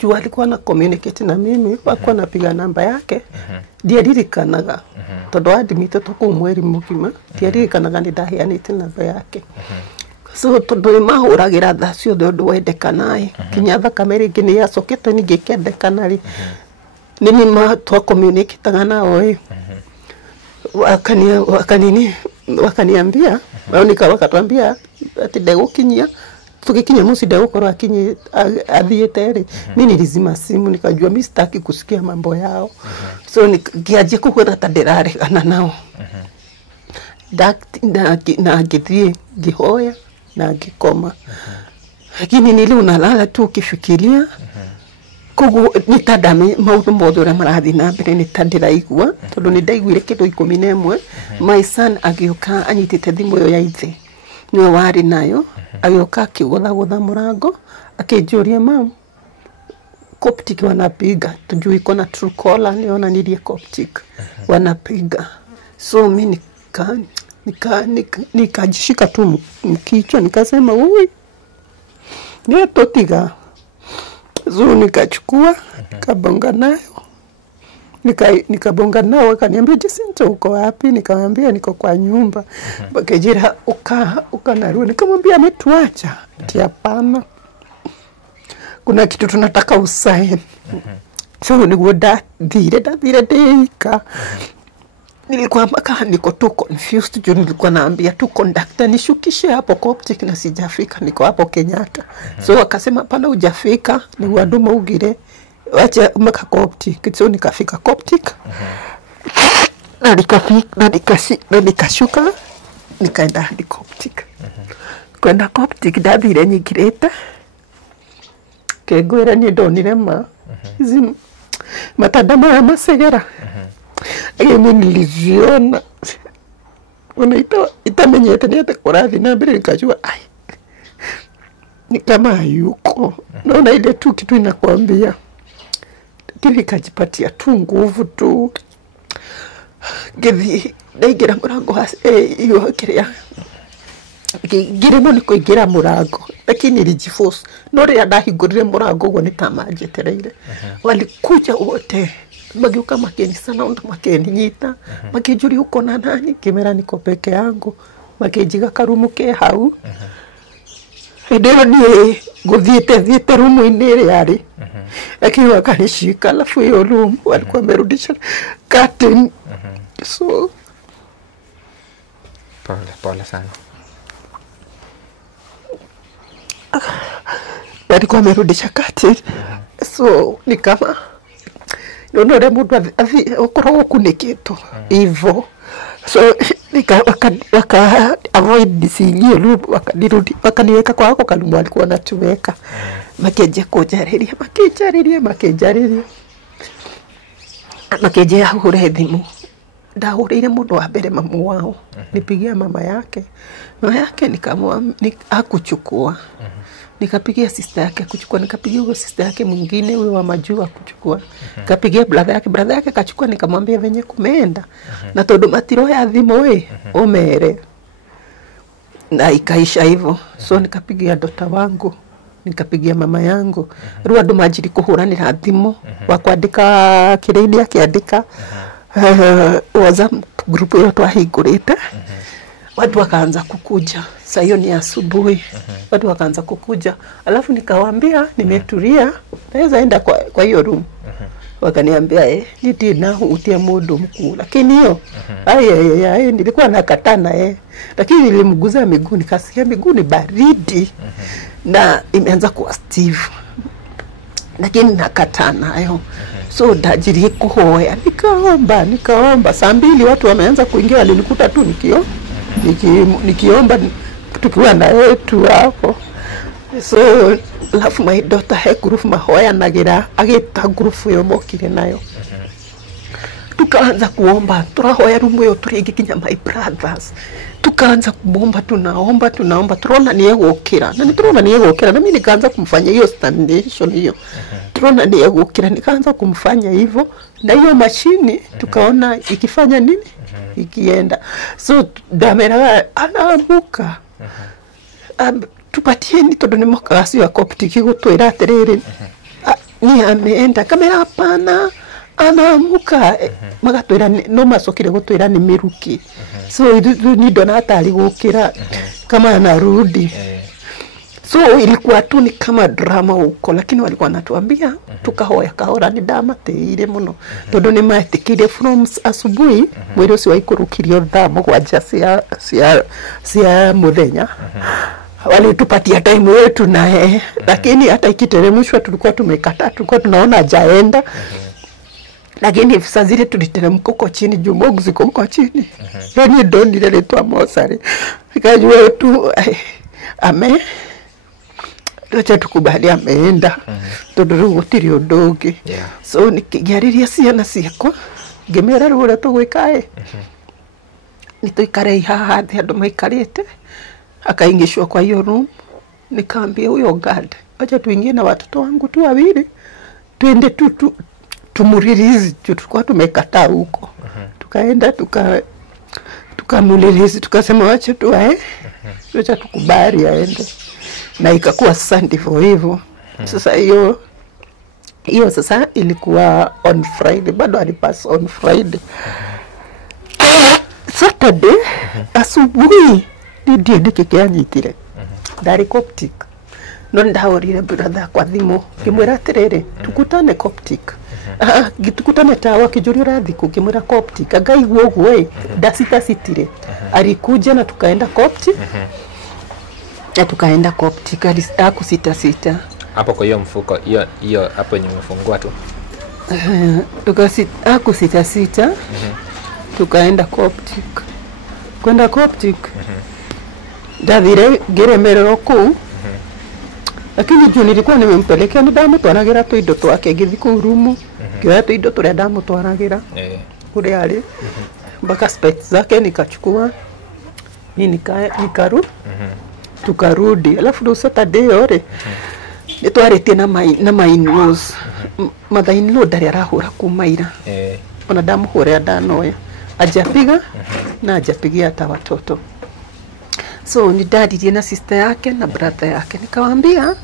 juu alikuwa na communicate na mimi wakwa napiga namba yake ndiaririkanaga tondu admit tuko mweri mugima ndiaririkanaga ndaheanite namba yake. So tondu mahuragira tha ciothe undu wendekanae kinya thakame ringi ni yacokete ningi kendekanari nini ma twa communicate nao wakaniambia wakatuambia ati ndegũkinyia tugikinya musi ndegũkorwo akinyi athiete ri mimi nilizima simu nikajua mimi sitaki kusikia mambo yao. So nikiaje kukwenda ta ndiraregana nao na ngithie ngihoya na ngikoma. Lakini nili unalala tu ukifikiria kugu nitadame maundu mothe uria marathi na mbere nitandiraigua tondu ni ndaiguire kindu 11 my son agioka anyitite thimu yo ya ithe niwe wari nayo agioka akigotha murango akinjuria mam Coptic wanapiga tujui kona true caller niona nilie Coptic wanapiga. So mimi nikajishika tu mkichwa nikasema ui ni totiga. So nikachukua kabonga nayo nikabonga nao akaniambia Jacinta uko wapi? Nikamwambia niko kwa nyumba. Bakejira ukanarudi. Nikamwambia ametuacha. Hapana, kuna kitu tunataka usaini. So niguoda dhire deika. Nilikuwa mpaka niko tu confused juu nilikuwa naambia tu conductor nishukishe hapo Coptic na sijafika, niko hapo Kenyatta. So akasema pana hujafika ni waduma ugire wacha maka Coptic. So nikafika Coptic. Na nikashuka nikaenda hadi Coptic. Kwenda Coptic ndathire nyingirite. Kegwira ni ndonire ma. Hizi matanda maya masegera. Mimi niliziona. Itamenyete ni ate kurathi na mbere nikajua ai. Ni kama hayuko. Naona ile tu kitu inakwambia. Kile kajipatia tu nguvu tu. Githi ndaingira murango iyo kiria. Ngiremo ni kuingira murango lakini nilijiforce. No ria ndahingurire murango gwo nitamajetereire. Walikuja wote. Magiuka makeni sana ndo makeni nyita. Makijuri uko na nani? Kimera niko peke yangu. Makijiga karumu ke hau. Ndero ni guthiete rumu inire yari. Lakini wakanishika alafu hiyo room walikuwa wamerudisha curtain. So pole sana. Walikuwa wamerudisha curtain. So ni kama ndio muda ukoro kuneketo hivyo. So waka avoid disingie loop wakaniweka kwa hako kalumu alikuwa anatuweka. Makeje kujariria makeje ahure thimu. Ndahurire mundu wa mbere mamu wao. Nipigia mama yake nikamwambia akuchukua. Nikapigia sister yake kuchukua, nikapigia huyo sister yake mwingine huyo wa majua kuchukua. Nikapigia brother yake akachukua, nikamwambia venye kumeenda. Na todo matiro ya thimo omere. Na ikaisha hivyo. So nikapigia dota wangu, nikapigia mama yangu. Rua ndo majiri kuhuranira thimo, wa kuandika kiredi akiandika. WhatsApp group hiyo twahingurite. Watu wakaanza kukuja. Sasa hiyo ni asubuhi. Watu wakaanza kukuja. Alafu nikawaambia nimetulia, naweza enda kwa hiyo room. Wakaniambia niti na utie mudu mkuu. Lakini hiyo nilikuwa nakatana lakini nilimguza miguu nikasikia miguu ni baridi na imeanza kuwa Steve. Lakini nakatana hayo. So dajiri kuhoya nikaomba saa 2 watu wameanza kuingia, walinikuta tu nikiomba tukiwa na yetu hapo. So alafu my daughter he group mahoya nagira agita group yo mokire nayo. Tukaanza kuomba, turahoya rumu yo turingi kinya my brothers. Tukaanza kuomba, tunaomba tunaona ni yegukira. Na nituona ni yegukira, na mimi nikaanza kumfanya hiyo standation hiyo. Tunaona ni yegukira, nikaanza kumfanya hivyo. Na hiyo mashini tukaona ikifanya nini? Ikienda. So damera anaamuka. Tupatieni todo ni mokasi wa Coptic gutwira atiriri. Ni ameenda kamera hapana. Anaamuka magatwira no masokire gutwira ni miruki. So ni dona atali gukira kama anarudi. So ilikuwa tu ni kama drama huko, lakini walikuwa wanatuambia tukahoya kahora ni damateire muno. Todo ni maetikire from asubuhi mwiri ucio waikurukirio thaa 7 cia muthenya. Walitupatia time wetu na lakini hata ikiteremshwa tulikuwa tumekata, tulikuwa tunaona jaenda. Lakini saa zile tuliteremka huko chini, jumogu ziko huko chini. Yaani doni ile letu Mosari. Nikajua tu acha tukubali ameenda. Todo gutiri undoge. So nikigariria ciana ciakwa ngemera rura tugwikae. Nitoikare haha thĩ andũ maikarĩte. Akaingishwa kwa hiyo room. Nikaambia huyo guard, acha tuingie na watoto wangu tu wawili. Twende tumuririzi, tulikuwa tumekataa huko. Tukaenda tukamulirizi, tukasema wacha tu acha tukubali aende. Na ikakuwa sasa ndivyo hivyo. Sasa hiyo sasa ilikuwa on Friday, bado alipass on Friday. Saturday asubuhi ndiye ndikikanyitire. Ndari Coptic. No ndahorire brother kwa thimo. Kimwira atiriri tukutane Coptic. Tukutane tawa kijuri radhi kukimwira Coptic. Agaigwo gwe dasita sitire. Alikuja na tukaenda Coptic. Na tukaenda Coptic akusita. Hapo kwa hiyo mfuko hiyo hapo yenye umefungua tu. Sita. Tukaenda Coptic. Kwenda Coptic. Ndathire ngiremererwo kuu. Lakini juu nilikuwa nimempelekea ndamutwaragira tu indo twake ngithi kuu rumu. Kioya tu indo turia ndamutwaragira. Kule ali. Mpaka specs zake nikachukua. Mimi nikaru. Tukarudi. Alafu ndo Saturday ore. Nitwaretie na my in-laws. Mother in-law ndari arahura kumaira. Ona ndamuhura ndanoya. Ajapiga na ajapigia hata watoto. So ni daddy na sister yake na brother yake. Nikawaambia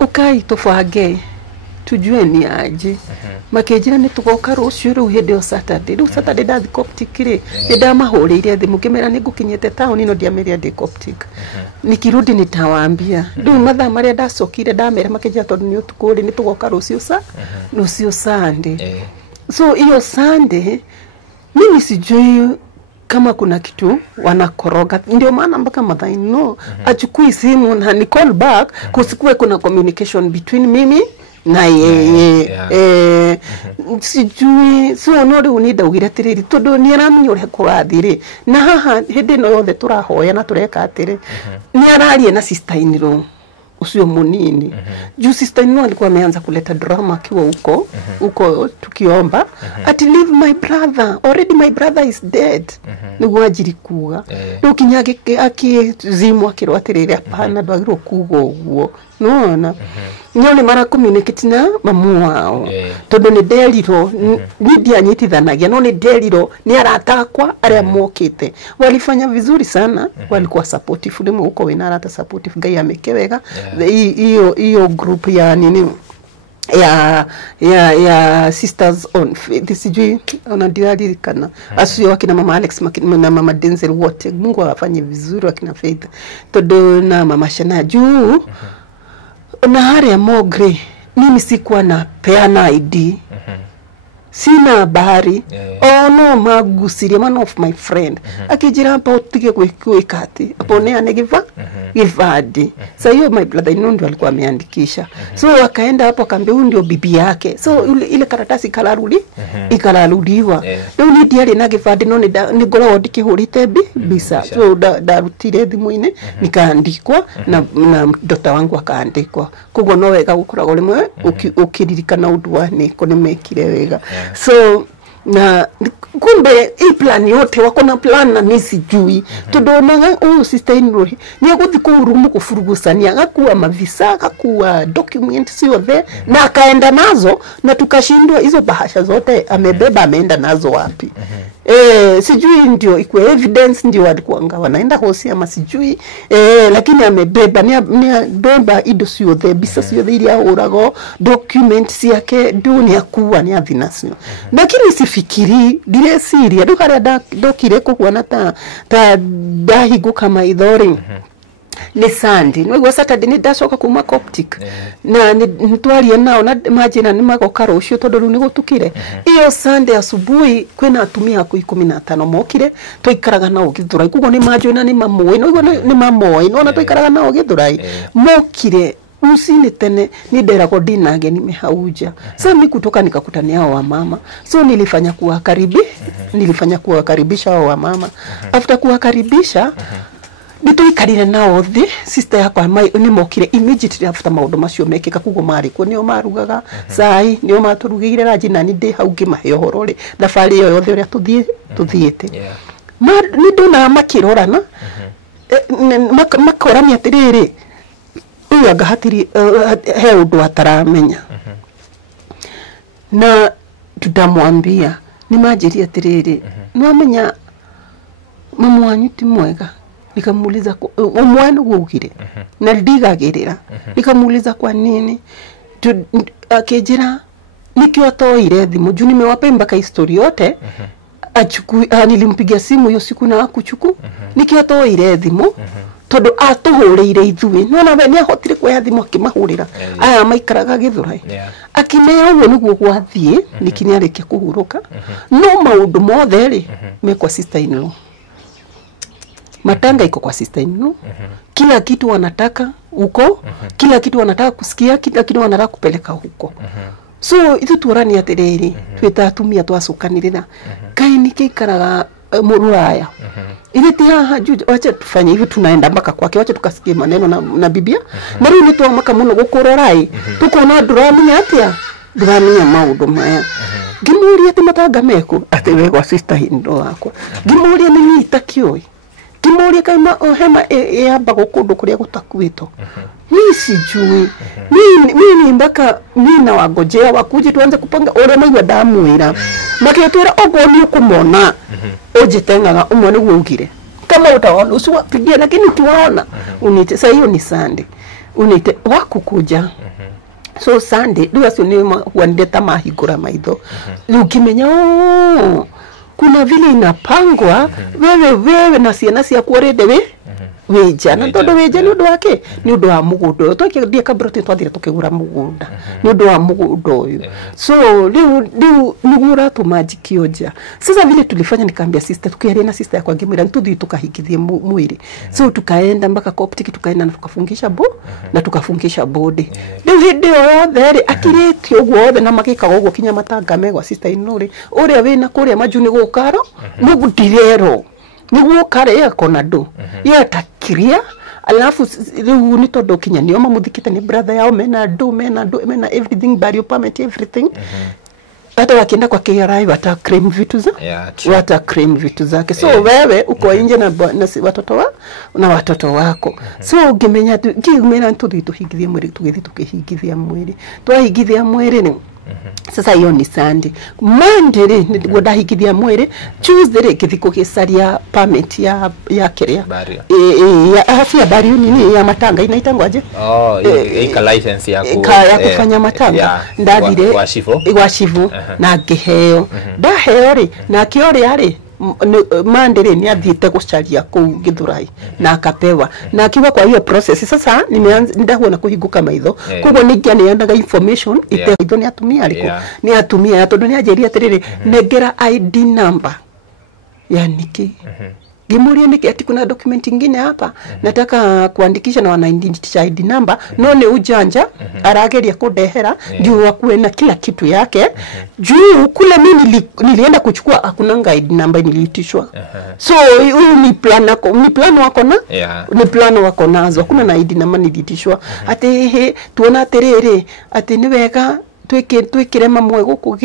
ukai tufange tujue ni aje. Makejira ni tugoka rucio ru hede o Saturday. Ru Saturday ndathi Coptic ri. Ndamahurire thimu kimera ni ngukinyete town ino ndiameria ndi Coptic. Nikirudi nitawaambia. Ndu mathaa maria ndacokire ndamera makejira tondu ni utuku ri ni tugoka rucio rucio Sunday. So hiyo Sunday mimi sijui kama kuna kitu wanakoroga, ndio maana mpaka madhaino achukui simu na ni call back kusikuwe kuna communication between mimi na yeye. Sijui so no ri unida ugira tiriri todo ni aramnyore kurathire na haha hede no yothe turahoya na tureka atire ni ararie na sister iniro usio munini. Juu sister iniro alikuwa ameanza kuleta drama akiwa huko tukiomba ati leave my brother, already my brother is dead. Niguo ajiri kuga ndo kinyage akizimwa kiro atirire apana ndwagiro kugo uguo nona nyone mara communicate na mamu wao tondu ni deriro ni ndianyitithanagia no ni deriro ni aratakwa aria mokite walifanya vizuri sana walikuwa supportive ndimo huko wina arata supportive ngai amekewega hiyo group ya nini ya sisters on faith sijui unadirikana asio wakina mama Alex na mama Denzel wote Mungu awafanye vizuri wakina Faith todo na mama Shana juu na hali ya Mogre mimi sikuwa na peana ID sina habari no magusiria man of my friend akijira hapa utige kuikati apone anegiva givadi sasa hiyo my brother ndio alikuwa ameandikisha so akaenda hapo akambe huyu ndio bibi yake so ile karatasi ikalarudiwa ndio ni diari na givadi no ni goro ndikihurite bisa so darutire thimu-ine nikaandikwa na dota wangu akaandikwa kugo no wega gukora rimwe ukiririkana udwa ni ko nimekire wega so na kumbe hii plan yote wako na plan na mimi sijui tudona huyu sister inro ni akuthi kurumu kufurugusania akakuwa mavisa akakuwa documents sio there na akaenda nazo na tukashindwa hizo bahasha zote amebeba ameenda nazo wapi sijui ndio iko evidence ndio walikuwa wanaenda hosi ama sijui lakini amebeba ni beba ido sio there bisa sio there ya urago documents yake dunia kuwa ni avinasio lakini sifikiri dire siria dukara dokire kuona ta dahigo kama idhori ni Sunday no Saturday ni dacoka kuma Coptic na nitwarie nao na majina ni magoka rucio tondu ni gutukire iyo Sunday asubuhi kwena atumia ku 15 mokire toikaraga nao githurai kugo ni majina ni mamoi no ni mamoi no na toikaraga nao githurai mokire usini tene ni derako dinage nimehauja sasa mimi kutoka nikakutania wa mama so nilifanya kuwakaribisha wa mama after kuwakaribisha Nituikarire nao thi sister yakwa ni mokire immediately after maundu macio mekika kugo mari ko nio marugaga sai nio maturugire raji na ni ndi hau ngimahe uhoro ri thabari yo yothe uria tuthiete ni ndona makirorana makorania atiriri uyu agahatiri he undu ataramenya na tutamwambia ni manjiri atiriri nwamenya mamu wanyu ti mwega nikamuuliza umwana gukire na ndigagirira nikamuuliza kwa nini akejira nikio toire thimu juu nimewapa mpaka historia yote nilimpigia simu hiyo siku na akuchuku nikio toire thimu todo atuhurire ithui nona we ni ahotire kwa thimu akimahurira aya maikaraga githurai akimera uguo niguo gwathie nikini areke kuhuruka no maundu mothe ri mekwa sister in law matanga iko kwa sister inu kila kitu wanataka huko, kila kitu wanataka kusikia, kila kitu wanataka kupeleka huko. So itu turani atiriri twitatumia twacukanirira kai nikikaraga Muraya ile tia wacha tufanye hivi, tunaenda mpaka kwake, wacha tukasikie maneno na bibia na rĩu nitwa maka muno gukurorai tukona nduraminya atia nduraminya maundu maya ngimuria ati matanga meku ati we kwa sister hindo wako ngimuria ni nyita kioi ngimuria kaima hema yamba gukundu kuria gutakwito mimi sijui mimi mpaka mimi na wagojea wakuje tuanze kupanga ore maigwa ndamwira maketwira ogoni ukumona ojitengaga umwe niguo ugire kama utaona usiwapigia lakini tuwaona unite sasa hiyo ni Sunday unite wakukuja so Sunday ndio sio ni huandeta mahigura maitho ukimenya kuna vile inapangwa wewe na ciana cia kuorede weja na todo weja ni undu wake ni undu wa mugundo twakiendie kabrote twathire tukigura mugunda ni undu wa mugundo uyu so riu nigura tu majikioja sasa vile tulifanya nikaambia sister tukiaria na sister yako ngimwira ntuthi tukahikithie mwiri so tukaenda mpaka Coptic tukaenda na tukafungisha na tukafungisha bodi riu video yothe akiriti uguo othe na makikaga uguo kinya matanga megwa sister inuri uria wina kuria majuni gukaro mugudirero niguo kare yako na do yatakiria alafu riu ni todo kinya nioma muthikite ni brother yao mena everything burial permit everything hata wakienda kwa KRI wata claim vitu zake so wewe uko nje na watoto wako so ngimenya ngimena tuhigithie mwiri tukihigithia mwiri twahigithia mwiri ni sasa hiyo ni Sunday Monday ni ndahigithia mwiri Tuesday kithiko kisaria permit ya keria ya afya bari nini ya matanga inaitangwaje ika license ya kufanya matanga ndathire washivu na ngeheo ndaheo ri na kiori ari Monday ni athiite gucaria ku Githurai na akapewa na akiwa kwa hiyo process sasa ndahuona kuhinguka maitho koguo ningia niendaga information ite itho ni atumia aliko ni atumia tondu ni ajeria atiriri negera ID number ya niki gimuria niki ati kuna document nyingine hapa nataka kuandikisha na wana ID number no ni ujanja arageria kudehera juu wakuwe na kila kitu yake juu kule mimi nilienda kuchukua hakuna ID number niliitishwa so huyu ni plan wako na ni plan wako nazo hakuna na ID number niliitishwa ati tuona terere ati ni wega twikire mamwe guku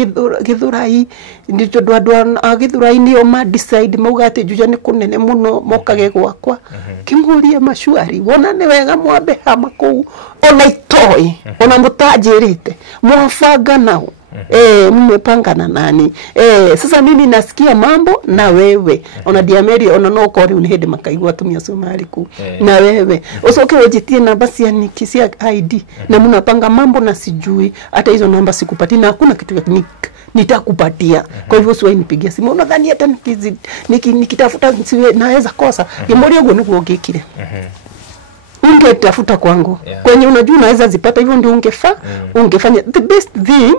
Githurai ndi tondu andu a Githurai ni o ma decide mauga ati juja ni kunene muno mokage gwakwa kimuria macuari wona ni wega mwambe hama ku ona itoi ona mutajirite mwafanga nao mmepangana nani sasa mimi nasikia mambo na wewe ona diameri ona no kori unihede makaigwa tumia Somali ku na wewe usoke ujitie namba cia nikisia ID na mnapanga mambo na sijui hata hizo namba sikupati na hakuna kitu nitakupatia kwa hivyo siwe nipigia simu unadhani hata nikitafuta siwe naweza kosa gimori ugo niguo ngikire ungetafuta kwangu kwenye unajua naweza zipata hivyo ndio ungefanya the best thing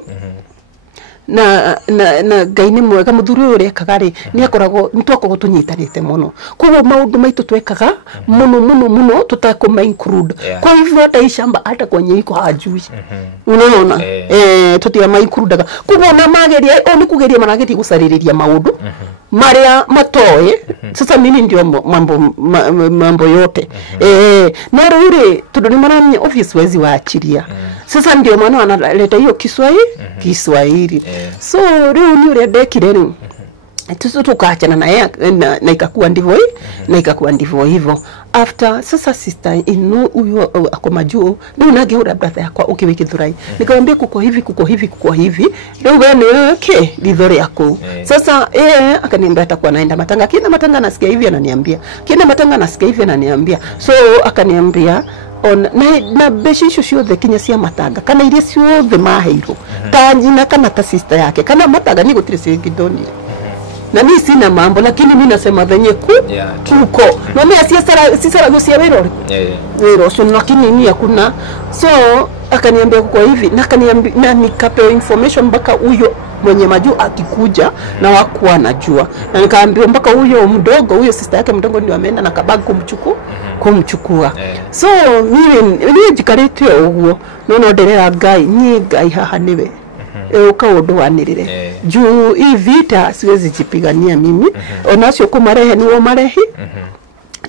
na gaini mwega muthuri uri kagari ni akoragwo nitwako tunyitanite muno kubo maundu maitu twekaga muno tutakoma include kwa hivyo hata ishamba hata kwenye iko hajui unaona tutia ma include kubo na mageria ni kugeria manageria gusaririria maundu maria matoe sasa mimi ndio mambo yote na ruri tudoni maranya office wezi waachiria sasa ndio maana analeta hiyo Kiswahili so leo ni ule dekire ni tukaachana na yeye na ikakuwa ndivyo hivyo after sasa sister inu huyo ako majuu ndio nageura brother yako ukiwe Githurai nikamwambia kuko hivi ndio wewe okay Githurai yako sasa akaniambia atakuwa naenda matanga kina matanga nasikia hivi ananiambia so akaniambia na beshisho ciothe kinya cia matanga kana iria ciothe maheirwo ta nyina kana ta sister yake kana matanga ni gutire cingi ndonire na mimi sina mambo lakini mimi nasema venye kuko na mimi sisara gusia wero so lakini mimi hakuna so akaniambia kuko hivi na akaniambia na nikapewa information mpaka huyo mwenye majuu akikuja na wakuwa anajua. Na nikaambiwa mpaka huyo mdogo, huyo sister yake mdogo ndio ameenda na kabag kumchukua. So mimi jikarite uguo no nderera ngai haha niwe ukaundu wanirire juu hii vita siwezi jipigania mimi onacio kumarehe niwo marehi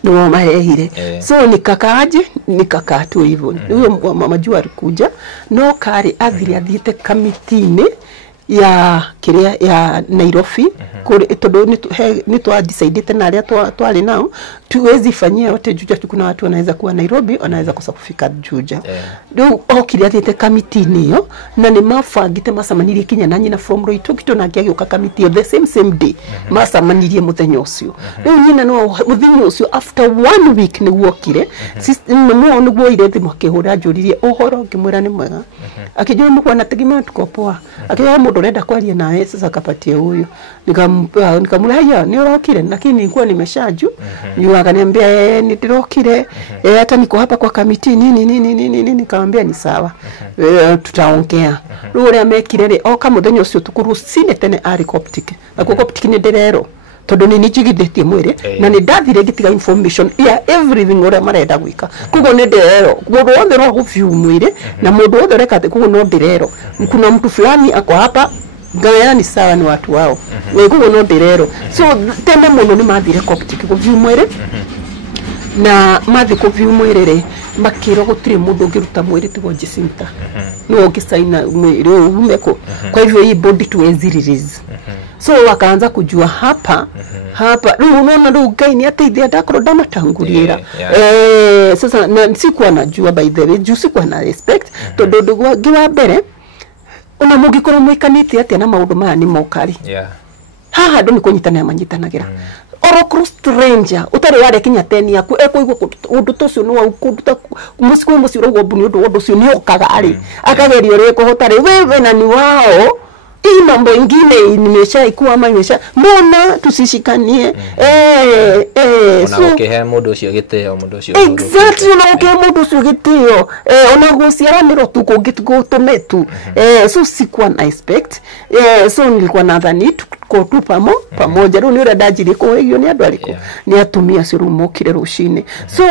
niwo marehire. So nikakaa tu hivyo. Huyo mama juu alikuja no kari athiete kamitini ya kiria ya Nairobi todo ni twa decide na aria twali nao tuwezi fanyia yote Juja. Kuna watu wanaweza kuwa Nairobi, wanaweza kosa kufika Juja. Ndio kiria tete kamiti niyo na ni mafagite masamanirie kinya nanyi na from Roito kito na giagioka kamiti the same day masamanirie muthenya ucio. Ndio nyina no muthenya ucio after 1 week ni guokire system no no gwo ire thimu akihura njuririe uhoro ngimwira ni mwega akijua mko na tegima tukopoa akijua mundu renda kwaria nawe sasa kapatie huyo nikamulaya ni urokire lakini nilikuwa nimeshaju ni akaniambia nitirokire hata niko hapa kwa kamiti nini nikamwambia ni sawa tutaongea rure amekire kama muthenya ucio tukurusine tene ari coptic ako coptic ni derero todo ni nijigidetie mwire na ni ndathire ngitiga information ya everything ore marenda gwika kugo ni derero mundu wothe ro gufyu mwire na mundu wothe reka kugo no derero kuna mtu fulani ako hapa ngaya ni sawa ni watu wao kugo no derero. So tende muno ni mathire coptic gufyu mwire na mathi kuvyu mwirere makiro gutire mundu ngiruta mwire tigo Jacinta no ngisaina mwire umeko. Kwa hivyo hii body tuwezi release. So wakaanza kujua hapa unaona ndio gaini ateithia ndakoro ndamatangurira sasa na sikuwa najua by the way sikuwa na respect todo ndugu ngiwa mbere una mugikoro mwikanite atia na maundu maya ni mokari haha ndo nikunyitana manyitanagira oro stranger utari ware kinya teni yaku ekuigwa undu tocio no ukuduta musiku mucio ro buni undu cio ni okaga ari akagerio reko hotari wewe na ni wao hii mambo ingine nimeshaikuwa maisha mbona tusishikanie ona ukihe mundu ucio gitio mundu ucio exactly ona ukihe mundu ucio gitio ona guciaraniro tu kungitumetu so sikuwa na expect so nilikuwa nadhani tuko tu pamoja runi ule dajiri kwa hiyo ni andu aliko ni atumia sirumo kile rushine. So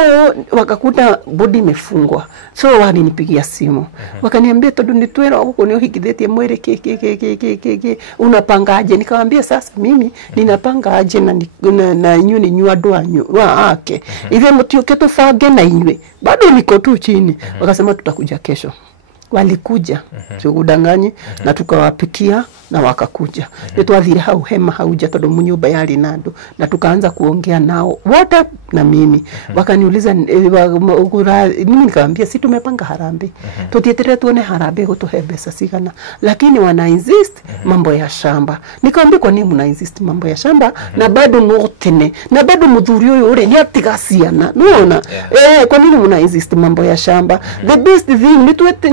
wakakuta body imefungwa. So walinipigia simu wakaniambia todo nitwera huko ni uhigidhetie mwere ke unapangaje? Nikamwambia sasa mimi ninapanga aje na nyuni nyua doanyu wake ile mtioke tufage na inywe bado niko tu chini. Wakasema tutakuja kesho. Walikuja tukudanganyi na tukawapikia na wakakuja. Nitwathire hau hema hauja todo munyumba yali nando na tukaanza kuongea nao wote na mimi. Wakaniuliza mimi nikamwambia si tumepanga harambe tutietere tuone harambe gutuhe pesa sigana lakini wana insist mambo ya shamba. Nikamwambia kwa nini mna insist mambo ya shamba na bado notene na bado mudhuri huyo ule ni atigasiana unaona kwa nini mna insist mambo ya shamba? The best thing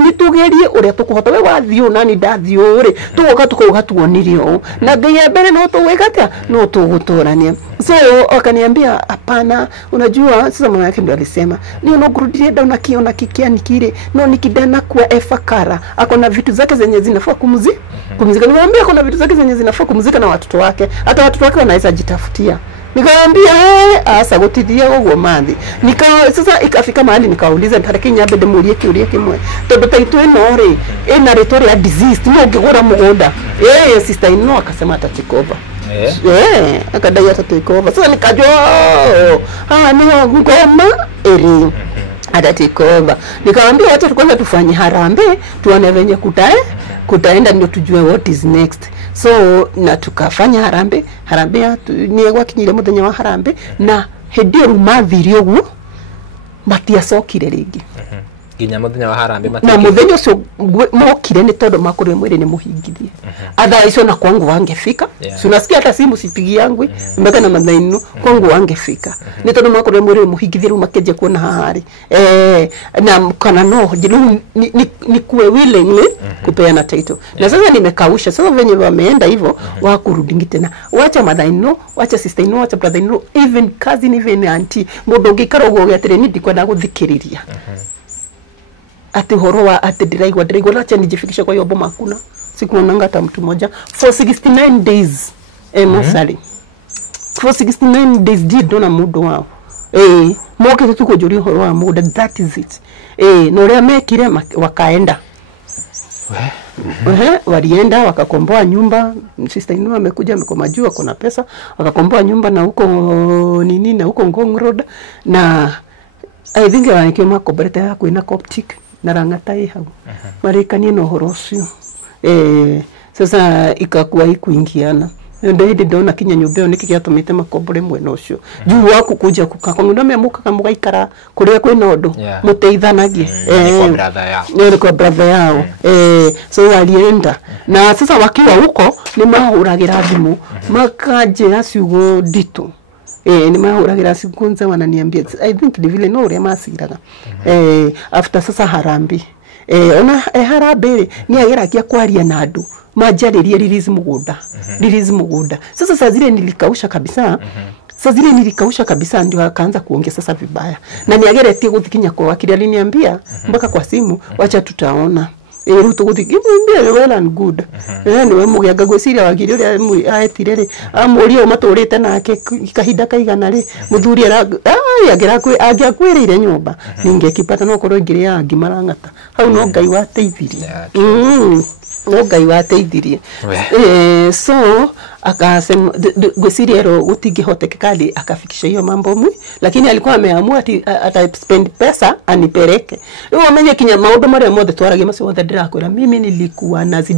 nitugerie ure tukuhota we wathio nani ndathio ure tugoka tukatuonirio na ngai mbere no tuwekatia no tugutorania. So akaniambia hapana unajua sasa mama yake ndio alisema ni unagurudia dauna kiona kikiani kile no nikidana kwa efakara akona vitu zake zenye zinafaa kumzika. Nikamwambia kuna vitu zake zenye zinafaa kumzika na watoto wake hata watoto wake wanaweza jitafutia. Nikamwambia asa gutithia gogo mathi sasa ikafika mahali nikauliza ntareke nyambe ndemurie kiuria kimwe todo taitu eno ri ina retoria ya disease no ngigura mugunda sister ino akasema atachikova akadai atachikova. Sasa nikajua ni ngoma eri atachikova. Nikamwambia acha kwanza tufanye harambe tuone venye kutaenda ndio tujue what is next. So na tukafanya harambe ni gwakinyire muthenya wa harambe na hedio rumathirio guo matiacokire ringi ginya muthenya wa harambe na muthenya ucio mokire ni todo makore mwere ni muhingithie adha icio na kwangu wangefika so nasikia hata simu sipigi yangu mbaka na madhaino kwangu wangefika ni todo makore mwere muhingithie rumakeje kuona hari na kana no jiru ni kuwe willingly kupeana title na sasa nimekausha sasa venye wameenda hivyo wakurudi tena wacha madhaino wacha sister ino wacha brother ino even cousin even auntie mundu ngikaro gwo atere ni ndikwenda guthikiriria ati horo wa ati ndiraigwa acha nijifikisha kwa hiyo boma hakuna sikuonanga hata mtu mmoja for 69 days masali for 69 days ndona mundu wao moke tu kujuri horo wa muda, that is it. No ria mekire wakaenda walienda wakakomboa nyumba. Sister Inua amekuja amekoma juu kuna pesa, wakakomboa nyumba na huko nini na huko Ngong Road, na I think wanakioma kobereta ya kuina Coptic na rangatai hau marekani no horocio sasa ikakuwa ikuingiana ndio ndona kinya nyumbeo niki kiatumite makombore mwena ucio juu waku kuja kukakonga ndo memuka kamugaikara kuria kwina undu muteithanagie ni kwa brother yao so walienda na sasa wakiwa huko ni mahuragira thimu makaje asiugo ditu ni mahuragira sikunza wananiambia I think ni vile no uria masiraga after sasa harambi ona harambe ni agerakia kwaria na andu majaririe release muguda sasa saa zile nilikausha kabisa saa zile nilikausha kabisa ndio akaanza kuongea sasa vibaya na niageretie guthikinya kwa wakili aliniambia mpaka kwa simu wacha tutaona ruto guthikinya well and good ni we mugianga gwiciria wakili uri aetirere amurio maturite nake kahinda kaigana ri muthuri agiakwirire nyumba ningekipata no korwo ngiri ya ngimarangata hau no Ngai wateithirie no Ngai wateithirie so akasema gwiciria ro gutingihotekeka akafikisha hiyo mambo mwi lakini alikuwa ameamua ata spend pesa anipeleke wewe umenye kinya maundu maria mothe twaragia macio mothe ndirakwira mimi nilikuwa nazi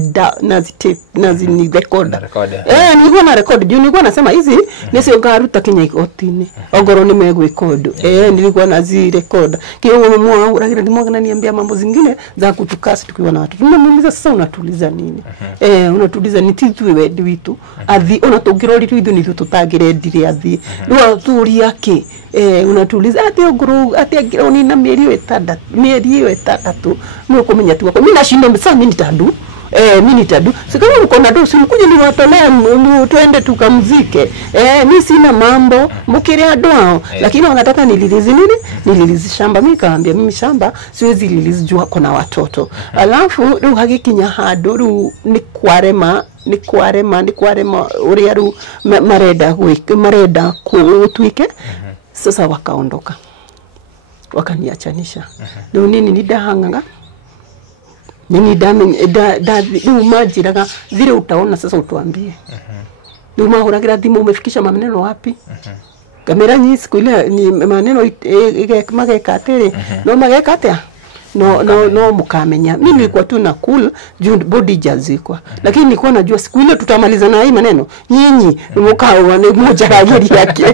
record nilikuwa na record juu nilikuwa nasema hizi nisio ngaruta kinya igotini ogoro ni megwikodo nilikuwa nazi record kiyo mwa uragira ndimwagana niambia mambo zingine za kutukasi tukiwa na watu tunamuuliza sasa unatuliza nini unatuliza ni titwe wendi witu athi unatungirori tu ithu tutagire ndire athi no turi yake unatuliza ati ogoro ati agironi na mieri wetatu no kumenya tu kwa mimi nashinda msa mimi nitadu mimi nitadu sikama uko na dosi mkuje ni watolea twende tukamzike mimi sina mambo mkiria adwao lakini wanataka nililizi nini nililizi shamba mimi kaambia mimi shamba siwezi lilizi jua kuna watoto alafu ru hagikinya hado ru ni kwarema uria ru mareda kutwike sasa wakaondoka wakaniachanisha ndio nini nidahanganga nini da majiraga vile utaona sasa utuambie ndio mahuragira thimu umefikisha maneno wapi kamera nyingi siku ile ni maneno mageka atere no mageka atea no mukamenya mimi nilikuwa tu na cool juu body jazikwa lakini nilikuwa najua siku ile tutamaliza na hii maneno nyinyi mukao ni moja ragiri yake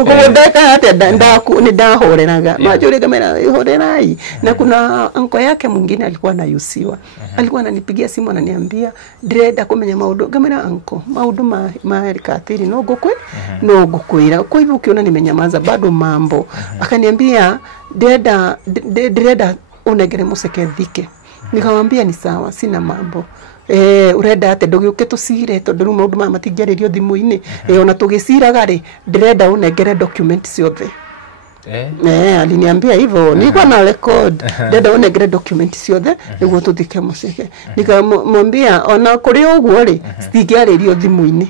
uko ndaka hata ni dahoreraga majore kamera horerai na kuna anko yake mwingine alikuwa anayusiwa alikuwa ananipigia simu ananiambia dread akomenya maudo kamera anko maudo maerikatiri no gokwira kwa hivyo ukiona nimenyamaza bado mambo akaniambia Dreda unegere museke dhike nikamwambia ni sawa sina mambo urenda ate ndogiuke tusire tondu maundu ma matingeririo thimu-ini ona tugisiraga ri Dreda unegere document ciothe aliniambia hivyo nilikuwa na record Dreda unegere document ciothe niguo tuthike museke nikamwambia ona kuri uguo ri stingiaririo thimu-ini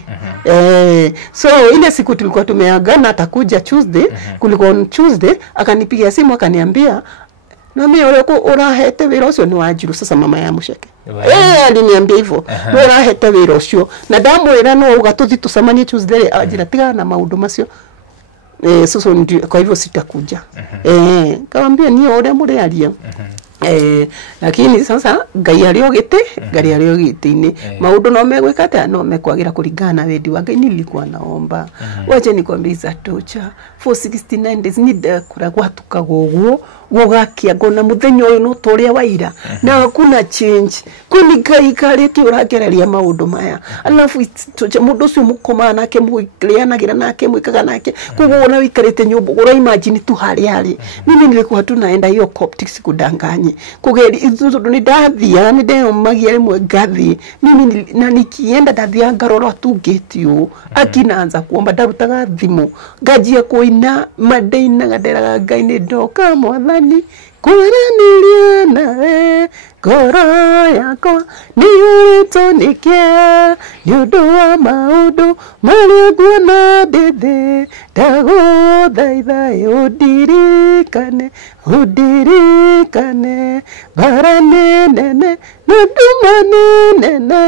so ile siku tulikuwa tumeagana atakuja Tuesday kulikuwa Tuesday akanipigia simu akaniambia na mimi urahete wira ucio ni wajiru sasa mama ya musheke aliniambia hivyo urahete wira ucio na ndamwira no ugatuthi tusamanie Tuesday ajira tiga na maundu macio sasa ndio kwa hivyo sitakuja kaambia ni ore murearia lakini sasa Ngai ariogite Ngai ariogite-ini maundu no megwikata no mekwagira kuringana wendi wa Ngai nilikuwa naomba waje nikwambia tocha for 69 days ni kura gwatuka goguo gogakia ngona muthenya uyu no toria waira na hakuna change kuni Ngai kariki uragereria maundu maya alafu tocha mundu ucio mukoma nake muikirianagira nake muikaga nake kugo na wikarite nyumba ura imagine tu hali mimi nilikuwa tu naenda hiyo Coptic sikudanganye kugeri izo ni ndathia ni ndio magia rimwe ngathi mimi na nikienda ndathia ngarora tu getio akinaanza kuomba ndarutaga thimu ngajia kuina madeina gadera Ngai ni ndoka mwathani kuraniriana ngoro yakwa nĩũrĩtũnĩkia nĩũndũ wa maũndũ marĩa nguona ndĩthĩ ndagũthaitha ũndirikane mbara nĩ nene na nduma nĩ nene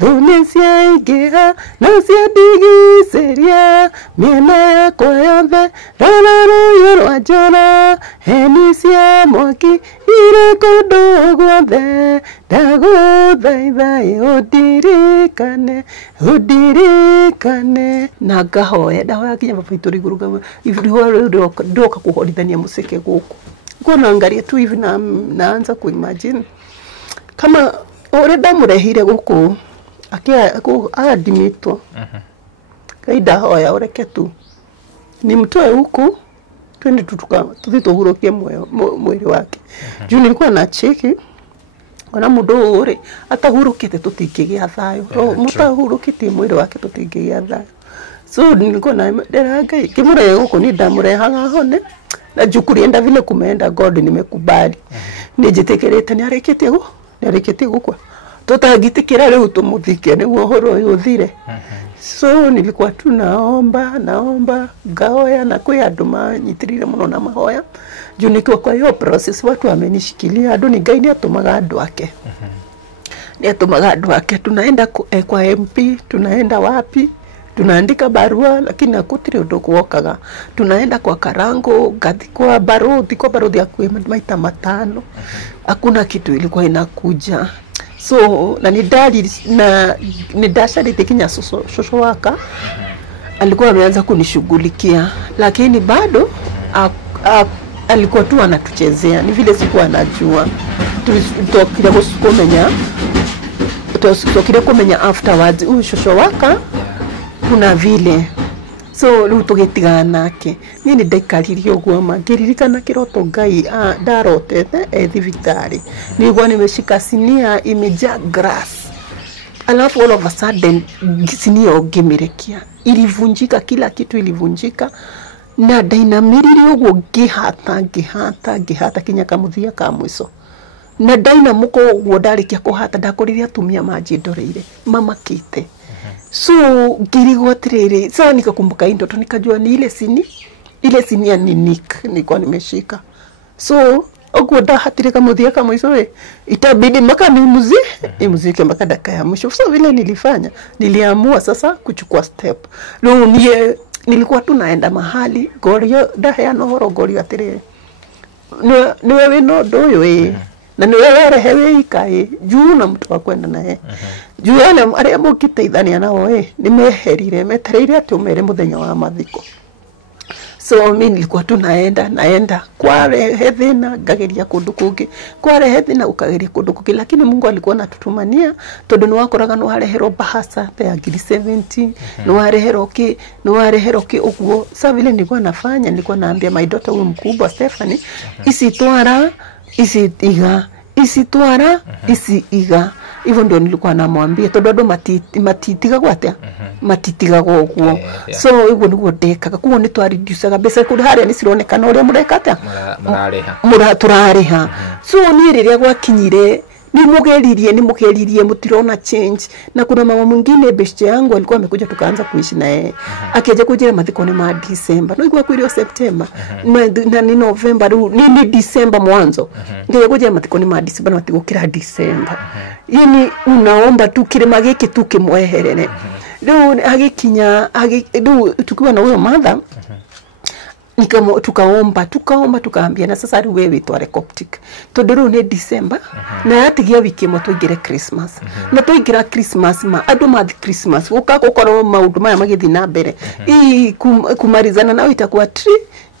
thũ nĩciaingĩha na ciandigicĩria mĩena yakwa yothe rora rũhiũ rwa njora heni cia mwaki irĩ kũndũ guothe ndagũthaitha ũndirikane na ngahoya ndahoya nginya baba itũ igũrũ ihua rĩu ndoka kũhorithania mũceke gũkũ ngona ngaria tu hivi naanza kuimagine kama ore ndamũrehire gũkũ akadimitwo kaida hoya ureke tu nimtoe huku twende tuthi tuhurukie mwili wake juu nilikuwa na cheki ona mundu uri atahurukite tutingigia thayo mutahurukite mwili wake tutingigia thayo so nilikuwa na ngai kimure guko ni ndamurehaga hone na jukuri enda vile kumeenda God nimekubali nijitekerete ni areketie gukwa tutagitikira leo tumuthike niguo horo uthire so nilikuwa tu naomba ngaoya na kwa andu manyitirire muno na mahoya juu nikiwa kwa hiyo process watu wamenishikilia andu ni Ngai ni atumaga andu ake ni atumaga andu ake tunaenda kwa MP tunaenda wapi tunaandika barua lakini hakutiri undu kuokaga tunaenda kwa Karango gathi kwa barodi ya maita matano hakuna kitu ilikuwa inakuja so na nidashari tekinya shosho waka alikuwa ameanza kunishughulikia lakini bado alikuwa tu anatuchezea ni vile sikuwa anajua tutokile kumenya afterwards shosho waka kuna vile so riu tugitigana nake ni ndaikarire uguo mangiririkana kiroto Ngai ndarotete thibitari nigwa nimeshika sinia imejaa grass alafu all of a sudden sinia ogimirekia ilivunjika kila kitu ilivunjika na dainamirire uguo ngihata kinya kamuthia ka mwiso na daina muko uguo ndarikia kuhata ndakorire atumia manjindoreire mama kite so ngirigwa tiriri sasa nikakumbuka ndoto nikajua ni ile sinia ni Nick nilikuwa nimeshika so oguo ndahatire kamuthia kama hizo itabidi mpaka nimuzike mpaka dakika ya mwisho so vile nilifanya niliamua sasa kuchukua step leo nilikuwa tu naenda mahali gorio ndaheana horo gorio atiriri ni wewe no ndoyo na niwe rehewe ikae juu na mtu wa kwenda naye juu yale aria mukiteithania nao nimeherire metereire ati umere muthenya wa mathiko so mimi nilikuwa tu naenda kwa hedhina ngageria kundu kungi kwa hedhina ukageria kundu kungi lakini Mungu alikuwa anatutumania tondu ni wakoraga no harehero bahasa ya 70 no harehero ki uguo sasa vile nilikuwa nafanya nilikuwa naambia my daughter huyu mkubwa Stephanie isitwara isiiga hivyo ndio nilikuwa namwambia tondu andu matitiga gwatia matitiga goguo so hivyo niguo ndekaga kuo ni twariducaga mbeca kuri haria ni cironekana uria murekata turareha so ni riria gwakinyire ni mugeririe mutirona change na kuna mama mwingine best yangu alikuwa amekuja tukaanza kuishi naye akaje kujira mathikoni ma December no igwa kwilio September na ni November ni December mwanzo ndio kujira mathikoni ma December na tigukira December yani unaomba tu kirema giki tu kimweherere leo agikinya tukiwa na huyo mother tukaomba tukaambia na sasa wewe tware Coptic tondu ni December na yatigia wiki mo tuigire Christmas na tuigira Christmas ma andu mathi Christmas ukakorwo maundu maya magithi na mbere kumarizana na itakuwa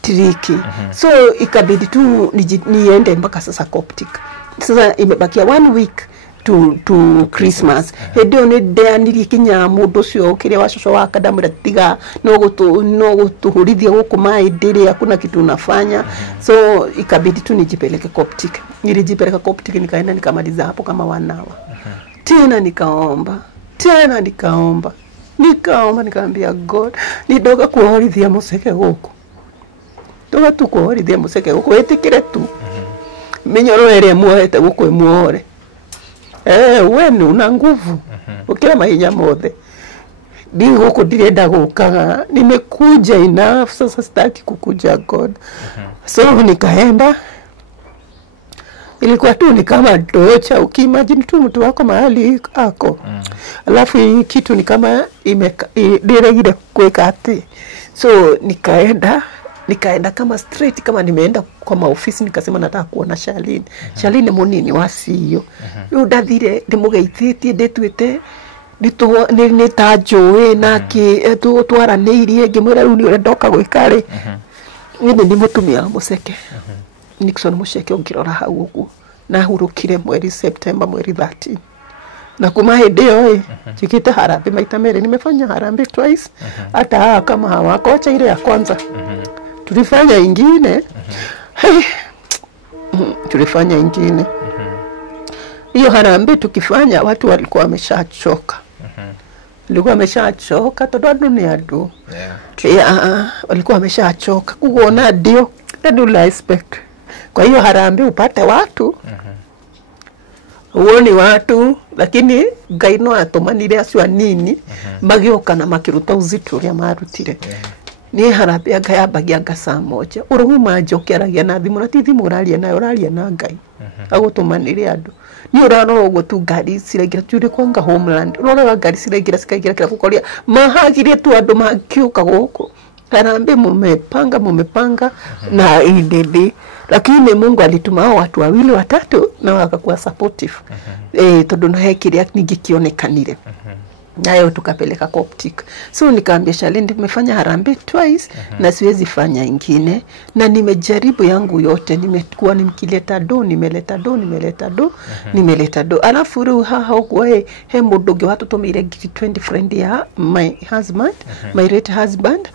tricky so ikabidi tu niende mpaka sasa Coptic sasa imebakia 1 week to Christmas hedio ne deaniri kinya mundu cio ukire wa shosho waka ndamura tiga no gutuhurithia guku mai ndiri hakuna kitu unafanya so ikabidi tu nijipeleke Coptic nilijipeleka Coptic nikaenda nikamaliza hapo kama 1 hour tena nikaomba nikaambia God nidoga kuhorithia museke guku doga tu kuhorithia museke guku etikire tu minyoro ere muohete guku muore Wewe una nguvu. Ukila mahinya mothe. Ndi huko direnda gukaga. Nimekuja enough, sasa sitaki kukuja God. So nikaenda. Ilikuwa tu ni kama docha, ukimagine tu mtu wako mahali ako. Alafu hii kitu ni kama diregire kuweka ati. So nikaenda kama straight, kama nimeenda kwa maofisi, nikasema nataka kuona Charlene. Charlene munini wasiyo. Ndathire ndimugeithĩtie ndetwite ni ta joe na ki twaranĩirie ngĩmwĩra rĩu nĩ ndoka gwĩka rĩ. Nĩ mutumia Muceke. Nixon Muceke ongirora hau uguo na hurukire mweri September mweri 13. Na kuma hĩndĩ ĩyo njikite harambĩ maita merĩ, nimefanya harambĩ twice. Hata kama hawakocha ile ya kwanza tulifanya ingine. Tulifanya ingine hiyo harambĩ tukifanya, watu walikuwa wameshachoka. Walikuwa wameshachoka tondu ni andu walikuwa wameshachoka kuona ndio la expect. Kwa hiyo harambĩ upate watu uone watu, lakini Ngai no atumanire acio anini magioka na makiruta uzito ria marutire. Ni harambĩ ngayambagia saa moja uruma njokeragia na thimu, na ti thimu uraria nayo, uraria na Ngai agutumanire andu. Ni urano ugo tu ngari ciregira turi kwanga Homeland, urona ngari ciregira cikagira kira gukoria mahagirie tu andu makiuka guku. Harambĩ mumepanga na idede, lakini Mungu alituma watu wawili watatu na wakakuwa supportive. Tondu no hekiria ningikionekanire. Nayo tukapeleka Coptic. So nikaambia Charlene, nimefanya harambĩ twice na siwezi fanya ingine, na nimejaribu yangu yote, nimekuwa nimkileta do, nimeleta do. Alafu ru haha he mundu ngi watutumire 20 friend ya my husband, my late husband.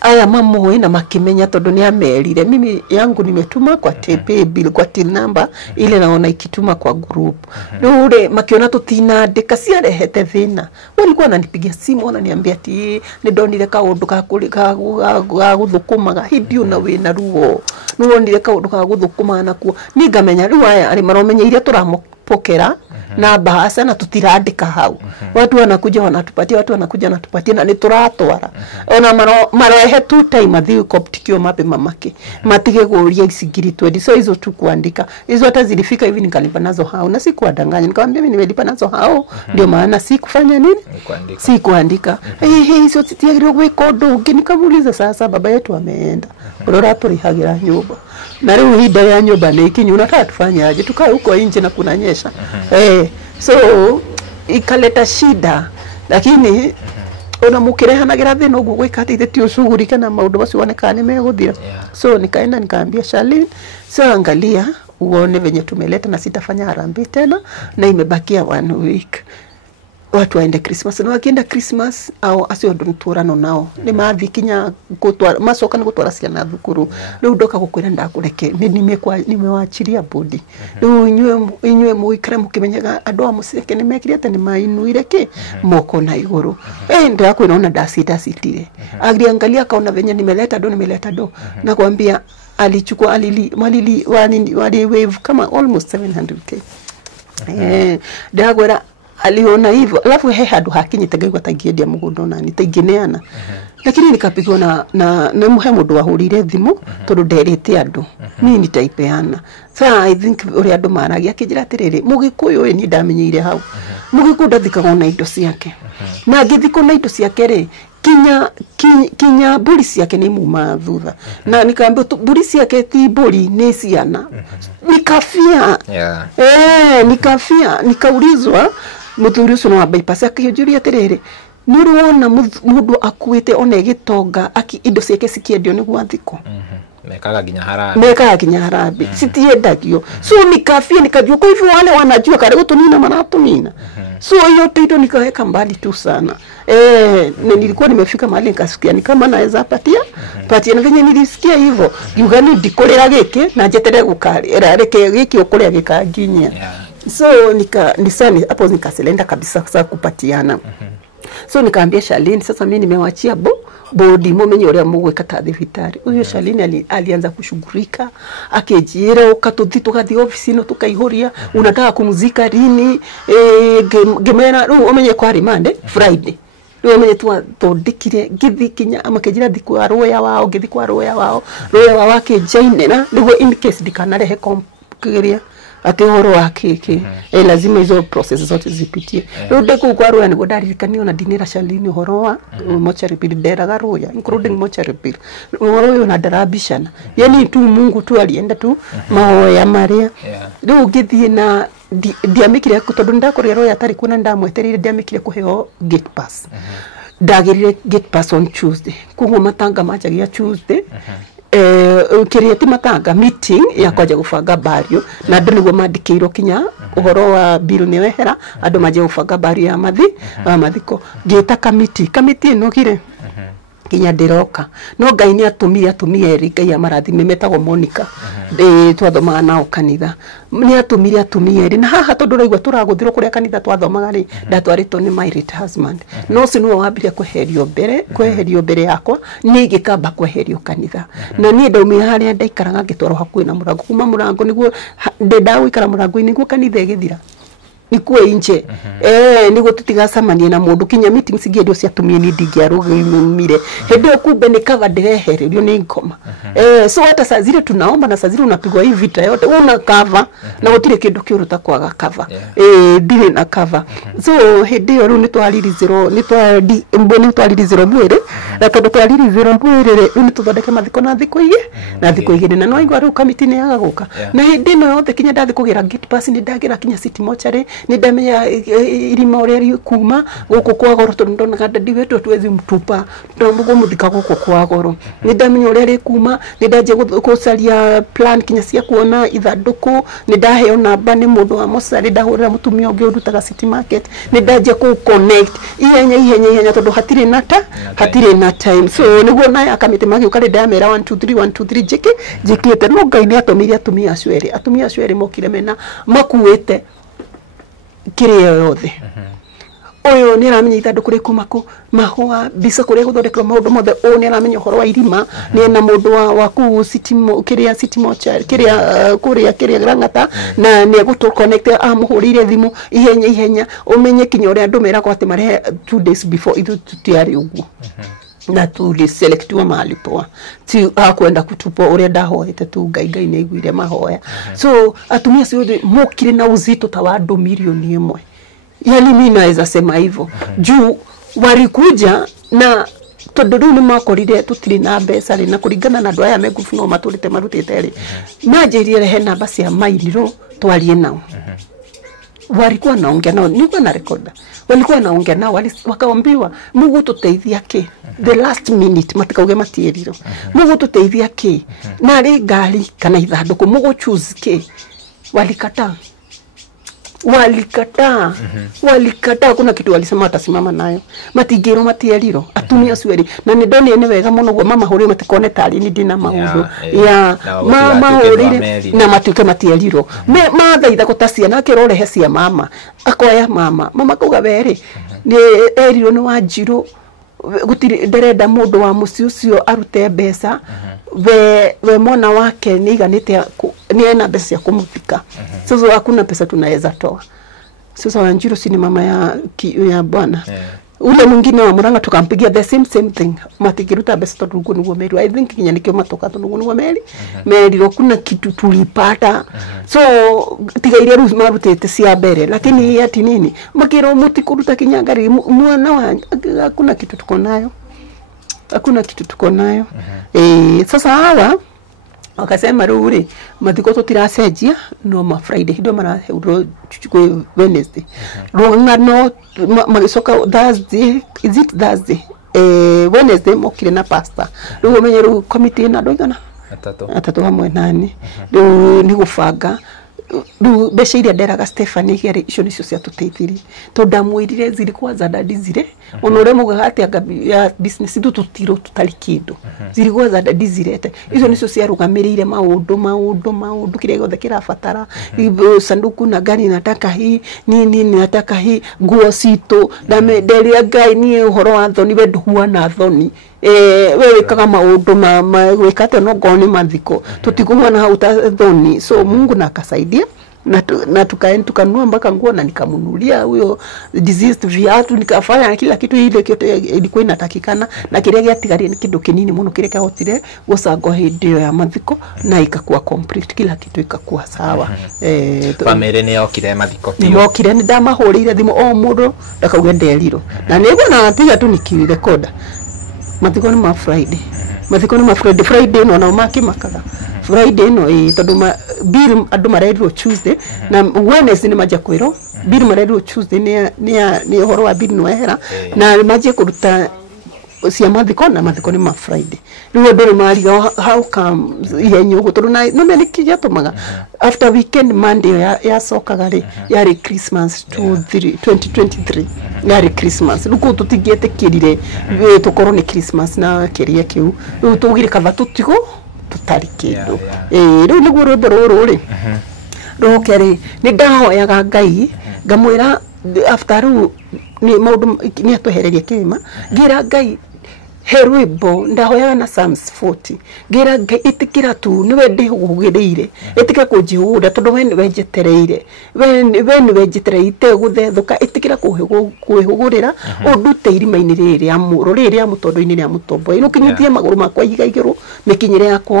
Aya mamu na makimenya tondu ni amerire. Mimi yangu nimetuma kwa TP bill, kwa till number ile naona ikituma kwa group. Rure makiona tutinandika ciarehete thina. Walikuwa wananipigia simu wananiambia ati ni ndonire kaundu ga guthukumaga hindi una wina ruo. Nuonire kaundu ga guthukumaga nakuo. Ningamenya riu aya ari maromenya iria turamupokera na bahasa na tutirandika hau. Watu wanakuja wanatupatia, na ni turatwara. Ona marehe tu time athiu Coptic mape mamake. Matige guria isigiri 20. So hizo tu kuandika. Hizo hata zilifika hivi nikalipa nazo hao. Na sikuwadanganya. Nikamwambia mimi nimelipa nazo hao. Ndio maana sikufanya nini? Sikuandika. Hizo titiagiro gwika undu ungi. Nikamuuliza sasa baba yetu ameenda. Urora turihagira nyumba. Na riu hida ya nyumba ni ikinyu, unataka tufanye aje? Tukae huko nje na kunanyesha. So ikaleta shida, lakini ona mukirehanagira thina uguo gwika ati ushugurike na maundu macio onekane meguthira. So nikaenda nikaambia Charlene, so angalia uone venye tumeleta na sitafanya harambĩ tena, na imebakia 1 week. Watu waende Christmas, na wakienda Christmas au asio ndo nturano nao ni mathi kinya gutwara macoka ni gutwara ciana thukuru. Riu ndoka gukwira ndakureke nimewachiria body. Riu inywe muikare mukimenyaga andu a Muceke ni mekirite ni mainuire ki moko na iguru. Ndakwira ona ndasitire. Agriangalia kaona venye nimeleta do na kwambia alichukua wali wave kama almost 700k. Ndagwira aliona hivyo, alafu handu hakinyite Ngai gwatangĩendia mũgũnda na nitaingineana. Lakini nikapigwa na muhe mundu wahurire thimu tondu nderite andu ni nitaipeana. So I think uri andu maragia kinjira atiriri Mugikuyu ni ndamenyeire hau. Mugikuyu ndathikaga na indo ciake. Na ngithiko na indo ciake ri kinya mburi ciake ni muma thutha. Na nikaambia mburi ciake ti mburi ni ciana. Nikafia. Nikafia, nikaulizwa muthuri ucio no bypass akijuria atiriri niruona mundu akuite one gitonga indo ciake cikiendio niguo athiko. Mekaga ginya harambĩ citiendagio. So nikafia nikajua kwa hivyo wale wanajua kare gutunina manatunina. So hiyo tindo nikaweka mbali tu sana. Nilikuwa nimefika mahali nikasikia ni kama naweza patia na venye nilisikia hivyo yugani ndikorera giki na njetere gukari reke giki ukuria gikaginya. So nisani hapo nikaselenda kabisa sasa kupatiana. So nikaambia Charlene, sasa mimi nimewachia bodi mumenye uria mugwika ta thibitari uyo Shalini alianza kushughulika akejira ukatuthi tugathi office no tukaihuria unataka kumuzika lini gemera umenye kwa remand Friday umenye twandikire githi kinya amakejira thiku aroya wao githi kwa roya wao akejainena niguo in case dikanarehe komkiria ati horo wa keke lazima hizo process zote zipitie rudi kwa roya niguo ndaririkania na dinira Shalini horo wa mochari bill deraga roya including mochari bill horo na darabishana yani tu Mungu tu alienda tu maoya maria ndio githie na ndiamikire tondu ndakorera roya tari kuna ndamweterire ndiamikire kuheo gate pass ndagirire gate pass on Tuesday kugo matanga machagia Tuesday kireti matanga meeting ya kwaje gufanga bario na ndu niguo mandikirwo kinya uhoro wa bill ni wehera andu maje gufanga bario ya mathiko ngita committee no gire kinya ndiroka no Ngai ni atumia eri Ngai amarathime metagwo Monica twathomaga nao kanitha ni atumire eri na haha tondu raigwa turaguthirwo kuria kanitha twathomaga ri ndatwaritwo ni my late husband no sinu wambire kweherio mbere yakwa ni gikamba kweherio kanitha na ni ndaumira haria ndaikaraga ngitwarwo hakuhi na murango kuma murango niguo ndawikara murango niguo kanitha igithira nikuwe inje niguo tutigacamanie na mundu kinya meeting singi ndio ciatumie ni ndingiarugimire hende kumbe ni kava ndirehererio ni ngoma so hata saa zile tunaomba na saa zile unapigwa hii vita yote una cover na gutire kindu kiuruta kwaga cover ndire na cover so hende yo ru ni twariri zero mwere na tondu twariri zero mwere ni tuthondeke mathiko na thiko igire na no igwa ru committee ni yagaguka na hende no yothe kinya ndathi kugira gate pass ni ndagira kinya city mochari ni ndamenya irima uria kuma guku kwa goro tondu na kada diwetu twezi mtupa tondu muthika guku kwa goro ni ndamenya uria kuma ni ndaje gucaria plan kinya cia kuona ithanduku ni ndaheo namba ni mundu wa mosari ndahurira mutumia ungi urutaga city market ni ndaje ku connect ihenya tondu hatire na time so niguo naye akamite magi ukari ndamera 1 2 3 jikite no Ngai ni atumia acio eri mokire mena makuite kiria yothe oyo ni aramenya ithanduku riku mahua bisa kuria guthondekwa maundu mothe o ni aramenya horo wa irima ni na mundu wa ku city mochari kiria Rangata na ni gutu connect amuhurire thimu ihenya umenye kinya uria ndumira kwa ati marehe 2 days before ithu tutiari uguo na tuli selectiwa mahali poa ti akwenda kutupo uria ndahoete tu Ngai ni igwire mahoya so atumia siothe mokire na uzito ta wa $1 milioni yani mimi naweza sema hivyo juu walikuja na tondu riu ni makorire tutiri na mbeca na kuringana na andu aya me group no maturite marutite ri manjirie he namba cia mailiro twarie nao walikuwa naongea nao nilikuwa na recorder walikuwa naongea nao wakaambiwa Mungu tuteithia ki the last minute matikauge matieriro Mungu tuteithia ki na ri ngari kana ithanduku Mungu choose ki walikataa kuna kitu walisema atasimama nayo matingiro matieriro atumia sweri na ni ndoni ni wega muno gwa mama huri matikone tari ni ndina maundu ya mama huri na matuke matieriro me mathaitha gutacia na kirorehe cia mama akoya mama kuga weri ni eriro ni Wanjiru gutiri nderenda mundu wa muci ucio arute mbeca we mwana wake ni iganite ni ena mbeca cia kumuthika sasa hakuna pesa tunaweza toa sasa Wanjiru si ni mama ya bwana ule mwingine wa Muranga tukampigia the same thing matikiruta besa tondu niguo meri I think kinya nikio matoka tondu niguo meri ro kuna kitu tulipata so tigaire rules marutete cia mbere lakini ati nini makiro mutikuruta kinya ngari mwana wa hakuna kitu tuko nayo sasa hawa wakasema ruri mathiko tutiracenjia no ma Friday ndio maraheurwo kwa Wednesday no magicoka Thursday is it Thursday Wednesday mokire na pastor rugo menyeru committee na ndoigana atatu hamwe nani ni gufanga besha iria nderaga Stephanie gere icio nicio cia tuteithiri to ndamwirire ziri kwa zadadi zire onore mugaga ati ya business itu tutiro tutari kindu ziri kwa zadadi zirete icio nicio cia rugamirire maundu kire gothe kirabatara sanduku na gari nataka hii nini nataka hii nguo sito ndame nderia Ngai ni uhoro wa thoni we nduhua na thoni we wikaga maundu ma wikate no goni mathiko tutigumana hau ta thoni so Mungu na akasaidia na tukanua mpaka nguo na nikamunulia huyo diseased viatu nikafanya kila kitu ile kyote ilikuwa inatakikana na kile giatigaria ni kitu kinini muno kile kahotire gucango hindio ya mathiko na ikakuwa complete kila kitu ikakuwa sawa family ni yokire mathiko ni yokire ni ndamahurire thimu o mundu ndakauga nderiro na niguo na piga tu nikirekoda mathiko ni ma Friday mathiko ni ma Friday no makimakaga Friday no tondu bill andu maredirwo Tuesday na Wednesday ni maja kwiro bill maredirwo Tuesday ni horo wa bill no ehera na maje kuruta cia mathiko na mathiko ni ma Friday riu andu mariga how come yenyu tondu na no ni kija tumaga after weekend Monday ya sokaga ri yari Christmas 2023 yari Christmas ruko tutigiete kirire tukoro ni Christmas na kiria kiu riu tugire kava tutigo tutari kindu riu niguo rwimbo ruru ri rokeri ni ndahoyaga Ngai ngamwira after ru ni maundu ni atuhereria kima ngira Ngai he rwimbo ndahoyaga na Psalms 40 ngira Ngai itikira tu niwe ndihugiriire itikira kunjihuda tondu we niwe njetereire we niwe njetereire guthethuka itikira kuhugurira undute irima-ini riri amuro riri amutondo-ini ria mutombo ino kinyuthie maguru makwa igaigiru mikinyire yakwa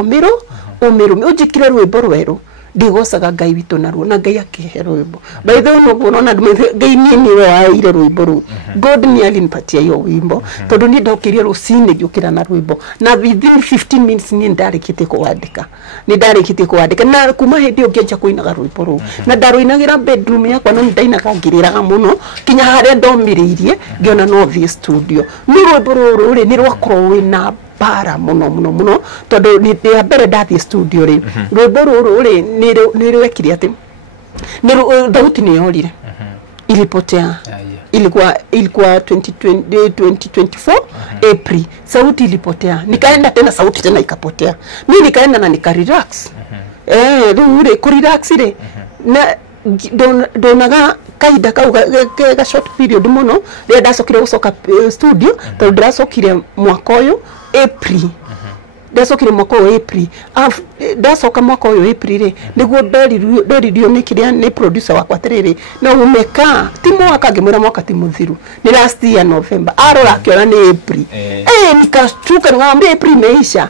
umirume unjikire rwimbo rweru ndigocaga Ngai witu naruo na Ngai akihe rwimbo by the way no na Ngai ni waire rwimbo ru God ni alinipatia hiyo wimbo tondu ni ndokirie rucini njukira na rwimbo na within 15 minutes ni ndarikite kuandika na kuma hindi yo ngianja kuinaga rwimbo ru na ndaruinagira bedroom yakwa no ndainaga ngiriraga muno kinya haria ndomiriirie ngiona no the studio ni rwimbo ruru ri ni rwakorwo wina para muno tondu ni ya mbere ndathie studio ri rwimbo ruru ri ni rwekire ati ni thauti ni yorire ilipotea ilikuwa 2024 April sauti ilipotea nikaenda tena sauti tena ikapotea mimi nikaenda na nika relax ruru ku relax ri na donaga kaida ka short period muno ria ndacokire gucoka studio tondu ndacokire mwaka uyu April ndacokire mwaka uyu April ndacoka mwaka uyu April ri niguo ndoririo ni kiria ni producer wakwa atiriri no umeka ti mwaka ngimwira mwaka ti muthiru ni last year November arora akiona ni April nikastuka ngambia April meisha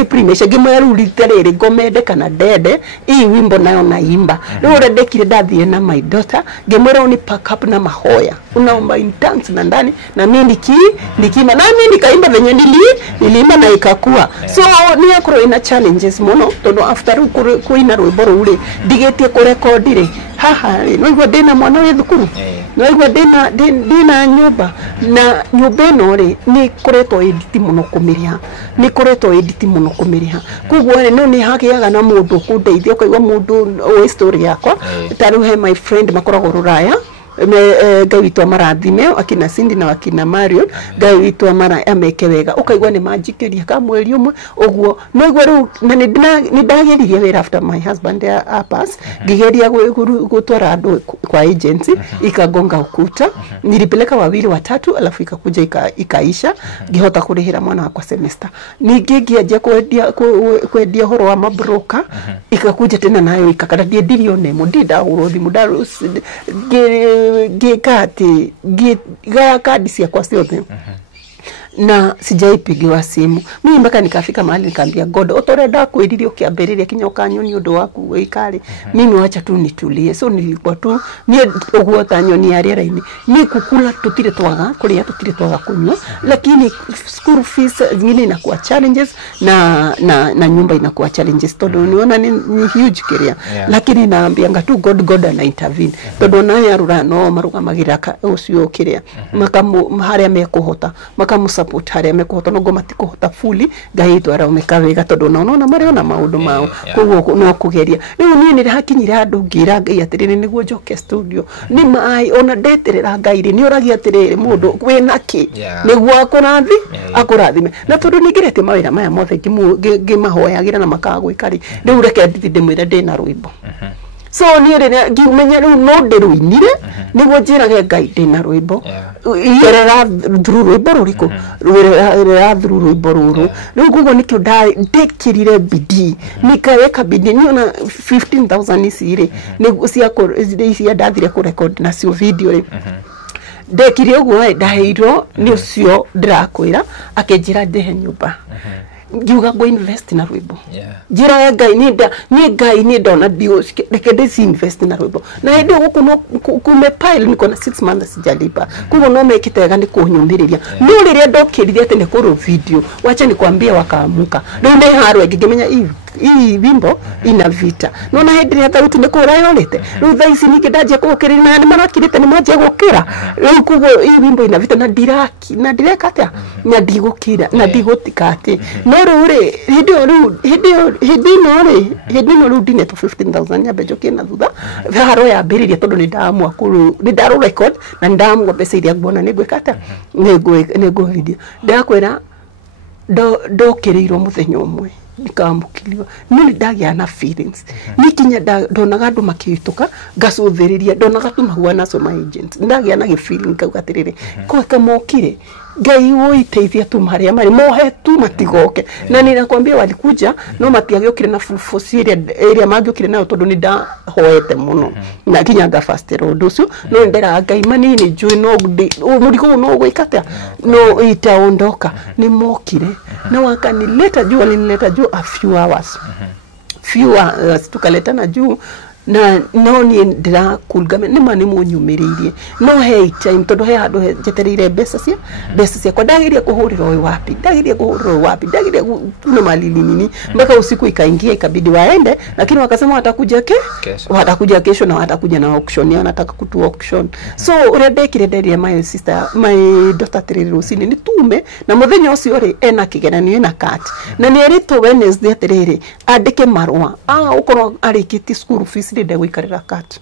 April meisha ngimwira ruriteriri ngomende kana ndende ii wimbo nayo naimba riu ndekire ndathie na my daughter ngimwira ni pack up na mahoya unaomba in dance na ndani na mimi nikima na mimi nikaimba venye niliimba na ikakuwa so ni akoro ina challenges muno tondu after kuina rwimbo ruri ndigetie kurekodi ri haha no igwa ndina mwana wi thukuru no igwa ndina nyumba na nyumba ino ri ni kuretwo edit muno kumiriha kuguo ri no ni hakiaga na mundu kundeithia kaigwa mundu o story yakwa taru he my friend makoragwo Ruraya Ngai witu amarathime akina Cindy na akina Marion Ngai witu ameke wega ukaigwa ni majikiria ka mweri umwe uguo no igwa ru na ni ndageririe wira after my husband pass ngigeria gutwara andu kwa agency ikagonga ukuta nilipeleka wawili watatu alafu ikakuja ikaisha ngihota kurihira mwana wakwa semester ningi ngianjia kwendia horo wa mabroka ikakuja tena nayo ikakadadia dilione mudida thimu daru gikati kadi cia kwa ciothe na sijaipigiwa simu mimi mpaka nikafika mahali nikamwambia God utorenda kwiriria ukiambiriria kinyoka nyoni undu waku ikari mimi wacha tu nitulie so nilikuwa tu ni uguo ta nyoni ya rĩera-inĩ ni kukula tutire twaga kuria tutire twaga kunywa lakini school fees nyingine inakuwa challenges na nyumba inakuwa challenges tondu niona ni huge kiria lakini naambia ngatu God ana intervene tondu naye arura no marugamagira ucio kiria haria mekuhota support haria mekuhota no matikuhota fully Ngai twara umekawega tondu naona mariona maundu mao kuguo no kugeria riu ni ni hakinyira andu ngira Ngai atiriri niguo njoke studio ni mai ona ndeterera Ngai ni uragia atiriri mundu wina ki niguo akurathime na tondu ningirete mawira maya mothe ngimahoyagira na makagwikari riu reke ndimwire ndina rwimbo so ni ri ngimenya riu no ndiruinire niguo njirage Ngai ndina rwimbo irera through rwimbo ruriko rwera through rwimbo ruru riu gugo nikio ndekirire bidii nikaweka bidii niona 15,000 isiri ni cia ndathire ku record na cio video ri ndekire uguo ndaheirwo ni ucio ndirakwira akenjira ndehe nyumba ngiuga go invest na rwimbo njira ya Ngai ni Ngai ni ndona dio reke ndeci invest na rwimbo na hende guku no kume pile niko na 6 months sijalipa kugo no mekitega ni kunyumiriria no riria ndokirire ati ni kuru video wacha nikwambie wakaamuka no ne harwe ngimenya hii wimbo ina vita no na hende hata utu nikura yorete no thaisi nikidaje gukirira na marakirite ni maje gukira riu kugo hii wimbo ina vita na diraki na direka atia na digukira na digutikati no ruri hindi no ru dine to 15,000 ya bejo kina thutha haro ya biriria tondu ni ndamwa kuru ni ndaru record na ndamwa pesa iria ngona ni gwikata ni go video ndakwira ndokirirwo muthenya umwe nikamukiliwa nini ndagia na feelings nikinya ndonaga andu makihituka ngacuthiriria ndonaga tu mahuana so my agent ndagia na feeling kaugatirire ko kamokire Ngai woiteithia tu maria mari mohe tu matigoke na ninakwambia walikuja no matiagiokire na fufusiria area magiokire nayo tondu ni ndahoete muno na kinya nga fast road ucio no ndera Ngai manini jui no murigo no gwikata no itaondoka ni mokire na wakanileta juu walinileta juu a few hours tukaleta na juu na no ni ndira kulgame ni mani munyumiririe no hey time todo he ado jeterire besa cia kwa ndagiria kuhurira oi wapi ndagiria kuna malili nini mpaka usiku ikaingia ikabidi waende lakini wakasema watakuja kesho na watakuja na auction ya nataka kutu auction so urebekire nderi my sister my daughter tiriri rusini ni tume na muthenya ucio ri ena kigeranio na kat na ni erito Wednesday tiriri andike marwa ukorwo arikiti school fees ndende gwikarira kat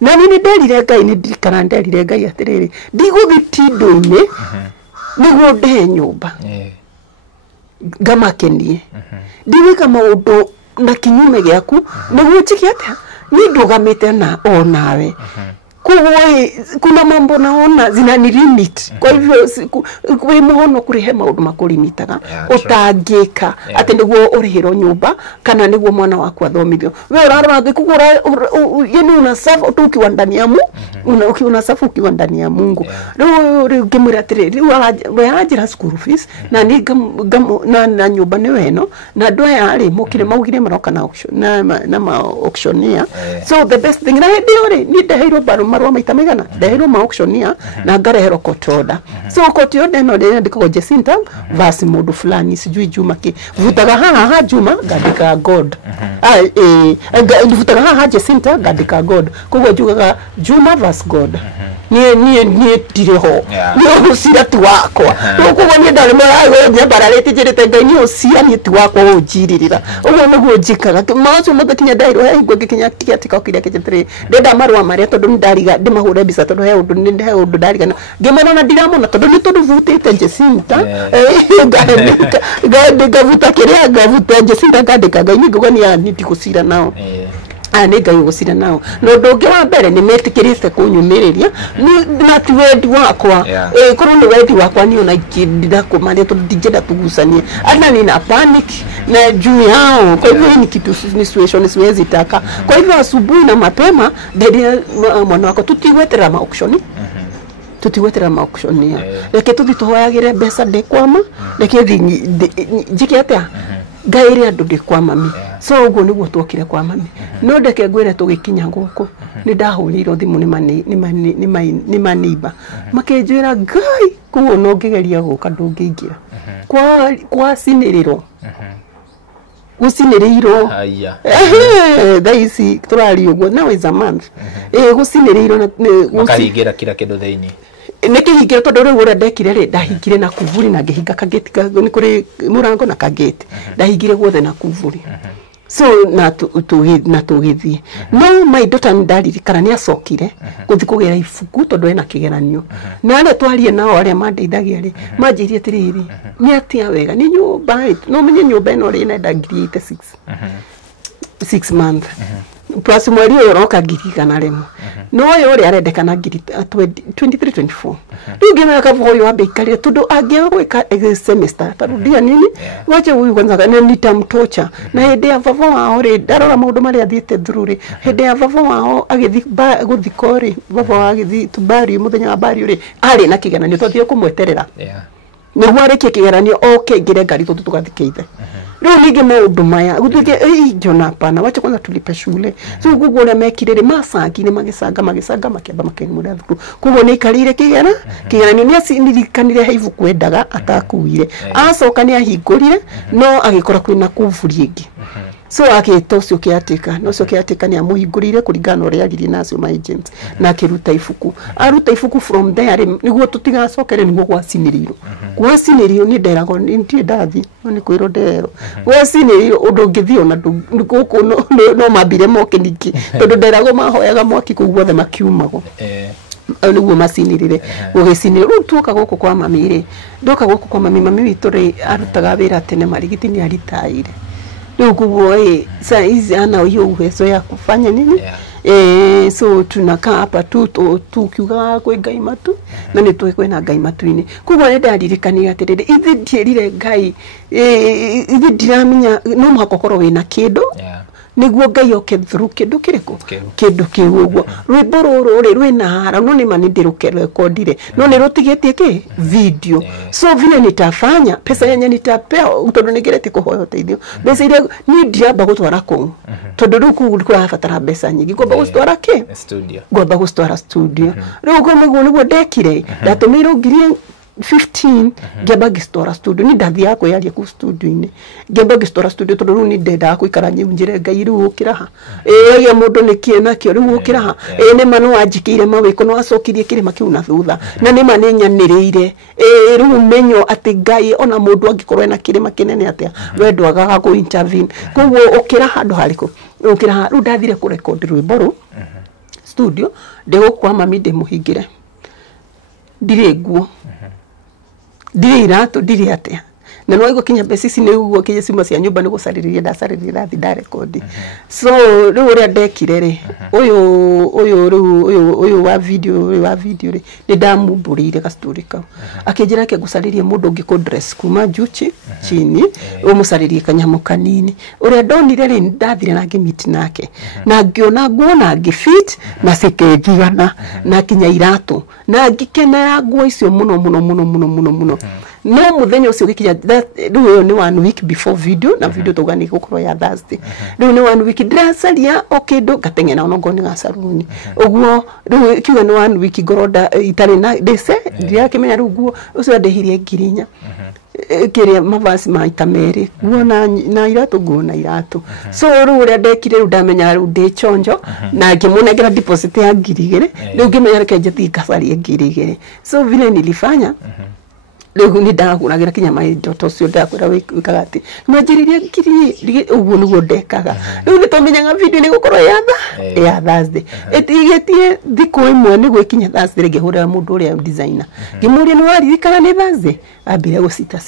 na nini nderire Ngai ni ndikana nderire Ngai atiriri ndigugitindo-ini niguo ndehe nyumba ngamakenie ndiwika maundu na kinyume giaku niguo njike atia ni ndugamite na onawe kuna mambo naona zina ni limit kwa hivyo kwa muhono kurihe maundu makulimitaga utangika ati niguo urihiro nyumba kana niguo mwana waku athomithio we urarwa ngikugura yeni unasafu ukiwa ndani ya Mungu unasafu ukiwa ndani ya Mungu riu ngimwira atiri we ajira school fees na ni na nyumba ni weno na ndo yari mukire maugire maroka na auction na auctionia so the best thing na hindi ore ni ndehiro marwa maita maigana ndehiro ma auctionia na ngarehero kotoda so kotoda no ndiko Jacinta vasi mundu fulani sijui Juma ki vutaga haha Juma gadika God vutaga haha Jacinta gadika God kugo jugaga Juma vs God ni tireho ni usira tu wako kugo ni ndale mara nyabararete jirete Ngai ni usira ni tu wako ujiririra ugo nugo jikaga maso mudakinya dairo hingo gikinya tiatika kiria kijetere ndenda marwa maria tondu ndariga ndimahure bisa tondu he undu ndi he undu ndariga ngimana na ndiramona tondu ni tondu vutite Jacinta ngavuta kiria ngavuta Jacinta ngandika Ngai ngugo ni aniti kusira nao ni Ngai gusira nao no ndonge wa mbere ni metikirite kunyumiriria na ti wendi wakwa korwo ni wendi wakwa ni ona ikindira kumaria tondu ndingenda tugusanie ana ni na panic na juu yao kwa hivyo ni kitu ni situation siwezi taka kwa hivyo asubuhi na mapema ndedi mwana wako tutigwetera auction reke tuthi tuhoyagire mbeca ndekwama reke njike atia Ngai andu ndikwama mi so uguo niguo twokire kwa mami no ndeke ngwire tugikinya guku ni ndahurirwo thimu ni maniba makenjira Ngai kuo no ngigeria guka ndungiingira kwa sinirirwo gusiniriirwo thaisi turari uguo now is a month gusiniriirwo na makahingira kila kindu thiini nikihingira tondu riu ura ndekire ri ndahingire na kuvuri na ngihinga kageti ni kuri murango na kageti ndahingire guothe na kuvuri so na tugithie no my daughter ndaririkana ni acokire guthi kugera ifuku tondu ena kigeranio na ale twarie nao aria mandeithagia ri manjirie atiriri ni atia wega ni nyumba no menye nyumba ino ri nenda ngiri 86 6 months plus mweri uyu roka ngirigana remo no yo ri arendekana ngiri 23-24 ndio ngeme akavoyo abeikari tudo ageweka semester tarudia nini wache huyu kwanza nitamtocha na hede ya vavo wao ri darora maundu mari athiete through ri hede ya vavo wao agithi guthikori vavo agithi tubari muthenya wa bari ri ari na kigananio twathie kumweterera niguo arekie kigeranio okay ngire ngari tutu tugathikiithe Leo nige maundu maya gutuke jona pana wacha kwanza tulipe shule so gugu ule mekirire masaki ni magisanga makeba makemura thukuru kugo ni karire kigera ni nirikanire haivu kwendaga atakuire acoka ni ahingurire no agikora kwina kuvurie ingi so akita ucio kiatika no ucio kiatika ni amuhingurire kuringana uri agiri nacio my agents na kiruta ifuku aruta ifuku from there niguo tutigacokere niguo gwa sinirio ni nderago ntie ndathi ni kwiro ndero gwa sinirio undu ngithio na guku no mambire moke niki tondu nderago mahoyaga mwaki kuguothe makiumago niguo masinirire gugicinire ru tuka guku kwa mamire ndoka guku kwa mami witu ri arutaga wira tene marigiti ni aritaire Nukuwa saa hizi ana hiyo uwezo ya kufanya nini so tunakaa hapa tukiuga kwe gai matu na nitwe na gai matuini kuba nda adirikania atirire ithi ndierire gai ithi ndiramenya no makokoro wina kido niguo ngai oke through kindu kiriko kindu kiugo rwimbo ruru rwina hara no ni mani ndirukerekondire no ni rutigetie ki video so vile nitafanya pesa yenye nitapea tondu nigirete kuhoya uteithio pesa ile ni ndiamba gutwara ku tondu ruku kwa fatara pesa nyingi ngomba gutwara ki studio ngomba gutwara studio ruko niguo ndekire ndatumira ngirie 15 ngeba gistora studio ni ndathi yako yari ku studio ine ngeba gistora studio tondu ni ndenda kuikara nyinjire ngai ruukira ha ye mundu ni kiena kio ruukira ha ni manu ajikire mawiko no acokirie kirima kiu na thutha na ni manenyanirire ru menyo ati ngai ona mundu angikorwa na kirima kinene atia wendo agaga ku intervene kuguo ukira handu hariko ukira ru ndathire ku record rwimbo ru studio ndego kwa mami ndimuhingire ndire nguo Dira atia na no igo kinya besisi ne ugo kije sima cia nyumba ni gusaririria ndasaririria thi da record so ru uri ndekire ri uyu wa video ri ni ndamumburire ka story ka akijira ke gusariria mundu ngi ko dress kuma juchi chini umusaririe kanyamu kanini uri ndonire ri ndathire na ngimit nake na ngiona nguona ngifit na sikejigana na kinya iratu na ngikenera nguo icio muno no muthenya ucio gikinya riu ni 1 week before video na video togani gukorwa ya Thursday riu ni 1 week drasaria okindo gatengena onongo ni gasaruni oguo riu kiuga ni 1 week goroda itari na dese ndia kimenya riu guo ucio ndehirie ngirinya kiria mavasi maita meri guo na iratu guo na iratu so riu ria ndekire riu ndamenya riu ndi chonjo na ngimunegera deposit ya ngirigere riu ngimenya reke njeti kasarie ngirigere so vile nilifanya leo ni ndaguragira kinya mai ndoto cio ndakura wikagati majiriria ngiri uguo niguo ndekaga riu nitomenyaga video ni gukorwa ya Thursday etigetie thiko imwe ni gwikinya Thursday ngihurira mundu uria designer ngimuria ni waririkana ni Thursday ambire gusita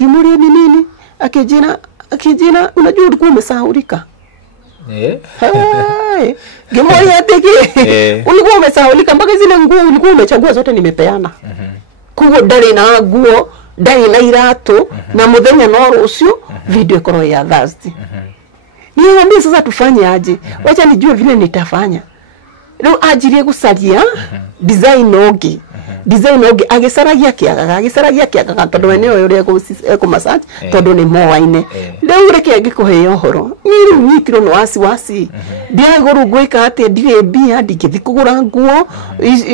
ngimuria ni nini akijina unajua ulikuwa umesahulika ngimuria atiki ulikuwa umesahulika mpaka zile nguo ulikuwa umechagua zote nimepeana kugo ndari na nguo ndari na iratu na muthenya no rucio video ikoro ya Thursday niambia sasa tufanye aje wacha nijue vile nitafanya leo ajirie gusaria design ogi agisaragia kiagaga tondu ene oyo ria ku massage tondu ni moaine leo reke ngikuhe yohoro niru nyitiro no wasi dia goru gwika ati ndire bia ndikithikugura nguo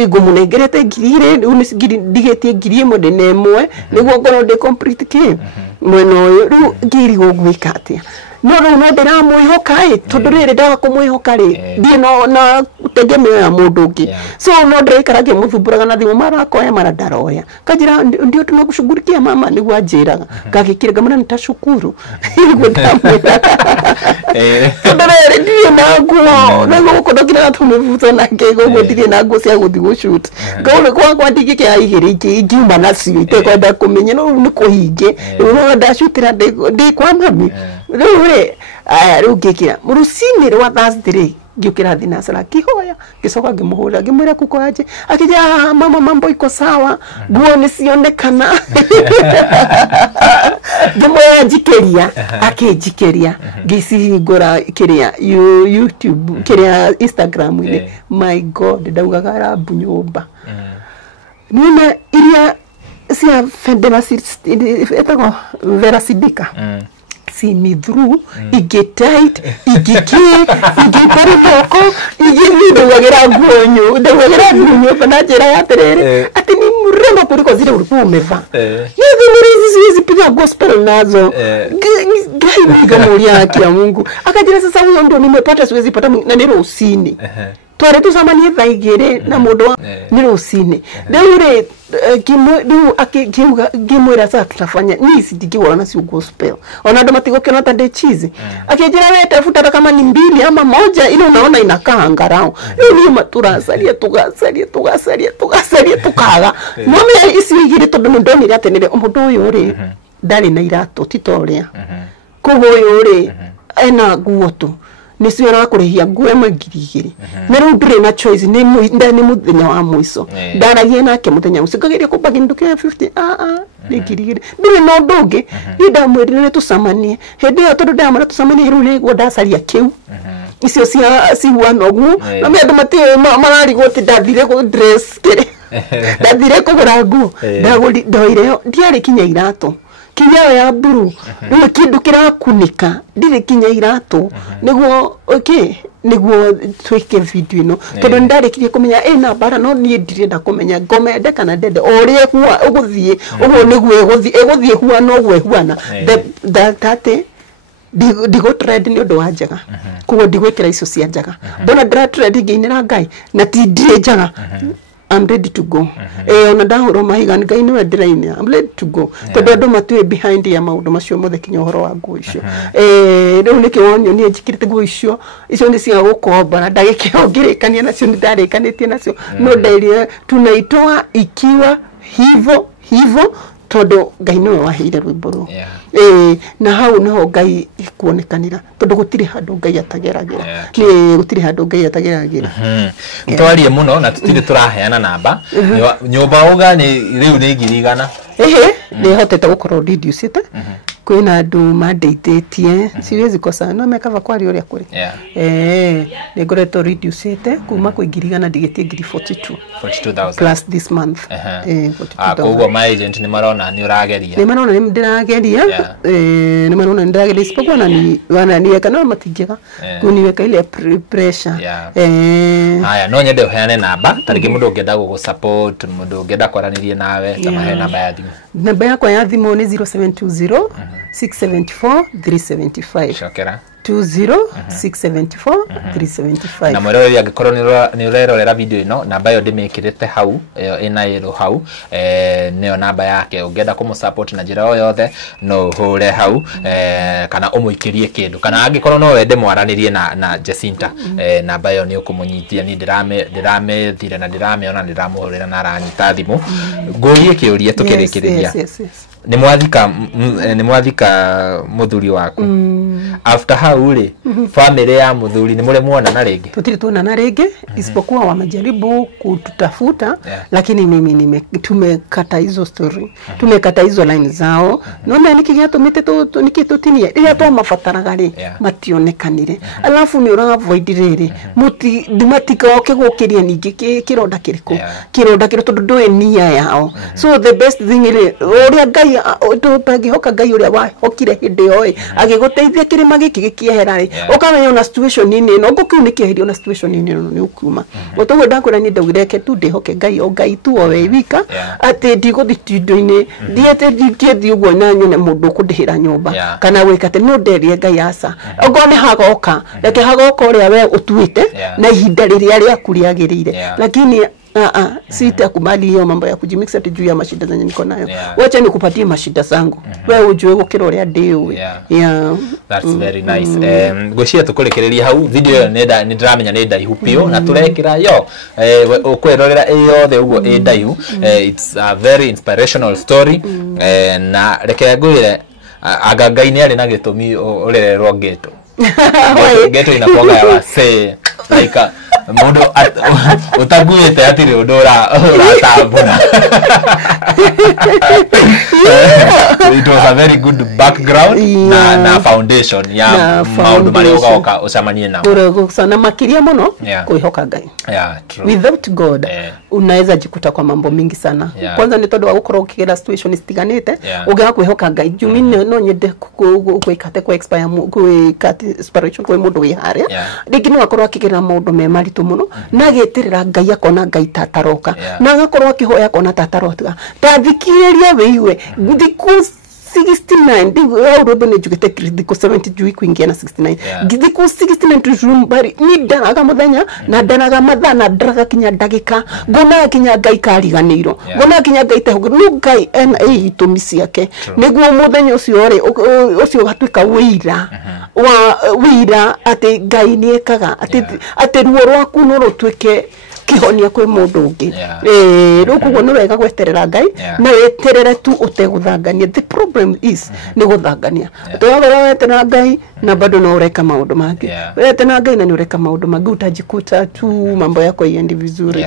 igumunengerete ngirire unisigiri ndigetie ngiri imwe ndinemwe niguo ngoro ndi complete ki mweno oyo ru ngiri gwika ati no ndera muihoka tondu riri ndaga kumuihoka ri ndi no na utegemeo ya mundu ungi so no ndikaragia muthumburaga na thimu marakoya maradaroya kajira ndio tunakushughulikia mama ni gwajiraga gagikire gamana nitashukuru niguo ndamwira tondu riri ndi na nguo niguo kudogira na tumevuta na kego gutire na ngo cia guthi gushoot ngore kwa ndigi kia igiri ngiuma nacio itekwenda kumenya no ni kuhinge no ndashutira ndi kwa mami riu aya riu ngikira rucini rwa Thursday ngikira thinasara kihoya gicoka ngimuhura ngimwira kuko aje akija mama mambo iko sawa nguo ni cionekana ngimwira njikeria akijikeria ngicihingura kiria YouTube kiria Instagram ile my god ndaugagara bunyumba nime iria cia Federa etago Vera Sidika see me through igetight igipari toko igimidogira gonyo panajera yaterere ati ni murema kuliko zile ulikuwa umeva hizi murizi piga gospel nazo gai piga yake ya Mungu akajira sasa huyo ndio nimepata siwezi pata na nero usini tware tusamanie thaigire na mundu ni rusini ndeure kimwira sasa tutafanya ni sidikiwa na si gospel ona ndo matigo kena tande cheese akijira wewe tafuta kama ni mbili ama moja ile unaona inakaa ngarao ni matura salia tukaga mame isiwigire to ndoni yatenere omundo uyu ri ndari na irato titoria kugo uyu ri ena guotu nisiwe na kurehia nguo magirigiri na ru ndire na choice ni muthenya wa mwiso ndaragie nake muthenya ucio ngageria kuba kindu kia 50 ni girigiri ndire no ndungi ni ndamwirire tusamanie hindi yo tondu ndamwira tusamanie ru ni ndacaria kiu icio si huana ogu na me andu mati marari gote ndathire ku dress kire ndathire kugura nguo ndoire ndiari kinya irato kinya ya buru ni kindu kirakunika ndire kinya irato niguo niguo twike video ino tondu ndarikirie kumenya na bara no ni ndire ndakumenya ngomende kana ndende orie huwa uguthie uguo niguo eguthie huwa no gwe huana that digo trade ni ndo wajaga kugo digwekera icio cia njaga ndona dra trade ngeinira ngai na ti ndire njaga I'm ready to go. Ona ndahoro mahiga ngai ni wedraine. I'm ready to go. Tondu andu matue behind ya maundu macio mothe kinya horo wa nguo icio. Riu niki wonyo ni njikirite nguo icio ni cia gukomba na ndagikio ngirikania nacio ni ndarikanitie nacio. No ndairie tunaitoa ikiwa hivyo tondu ngai niwe waheire rwimbo ru na hau niho ngai ikuonekanira tondu gutiri handu ngai atageragira ni gutiri handu ngai atageragira ntwarie muno na tutire turaheana namba nyumba uga ni riu ni ngirigana ni hotete gukorwo reducete kwina andu mandeithĩtie siwezi kosa no mekava kwari uria kuri ni ngoretwo reducete kuma kwa ngirigana ndigetie ngiri 42,000 plus this month koguo my agent ni marona ni urageria ni ndirageria ni marona ndirageria isipokuwa na ni kana matingiga kuniweka ile pressure haya no nyende uheane namba tariki mundu ungenda gugusupport mundu ungenda kwaranirie nawe tamahe namba ya thimu namba yakwa ya thimu ni 0720 674 375 shokera 20674375 na mwero ya gikorwo ni urerorera video ino namba yo ndimikirite hau ina yero hau neo namba yake ungenda kumusupport na njira o yothe no hure hau kana umuikirie kindu kana angikorwo no wende mwaranirie na Jacinta namba yo ni ukumunyitia ni ndirame thire na ndirame ona ndiramuhurira na aranyita thimu ngurie kiurie tukirikiriria ni mwathika muthuri waku after how ri family ya muthuri ni mure muona na ringi tutiri tuona na ringi isipokuwa wamejaribu kututafuta lakini mimi tumekata hizo story tumekata hizo line zao none nikigia tumite nikitutinie ria to mafataraga ri mationekanire alafu ni ura avoid riri matika okegukiria ningi kironda kiriko tondu ndoe nia yao so the best thing ri uria ngai tutangihoka ngai uria wahokire hindi yo agiguteithia kirima giki gikiehera ri ukamenya na situation nini no ngukiunikiherio na situation nini no ni ukuma gutogwe ndakura ni ndagireke tu ndihoke ngai o ngai tu o we wika ati ndiguthitindo-ini ndiete ndikiethi uguo na nyone mundu kundihira nyumba kana wikate no nderie ngai asa ogone hagoka reke hagoka uria we utuite na ihinda riria ria kuriagirire lakini sitakubali hiyo mambo ya kujimix ati juu ya mashida zenye niko nayo. Wacha nikupatie mashida zangu. Wewe ujue gukira uria ndiwe. That's very nice. Goshia tukurekereria hau video nenda ndramenya nenda ihupio na turekira yo ukwirorera yothe ugo ndaihu. It's a very inspirational story na reke ngwire agangai ni ari na gitumi urererwo geto. Geto inakuanga ya wase like mundu utaguite atiri udora uratambura. It was a very good background na foundation ya maundu mari ugaoka ucamanie nao sana makiria muno kuihoka Ngai. True. Without God unaweza jikuta kwa mambo mingi sana. Kwanza ni tondu wa gukorwo ukigera situation stiganite ugeha kuihoka Ngai jumi no nyende kuikate ku expire kuikate inspiration kwa mundu wi haria ringi ni wakorwo akigera maundu me maritu muno na getirira Ngai akona Ngai tataroka na agakorwo akihoya kona tataroka tathikiriria weiwe ndiku 69 ndigo robo ne jugete critical 70 jui kuingia na 69 githiko 69 tujumbari ni daraga muthenya na daraga mathana daraga kinya dagika gona kinya Ngai kariganiro gona kinya Ngai tehugu no Ngai en itumi ciake niguo muthenya ucio ri ucio gatuika wira wa wira ati Ngai ni ekaga ati ruo rwaku no rutwike kihonia kwe mundu ungi rukugo no wega gweterera Ngai na weterere tu uteguthangania. The problem is ni guthangania twagora weterera Ngai na bado no ureka maundu mangi weterera Ngai na ni ureka maundu mangi utajikuta tu mambo yako iendi vizuri.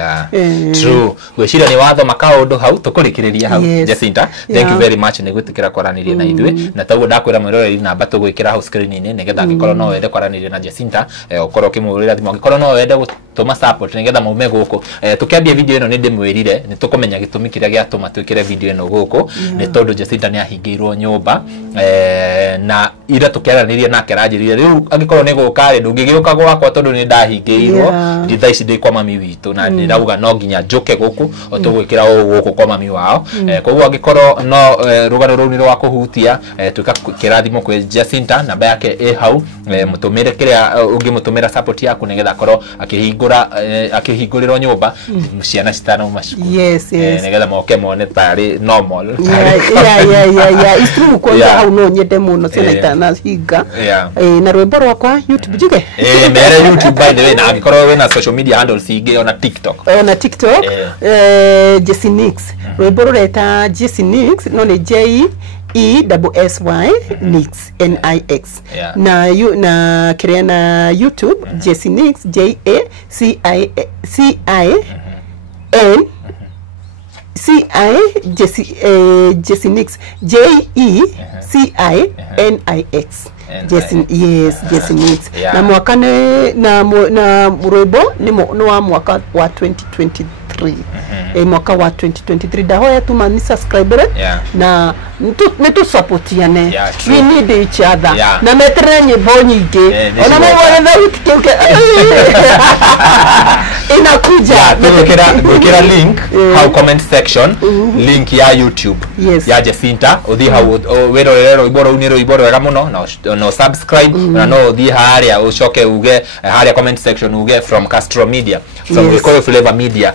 True. Gwicira ni watho makaundu hau tukurikiriria hau Jacinta. Thank you very much ni gwitikira kwaraniria na ithwe na taguo ndakwira mwiroreri namba tugwikira hau screen ini nigetha ngikorwo no wende kwaraniria na Jacinta ukorwo kimurira thimo ngikorwo no wende gutuma support nigetha maume guku tukiambia video ino ni ndimwirire ni tukumenya gitumi kiria giatuma twikire video ino guku ni tondu Jacinta ni ahingiirwo nyumba na ira tukiaraniria nake ranjirire riu angikorwo ni gukari ndungigiuka gwakwa tondu ni ndahingiirwo nditha ici ndi kwa mami witu na ndirauga no nginya njuke guku otugwikira guku kwa mami wao koguo angikorwo no rugano ruu ni rwa kuhutia twika kirathimo kwe Jacinta namba yake hau mutumire kiria ungimutumira support yaku nigetha korwo akihinguriro nyumba ciana citano macukuru nigetha moke mone tari normal. It's true kwanza hau no nyende muno ciana itana hinga na rwimbo rwakwa YouTube jige mere YouTube by the way na angikorwo wena social media handles ingi ona TikTok Jessinix rwimbo rureta Jessinix no ni JESSY Nix NIX na kiria na YouTube Jessinix Jessinix JESSINIX Jessinix na mwaka na rwimbo ni wa mwaka wa 2023 mwaka wa 2023 dahoya tu mani subscribe na nitu supportiane we need each other na metere nyimbo nyingi ona mwana na ukike inakuja gwikira link how comment section link ya YouTube ya Jacinta uthi how wirorero iboro uniro iboro wega muno no subscribe na no uthi haria ucoke uge haria comment section uge from Castro Media from Gikuyu Flavor Media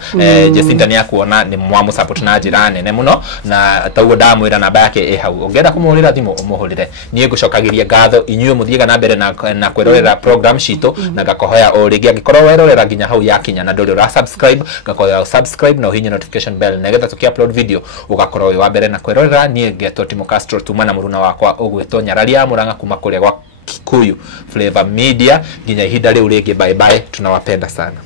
Jacinta ni akuona ni mwamu support na njira nene muno na taguo ndamwira namba yake hau ungenda kumurira thimu umuhurire nie gucokagiria ngatho inyuĩ muthiega na mbere na kwirorera program citu na ngakohoya o ringi angikorwo werorera nginya hau yakinya na nduri ura subscribe ngakohoya subscribe na uhinye notification bell negetha tuki upload video ugakorwo wi wa mbere na kwirorera nie ngetwo Timo Castro tuma na muruna wakwa ugwitwo Nyararia Murang'a kuma kuria gwa Gikuyu Flavor Media nginya ihinda riu ringi bye bye tunawapenda sana.